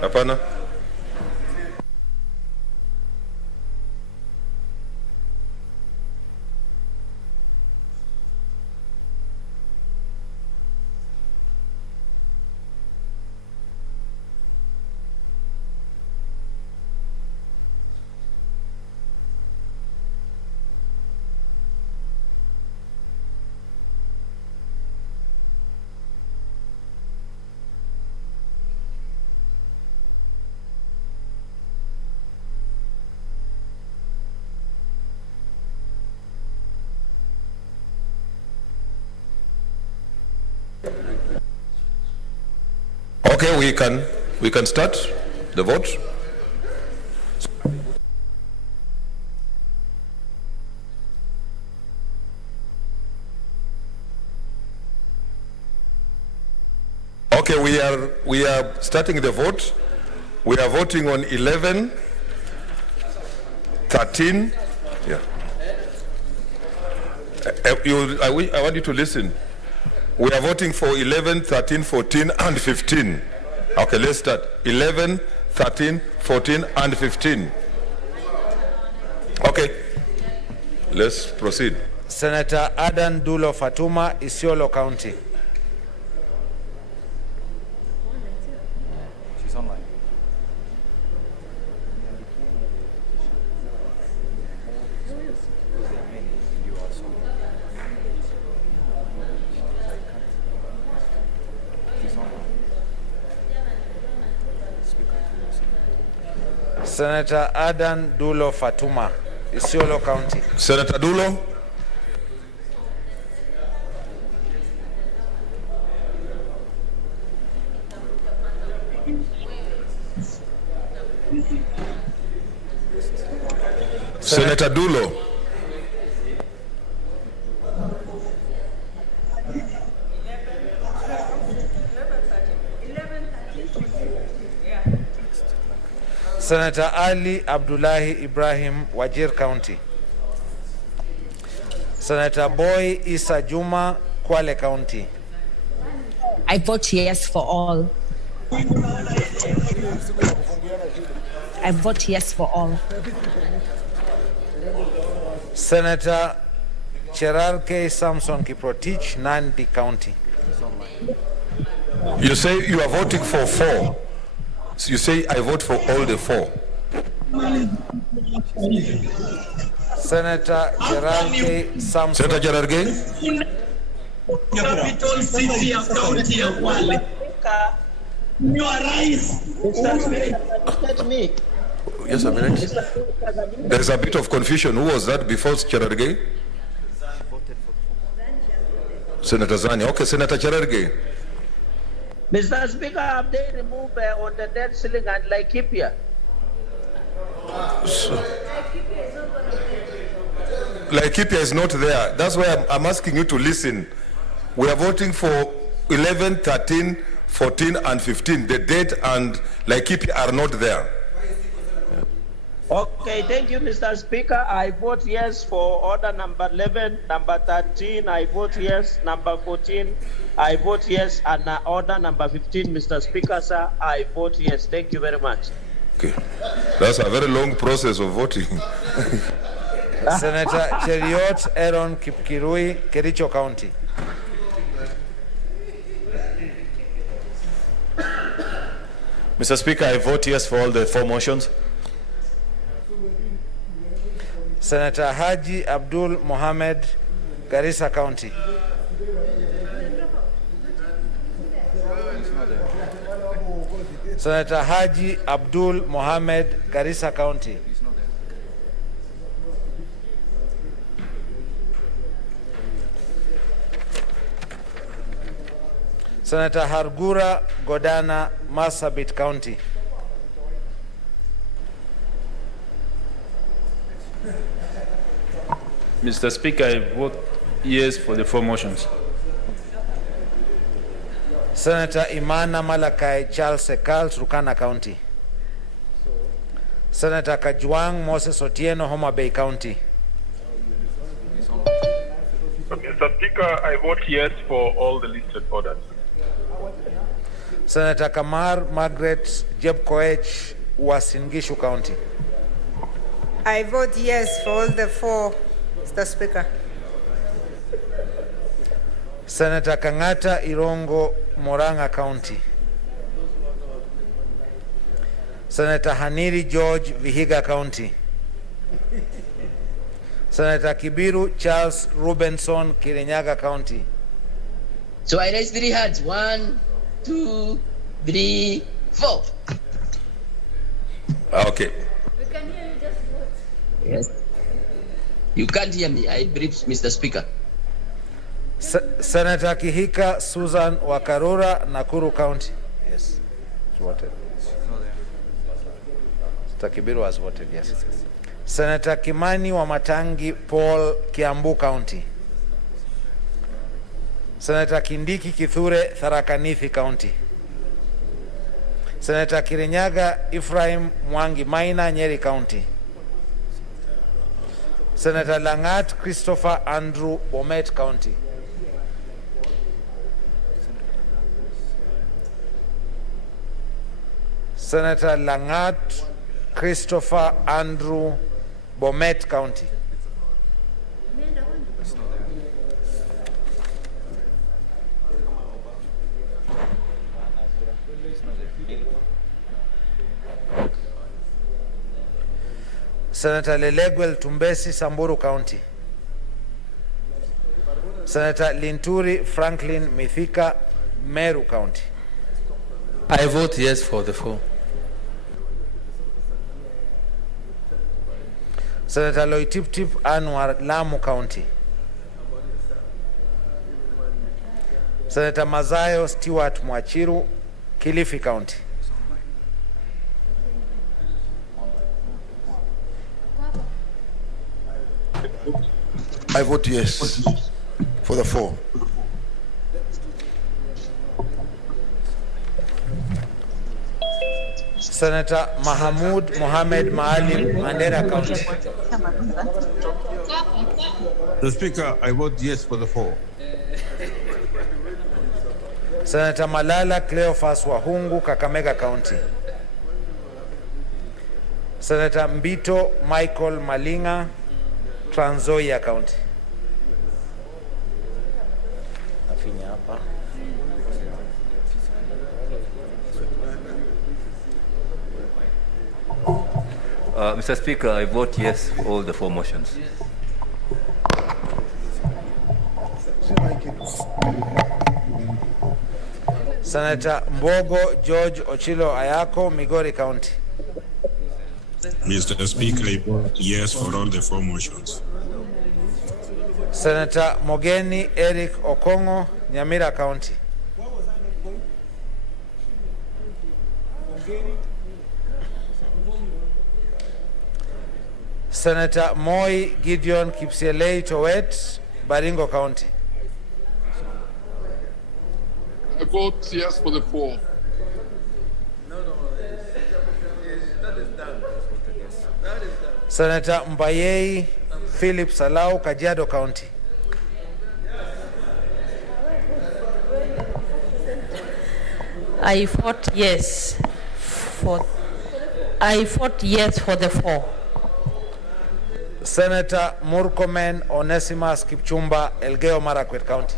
Hapana. Okay, we can start the vote. Okay, we are starting the vote. We are voting on 11, 13. Yeah. I want you to listen. We are voting for 11, 13, 14, and 15. Okay, let's start. 11, 13, 14, and 15. Okay, let's proceed. Senator Adan Dulo Fatuma, Isiolo County. She's online. Senator Adan Dulo Fatuma, Isiolo County. Senator Dulo. Senator Dulo. Senator Ali Abdullahi Ibrahim, Wajir County. Senator Boy Isa Juma, Kwale County. I vote yes for all. I vote yes for all. Senator Cherarke Samson Kiprotich, Nandi County. You say you are voting for 4. So you say I vote for all the 4. Senator Cherarke Samson. Senator Cherarke. Capital City of County of Wale. You are right. Yes, a minute. There is a bit of confusion. Who was that before Cherarke? Senator Zani. Okay, Senator Cherarke. Mr. Speaker, have they removed on the debt ceiling and Laikipia? Laikipia is not there. That's why I'm asking you to listen. We are voting for 11, 13, 14, and 15. The date and Laikipia are not there. Okay, thank you, Mr. Speaker. I vote yes for order number 11, number 13. I vote yes. Number 14, I vote yes. And order number 15, Mr. Speaker, sir, I vote yes. Thank you very much. Okay. That's a very long process of voting. Senator Cheriot Aaron Kipkirui, Kericho County. Mr. Speaker, I vote yes for all the 4 motions. Senator Haji Abdul Mohammed, Garissa County. Senator Haji Abdul Mohammed, Garissa County. Senator Hargura Godana, Marsabit County. Mr. Speaker, I vote yes for the 4 motions. Senator Imana Malakai Charles Sekal, Turkana County. Senator Kajwang Moses Otieno, Homa Bay County. Mr. Speaker, I vote yes for all the listed orders. Senator Kamar Margaret Jebkoech, Uasin Gishu County. I vote yes for all the 4, Mr. Speaker. Senator Kangata Irongo, Moranga County. Senator Haniri George, Vihiga County. Senator Kibiru Charles Rubenson, Kirinyaga County. So I raise 3 hands. 1, 2, 3, 4. Okay. We can hear you, just vote. Yes. You can't hear me. I brief Mr. Speaker. Senator Kihika Susan Wakarura, Nakuru County. Yes. Voted. Senator Kibiru has voted, yes. Senator Kimani Wamatangi Paul, Kiambu County. Senator Kindiki Kithure, Tharaka Nithi County. Senator Kirinyaga Ephraim Mwangi Maina, Nyeri County. Senator Langat Christopher Andrew, Bomet County. Senator Langat Christopher Andrew, Bomet County. Senator Leleguel Tumbesi, Samburu County. Senator Linturi Franklin Mithika, Meru County. I vote yes for the 4. Senator Loitiptip Anwar, Lamu County. Senator Mazayo Stewart Mwachiru, Kilifi County. I vote yes for the 4. Senator Mahamud Mohamed Maalim, Mandera County. Mr. Speaker, I vote yes for the 4. Senator Malala Cleophas Wahungu, Kakamega County. Senator Mbito Michael Malinga, Trans Nzoia County. Mr. Speaker, I vote yes for all the 4 motions. Senator Mbogo George Ochilo Ayako, Migori County. Mr. Speaker, I vote yes for all the 4 motions. Senator Mogeni Eric Okongo, Nyamira County. Senator Moi Gideon Kipsielei Towet, Baringo County. I vote yes for the 4. Senator Mbayei Philip Salau, Kajiado County. I vote yes for the 4. Senator Murkomen Onesimus Kipchumba, Elgeyo Marakwet County.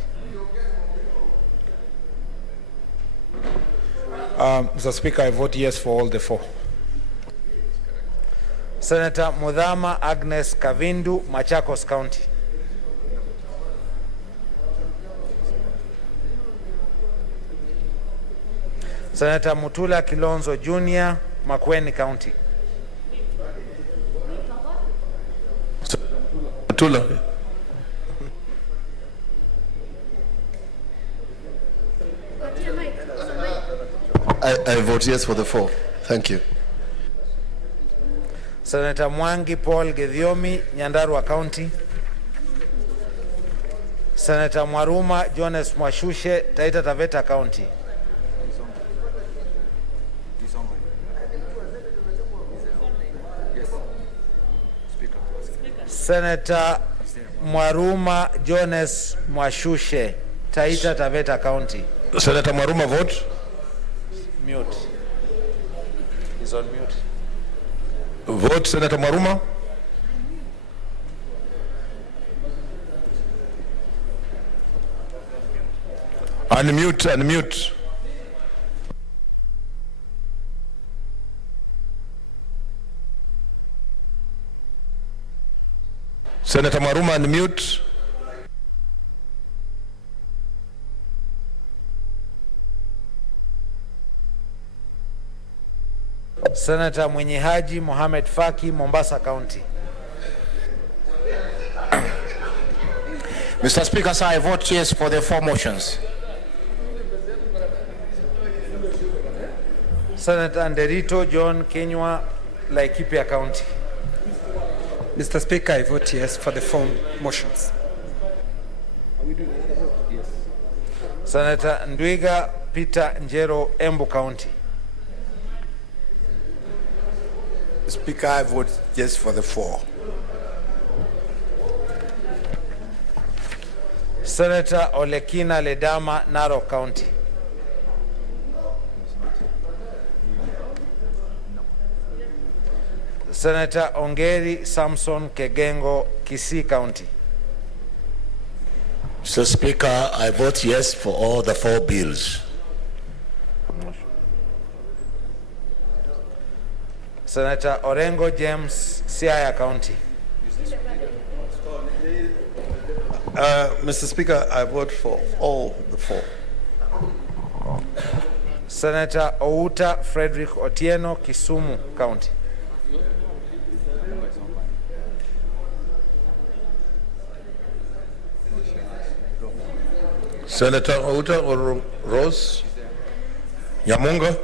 Mr. Speaker, I vote yes for all the 4. Senator Mudhama Agnes Kavindu, Machakos County. Senator Mutula Kilonzo Jr., Makueni County. Mutula. I vote yes for the 4. Thank you. Senator Mwangi Paul Gedhiomi, Nyandarua County. Senator Mwaruma Jones Mwashushe, Taita Taveta County. Senator Mwaruma Jones Mwashushe, Taita Taveta County. Senator Mwaruma vote? mute. He's on mute. Vote Senator Maruma. Unmute. Senator Maruma, unmute. Senator Mwenye Haji Mohamed Faki, Mombasa County. Mr. Speaker, sir, I vote yes for the 4 motions. Senator Nderito John Kenywa, Laikipia County. Mr. Speaker, I vote yes for the 4 motions. Senator Ndwiga Peter Njero, Embu County. Speaker, I vote yes for the 4. Senator Olekina Ledama, Narok County. Senator Ongeri Samson Kegengo, Kisii County. Mr. Speaker, I vote yes for all the 4 bills. Senator Orengo James, Siaya County. Mr. Speaker, I vote for all the 4. Senator Outa Frederick Otieno, Kisumu County. Senator Outa or Rose Nyamunga.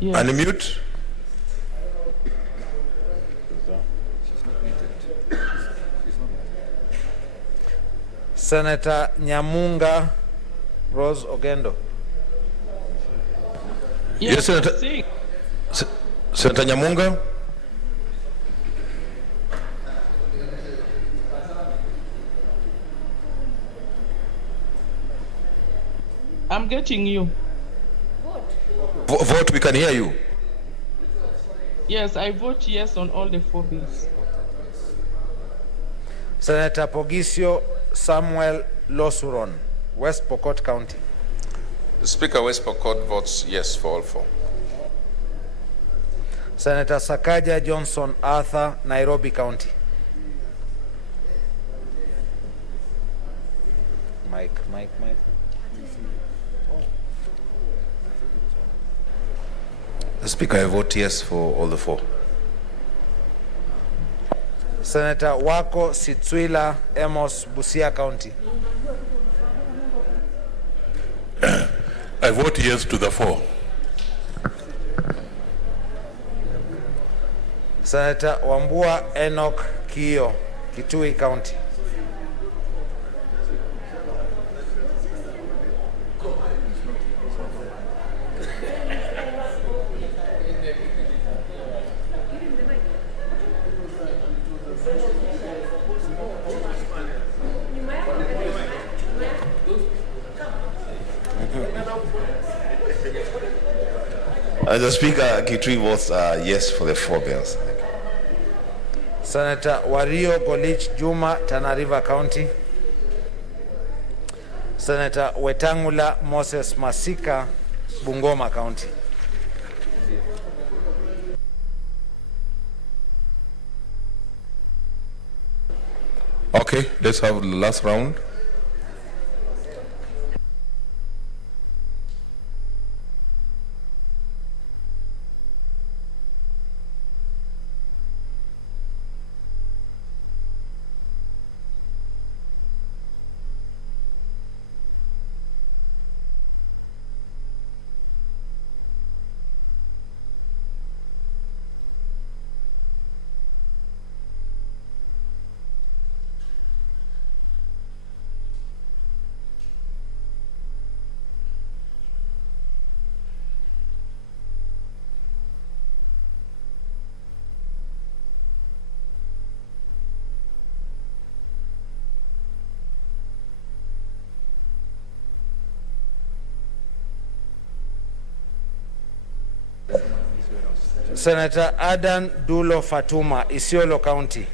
Yes. Unmute. Senator Nyamunga Rose Ogendo. Yes, Senator. Senator Nyamunga. I'm getting you. Vote, we can hear you. Yes, I vote yes on all the 4 bills. Senator Pogisio Samuel Losuron, West Pokot County. Speaker, West Pokot votes yes for all 4. Senator Sakaja Johnson Arthur, Nairobi County. Mike. Speaker, I vote yes for all the 4. Senator Wako Sitswila Amos, Busia County. I vote yes to the 4. Senator Wambua Enoch Kio, Kitui County. As the Speaker, Kitui votes yes for the 4 bills. Senator Wario Golich Juma, Tana River County. Senator Wetangula Moses Masika, Bungoma County. Okay, let's have the last round. Senator Adan Dulo Fatuma, Isiolo County.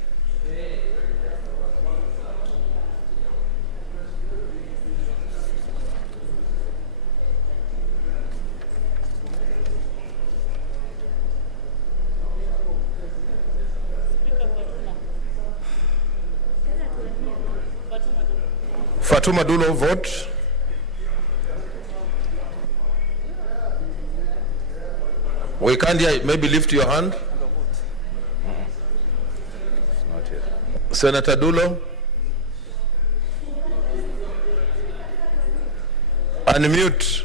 Fatuma Dulo, vote. We can't hear. Maybe lift your hand. Senator Dulo. Unmute.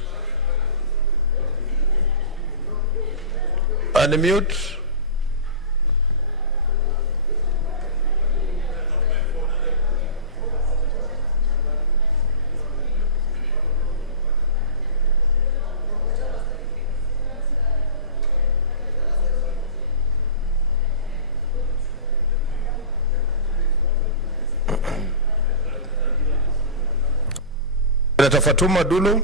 Unmute. Senator Fatuma Dulo.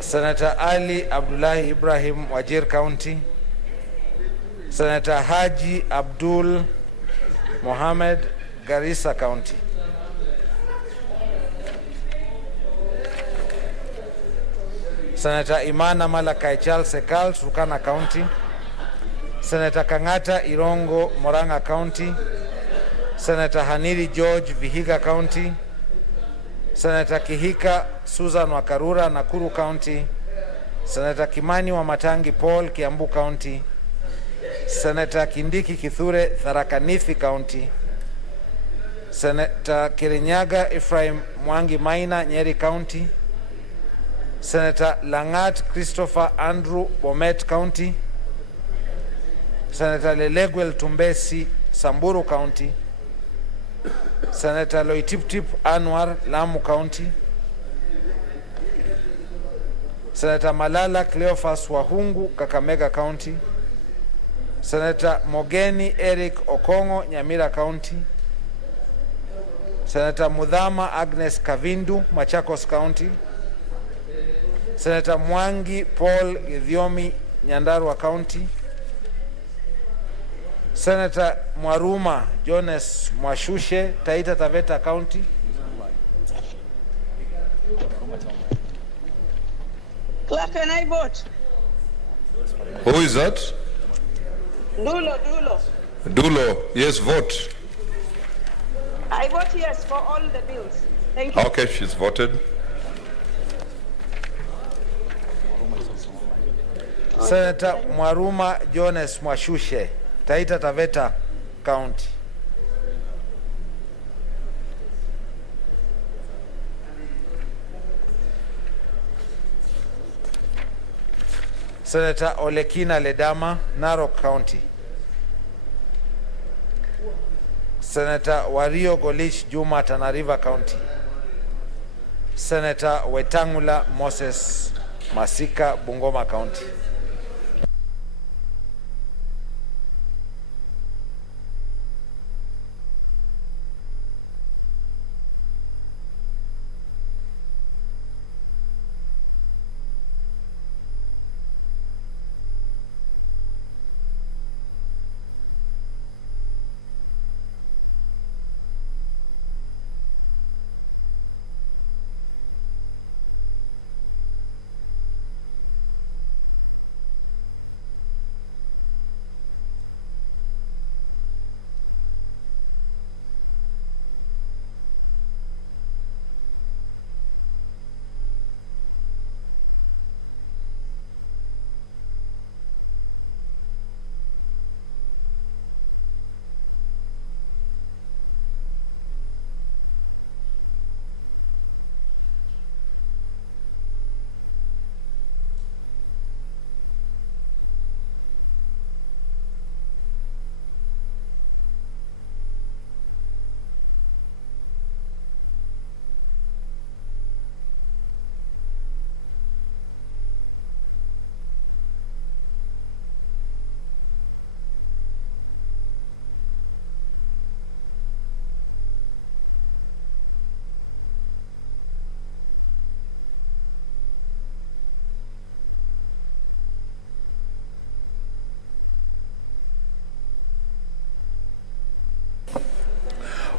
Senator Ali Abdullahi Ibrahim, Wajir County. Senator Haji Abdul Mohammed, Garissa County. Senator Imana Malakai Charles Sekal, Turkana County. Senator Kangata Irongo, Moranga County. Senator Haniri George, Vihiga County. Senator Kihika Susan Wakarura, Nakuru County. Senator Kimani Wamatangi Paul, Kiambu County. Senator Kindiki Kithure, Tharaka Nithi County. Senator Kirinyaga Ephraim Mwangi Maina, Nyeri County. Senator Langat Christopher Andrew, Bomet County. Senator Leleguel Tumbesi, Samburu County. Senator Loitiptip Anwar, Lamu County. Senator Malala Cleophas Wahungu, Kakamega County. Senator Mogeni Eric Okongo, Nyamira County. Senator Mudhama Agnes Kavindu, Machakos County. Senator Mwangi Paul Githiomi, Nyandarua County. Senator Mwaruma Jones Mwashushe, Taita Taveta County. Clerk, can I vote? Who is that? Dulo. Dulo, yes, vote. I vote yes for all the bills. Thank you. Okay, she's voted. Senator Mwaruma Jones Mwashushe, Taita Taveta County. Senator Olekina Ledama, Narok County. Senator Wario Golich Juma, Tana River County. Senator Wetangula Moses Masika, Bungoma County.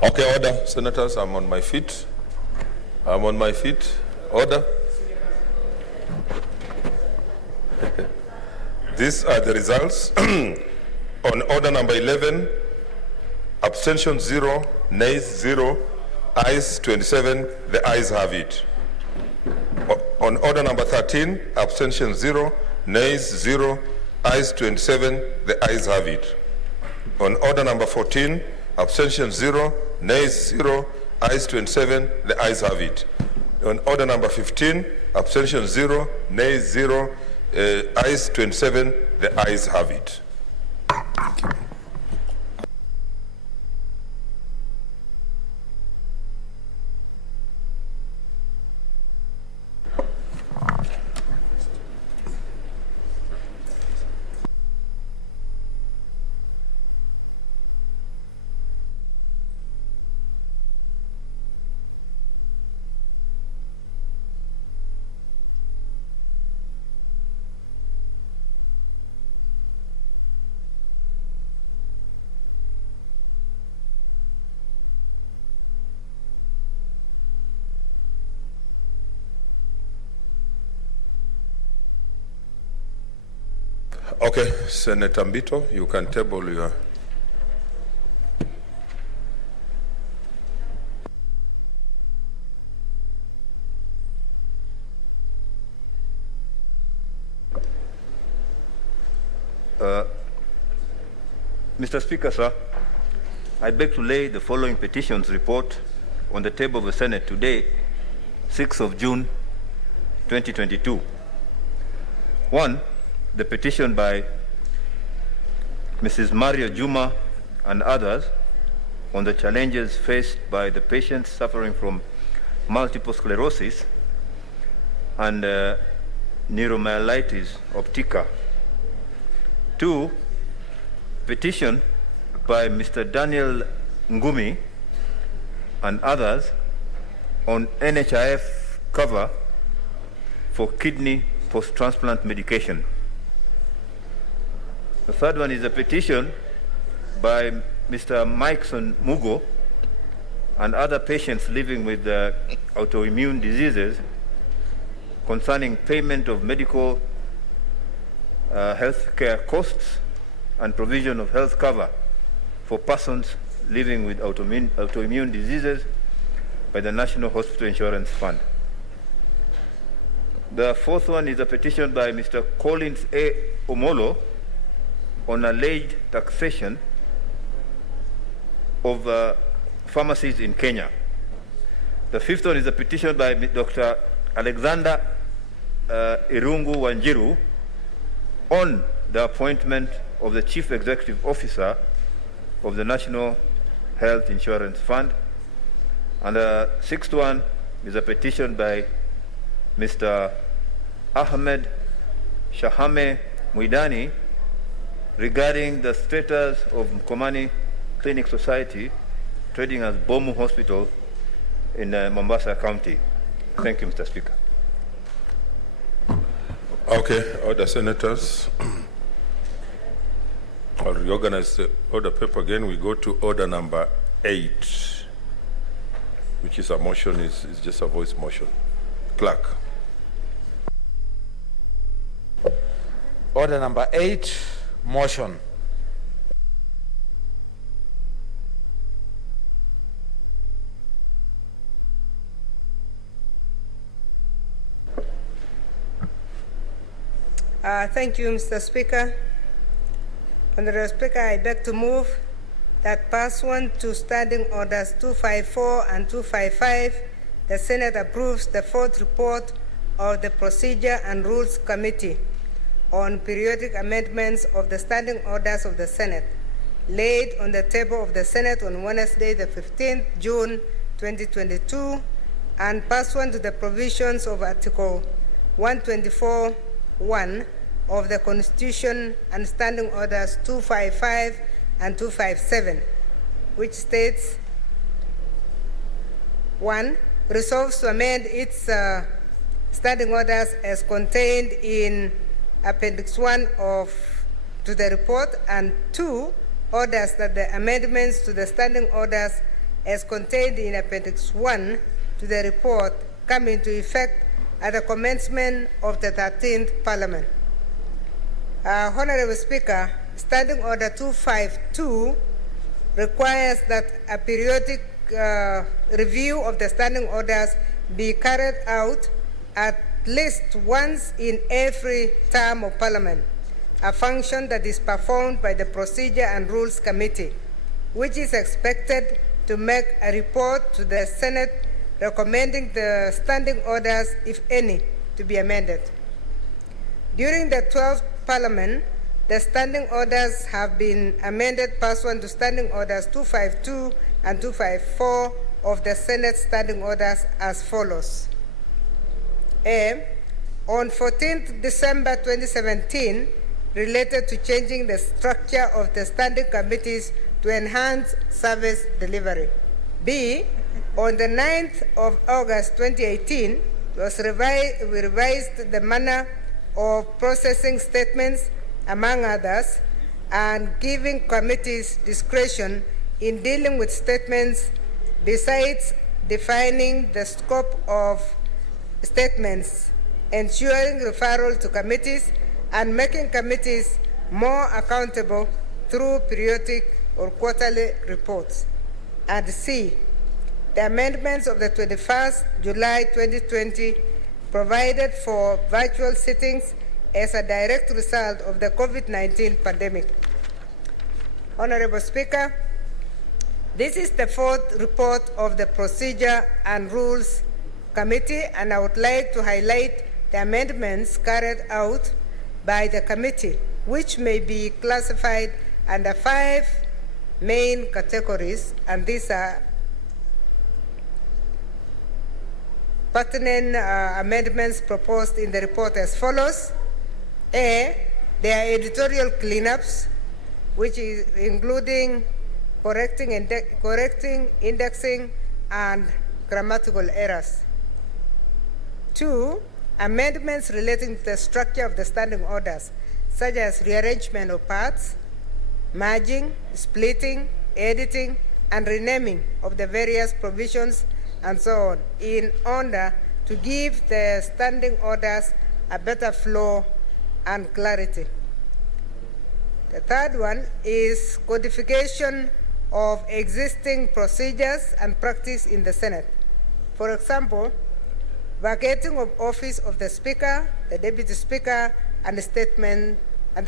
Okay, order. Senators, I'm on my feet. I'm on my feet. Order. These are the results. On order number 11, abstention 0, nays 0, ayes 27, the ayes have it. On order number 13, abstention 0, nays 0, ayes 27, the ayes have it. On order number 14, abstention 0, nays 0, ayes 27, the ayes have it. On order number 15, abstention 0, nays 0, ayes 27, the ayes have it. Thank you. Okay, Senator Mbito, you can table your... Mr. Speaker, sir, I beg to lay the following petitions report on the table of the Senate today, 6th of June, 2022. 1. The petition by Mrs. Maria Juma and others on the challenges faced by the patients suffering from multiple sclerosis and neuromyelitis optica. 2. Petition by Mr. Daniel Ngumi and others on NHIF cover for kidney post-transplant medication. The third one is a petition by Mr. Mikeson Mugo and other patients living with autoimmune diseases concerning payment of medical health care costs and provision of health cover for persons living with autoimmune diseases by the National Hospital Insurance Fund. The fourth one is a petition by Mr. Collins A. Omolo on alleged taxation of pharmacies in Kenya. The fifth one is a petition by Dr. Alexander Irungu Wanjiru on the appointment of the Chief Executive Officer of the National Health Insurance Fund. And the sixth one is a petition by Mr. Ahmed Shahame Muidani regarding the status of Mkomani Clinic Society trading as Bomu Hospital in Mombasa County. Thank you, Mr. Speaker. Okay, order, senators. I'll reorganize the order paper again. We go to order number 8, which is a motion, is just a voice motion. Clerk. Order number 8, motion. Thank you, Mr. Speaker. Honorable Speaker, I beg to move that pursuant to Standing Orders 254 and 255, the Senate approves the fourth report of the Procedure and Rules Committee on periodic amendments of the Standing Orders of the Senate, laid on the table of the Senate on Wednesday, the 15th June 2022, and pursuant to the provisions of Article 124(1) of the Constitution and Standing Orders 255 and 257, which states, 1, resolves to amend its standing orders as contained in Appendix 1 to the report, and 2, orders that the amendments to the standing orders as contained in Appendix 1 to the report come into effect at the commencement of the 13th Parliament. Honorable Speaker, Standing Order 252 requires that a periodic review of the standing orders be carried out at least once in every term of Parliament, a function that is performed by the Procedure and Rules Committee, which is expected to make a report to the Senate recommending the standing orders, if any, to be amended. During the 12th Parliament, the standing orders have been amended pursuant to Standing Orders 252 and 254 of the Senate Standing Orders as follows. A. On 14th December 2017, related to changing the structure of the standing committees to enhance service delivery. B. On the 9th of August 2018, we revised the manner of processing statements, among others, and giving committees discretion in dealing with statements, besides defining the scope of statements, ensuring referral to committees, and making committees more accountable through periodic or quarterly reports. And C, the amendments of the 21st July 2020 provided for virtual sittings as a direct result of the COVID-19 pandemic. Honorable Speaker, this is the fourth report of the Procedure and Rules Committee, and I would like to highlight the amendments carried out by the committee, which may be classified under 5 main categories, and these are pertinent amendments proposed in the report as follows. A, there are editorial cleanups, which is including correcting, indexing, and grammatical errors. 2, amendments relating to the structure of the standing orders, such as rearrangement of parts, merging, splitting, editing, and renaming of the various provisions, and so on, in order to give the standing orders a better flow and clarity. The third one is codification of existing procedures and practice in the Senate. For example, vacating of office of the Speaker, the Deputy Speaker, and the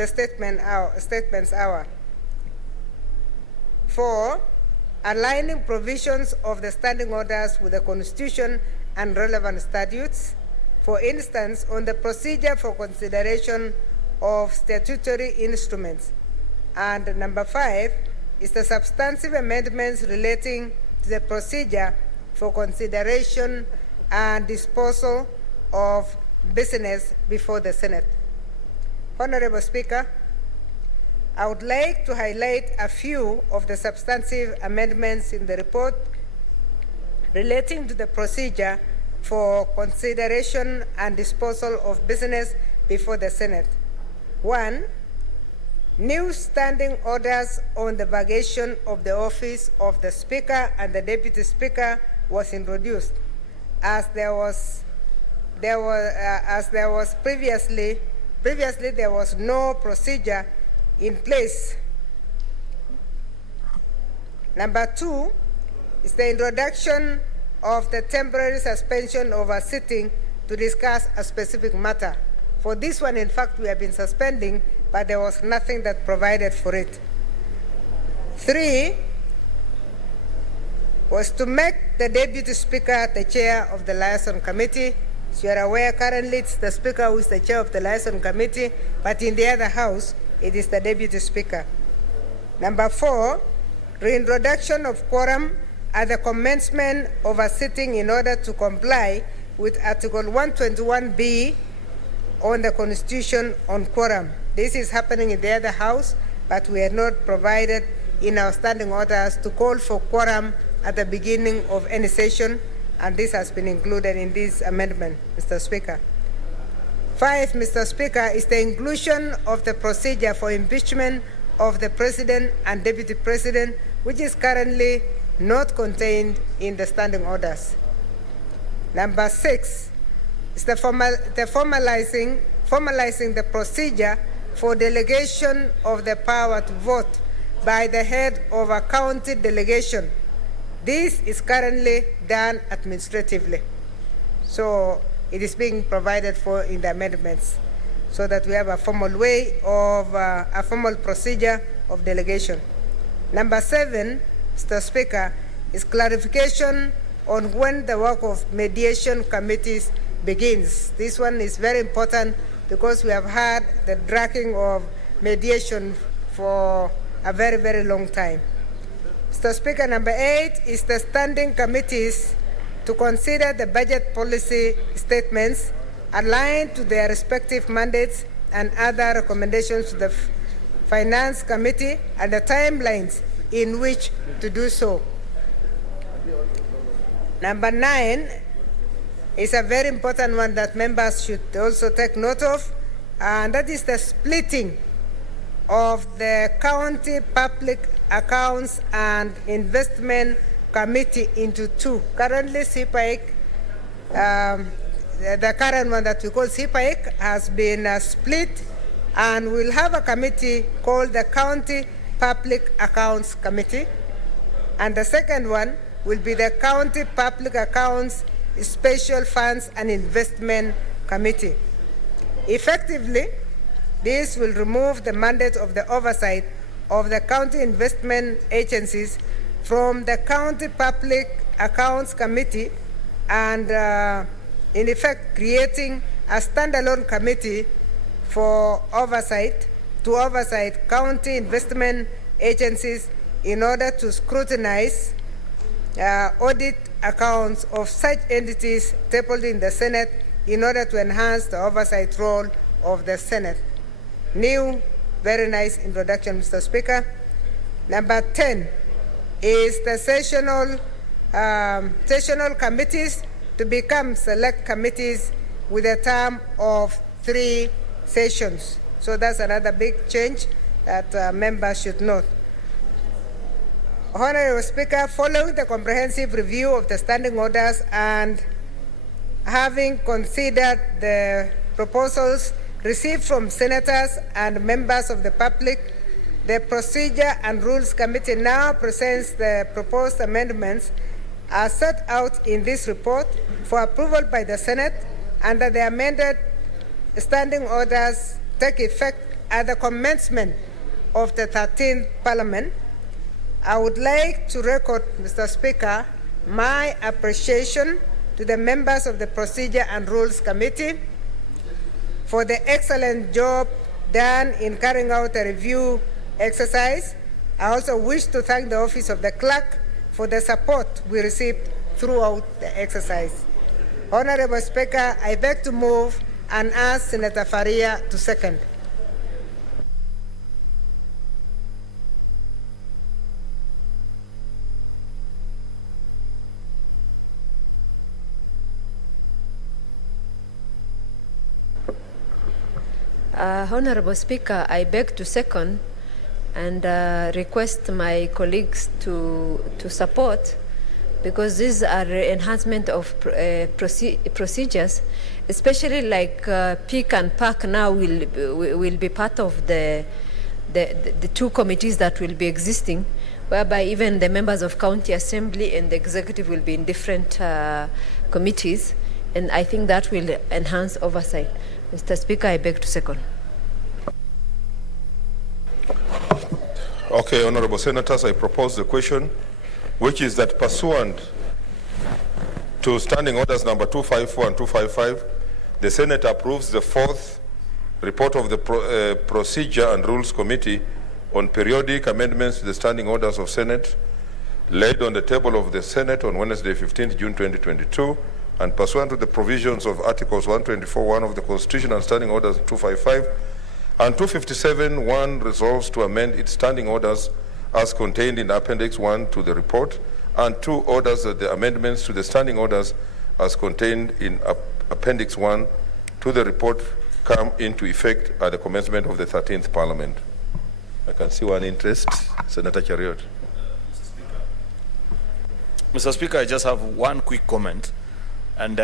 statements hour. 4, aligning provisions of the standing orders with the Constitution and relevant statutes. For instance, on the procedure for consideration of statutory instruments. And number 5 is the substantive amendments relating to the procedure for consideration and disposal of business before the Senate. Honorable Speaker, I would like to highlight a few of the substantive amendments in the report relating to the procedure for consideration and disposal of business before the Senate. 1, new standing orders on the vacation of the office of the Speaker and the Deputy Speaker was introduced, as there was previously there was no procedure in place. Number 2 is the introduction of the temporary suspension of a sitting to discuss a specific matter. For this one, in fact, we have been suspending, but there was nothing that provided for it. 3 was to make the Deputy Speaker the chair of the Liaison Committee. As you are aware, currently it's the Speaker who is the chair of the Liaison Committee, but in the other House, it is the Deputy Speaker. Number 4, reintroduction of quorum at the commencement of a sitting in order to comply with Article 121B on the Constitution on quorum. This is happening in the other House, but we are not provided in our standing orders to call for quorum at the beginning of any session, and this has been included in this amendment, Mr. Speaker. 5, Mr. Speaker, is the inclusion of the procedure for impeachment of the President and Deputy President, which is currently not contained in the standing orders. Number 6 is formalizing the procedure for delegation of the power to vote by the head of a county delegation. This is currently done administratively. So it is being provided for in the amendments so that we have a formal way of a formal procedure of delegation. Number 7, Mr. Speaker, is clarification on when the work of mediation committees begins. This one is very important because we have had the dragging of mediation for a very, very long time. Mr. Speaker, number 8 is the standing committees to consider the budget policy statements aligned to their respective mandates and other recommendations to the Finance Committee and the timelines in which to do so. Number 9 is a very important one that members should also take note of, and that is the splitting of the County Public Accounts and Investment Committee into two. Currently, CPAIC, the current one that we call CPAIC, has been split, and we'll have a committee called the County Public Accounts Committee, and the second one will be the County Public Accounts Special Funds and Investment Committee. Effectively, this will remove the mandate of the oversight of the county investment agencies from the County Public Accounts Committee and, in effect, creating a standalone committee for oversight county investment agencies in order to scrutinize audit accounts of such entities tabled in the Senate in order to enhance the oversight role of the Senate. New, very nice introduction, Mr. Speaker. Number 10 is the sessional committees to become select committees with a term of 3 sessions. So that's another big change that members should note. Honorable Speaker, following the comprehensive review of the standing orders and having considered the proposals received from senators and members of the public, the Procedure and Rules Committee now presents the proposed amendments as set out in this report for approval by the Senate, and that the amended standing orders take effect at the commencement of the 13th Parliament. I would like to record, Mr. Speaker, my appreciation to the members of the Procedure and Rules Committee for the excellent job done in carrying out a review exercise. I also wish to thank the Office of the Clerk for the support we received throughout the exercise. Honorable Speaker, I beg to move and ask Senator Faria to second. Honorable Speaker, I beg to second and request my colleagues to support, because these are enhancement of procedures, especially like PIC and PAC now will be part of the 2 committees that will be existing, whereby even the members of county assembly and the executive will be in different committees, and I think that will enhance oversight. Mr. Speaker, I beg to second. Okay, honorable senators, I propose the question, which is that pursuant to standing orders number 254 and 255, the Senate approves the 4th report of the Procedure and Rules Committee on periodic amendments to the standing orders of Senate, laid on the table of the Senate on Wednesday, 15th June 2022, and pursuant to the provisions of Articles 124(1) of the Constitution and Standing Orders 255 and 257(1) resolves to amend its standing orders as contained in Appendix 1 to the report, and 2 orders that the amendments to the standing orders as contained in Appendix 1 to the report come into effect at the commencement of the 13th Parliament. I can see one interest. Senator Chariot. Mr. Speaker, I just have one quick comment, and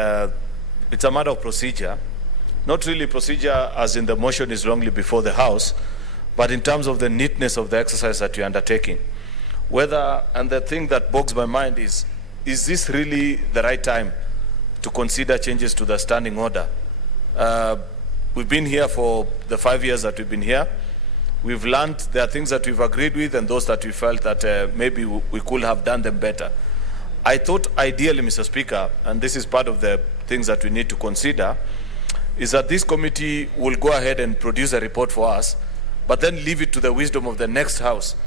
it's a matter of procedure. Not really procedure as in the motion is wrongly before the House, but in terms of the neatness of the exercise that you're undertaking. And the thing that bogs my mind is this really the right time to consider changes to the standing order? We've been here for the 5 years that we've been here. We've learned there are things that we've agreed with and those that we felt that maybe we could have done them better. I thought ideally, Mr. Speaker, and this is part of the things that we need to consider, is that this committee will go ahead and produce a report for us, but then leave it to the wisdom of the next House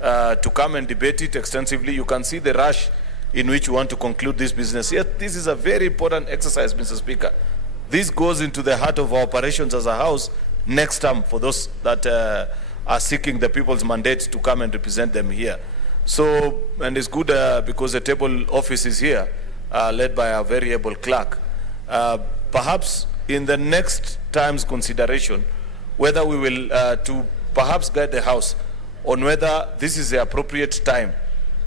to come and debate it extensively. You can see the rush in which we want to conclude this business. Yet this is a very important exercise, Mr. Speaker. This goes into the heart of our operations as a House next term for those that are seeking the people's mandate to come and represent them here. So, and it's good because the table office is here, led by a very able clerk. Perhaps in the next time's consideration, whether we will to perhaps guide the House on whether this is the appropriate time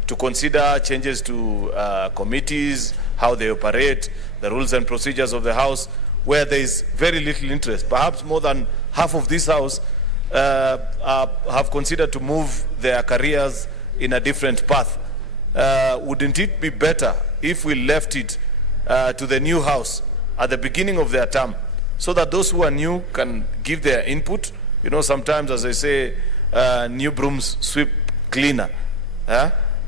to consider changes to committees, how they operate, the rules and procedures of the House, where there is very little interest. Perhaps more than half of this House have considered to move their careers in a different path. Wouldn't it be better if we left it to the new House at the beginning of their term, so that those who are new can give their input? You know, sometimes, as I say, new brooms sweep cleaner.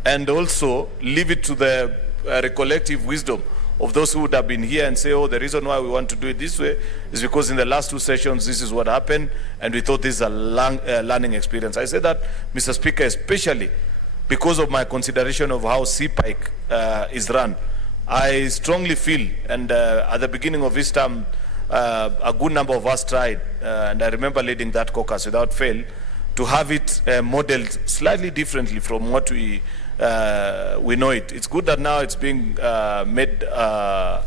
And also leave it to the recollective wisdom of those who would have been here and say, oh, the reason why we want to do it this way is because in the last two sessions this is what happened and we thought this is a learning experience. I say that, Mr. Speaker, especially because of my consideration of how CPIC is run. I strongly feel, and at the beginning of this term, a good number of us tried, and I remember leading that caucus without fail, to have it modeled slightly differently from what we know it. It's good that now it's being made. I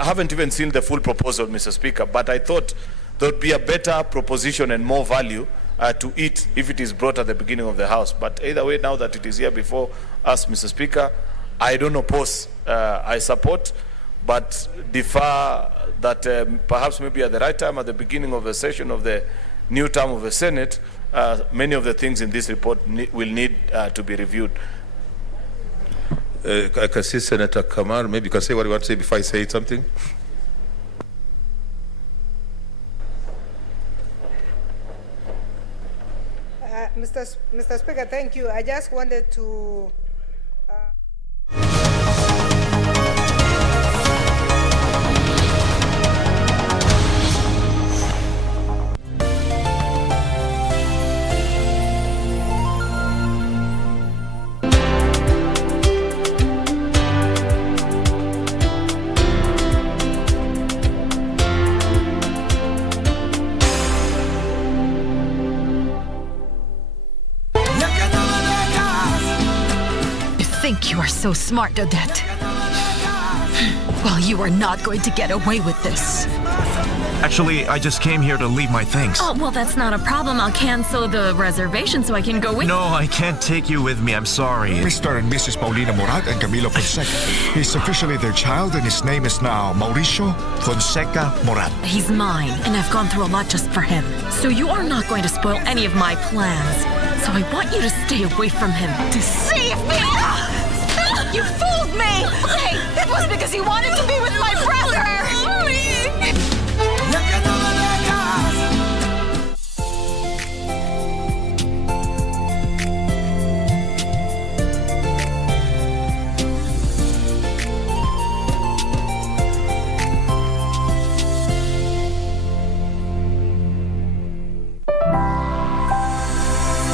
haven't even seen the full proposal, Mr. Speaker, but I thought there would be a better proposition and more value to it if it is brought at the beginning of the House. But either way, now that it is here before us, Mr. Speaker, I don't oppose. I support, but defer that perhaps maybe at the right time, at the beginning of the session of the new term of the Senate, many of the things in this report will need to be reviewed. I can see Senator Kamar. Maybe you can say what you want to say before I say something. Mr. Speaker, thank you. I just wanted to You are so smart, Odette. Well, you are not going to get away with this. Actually, I just came here to leave my things. Oh, well, that's not a problem. I'll cancel the reservation so I can go with you. No, I can't take you with me. I'm sorry. Mr. and Mrs. Paulina Morat and Camilo Fonseca. He's officially their child and his name is now Mauricio Fonseca Morat. He's mine, and I've gone through a lot just for him. So you are not going to spoil any of my plans. So I want you to stay away from him. Deceive me! You fooled me! Hey, it was because you wanted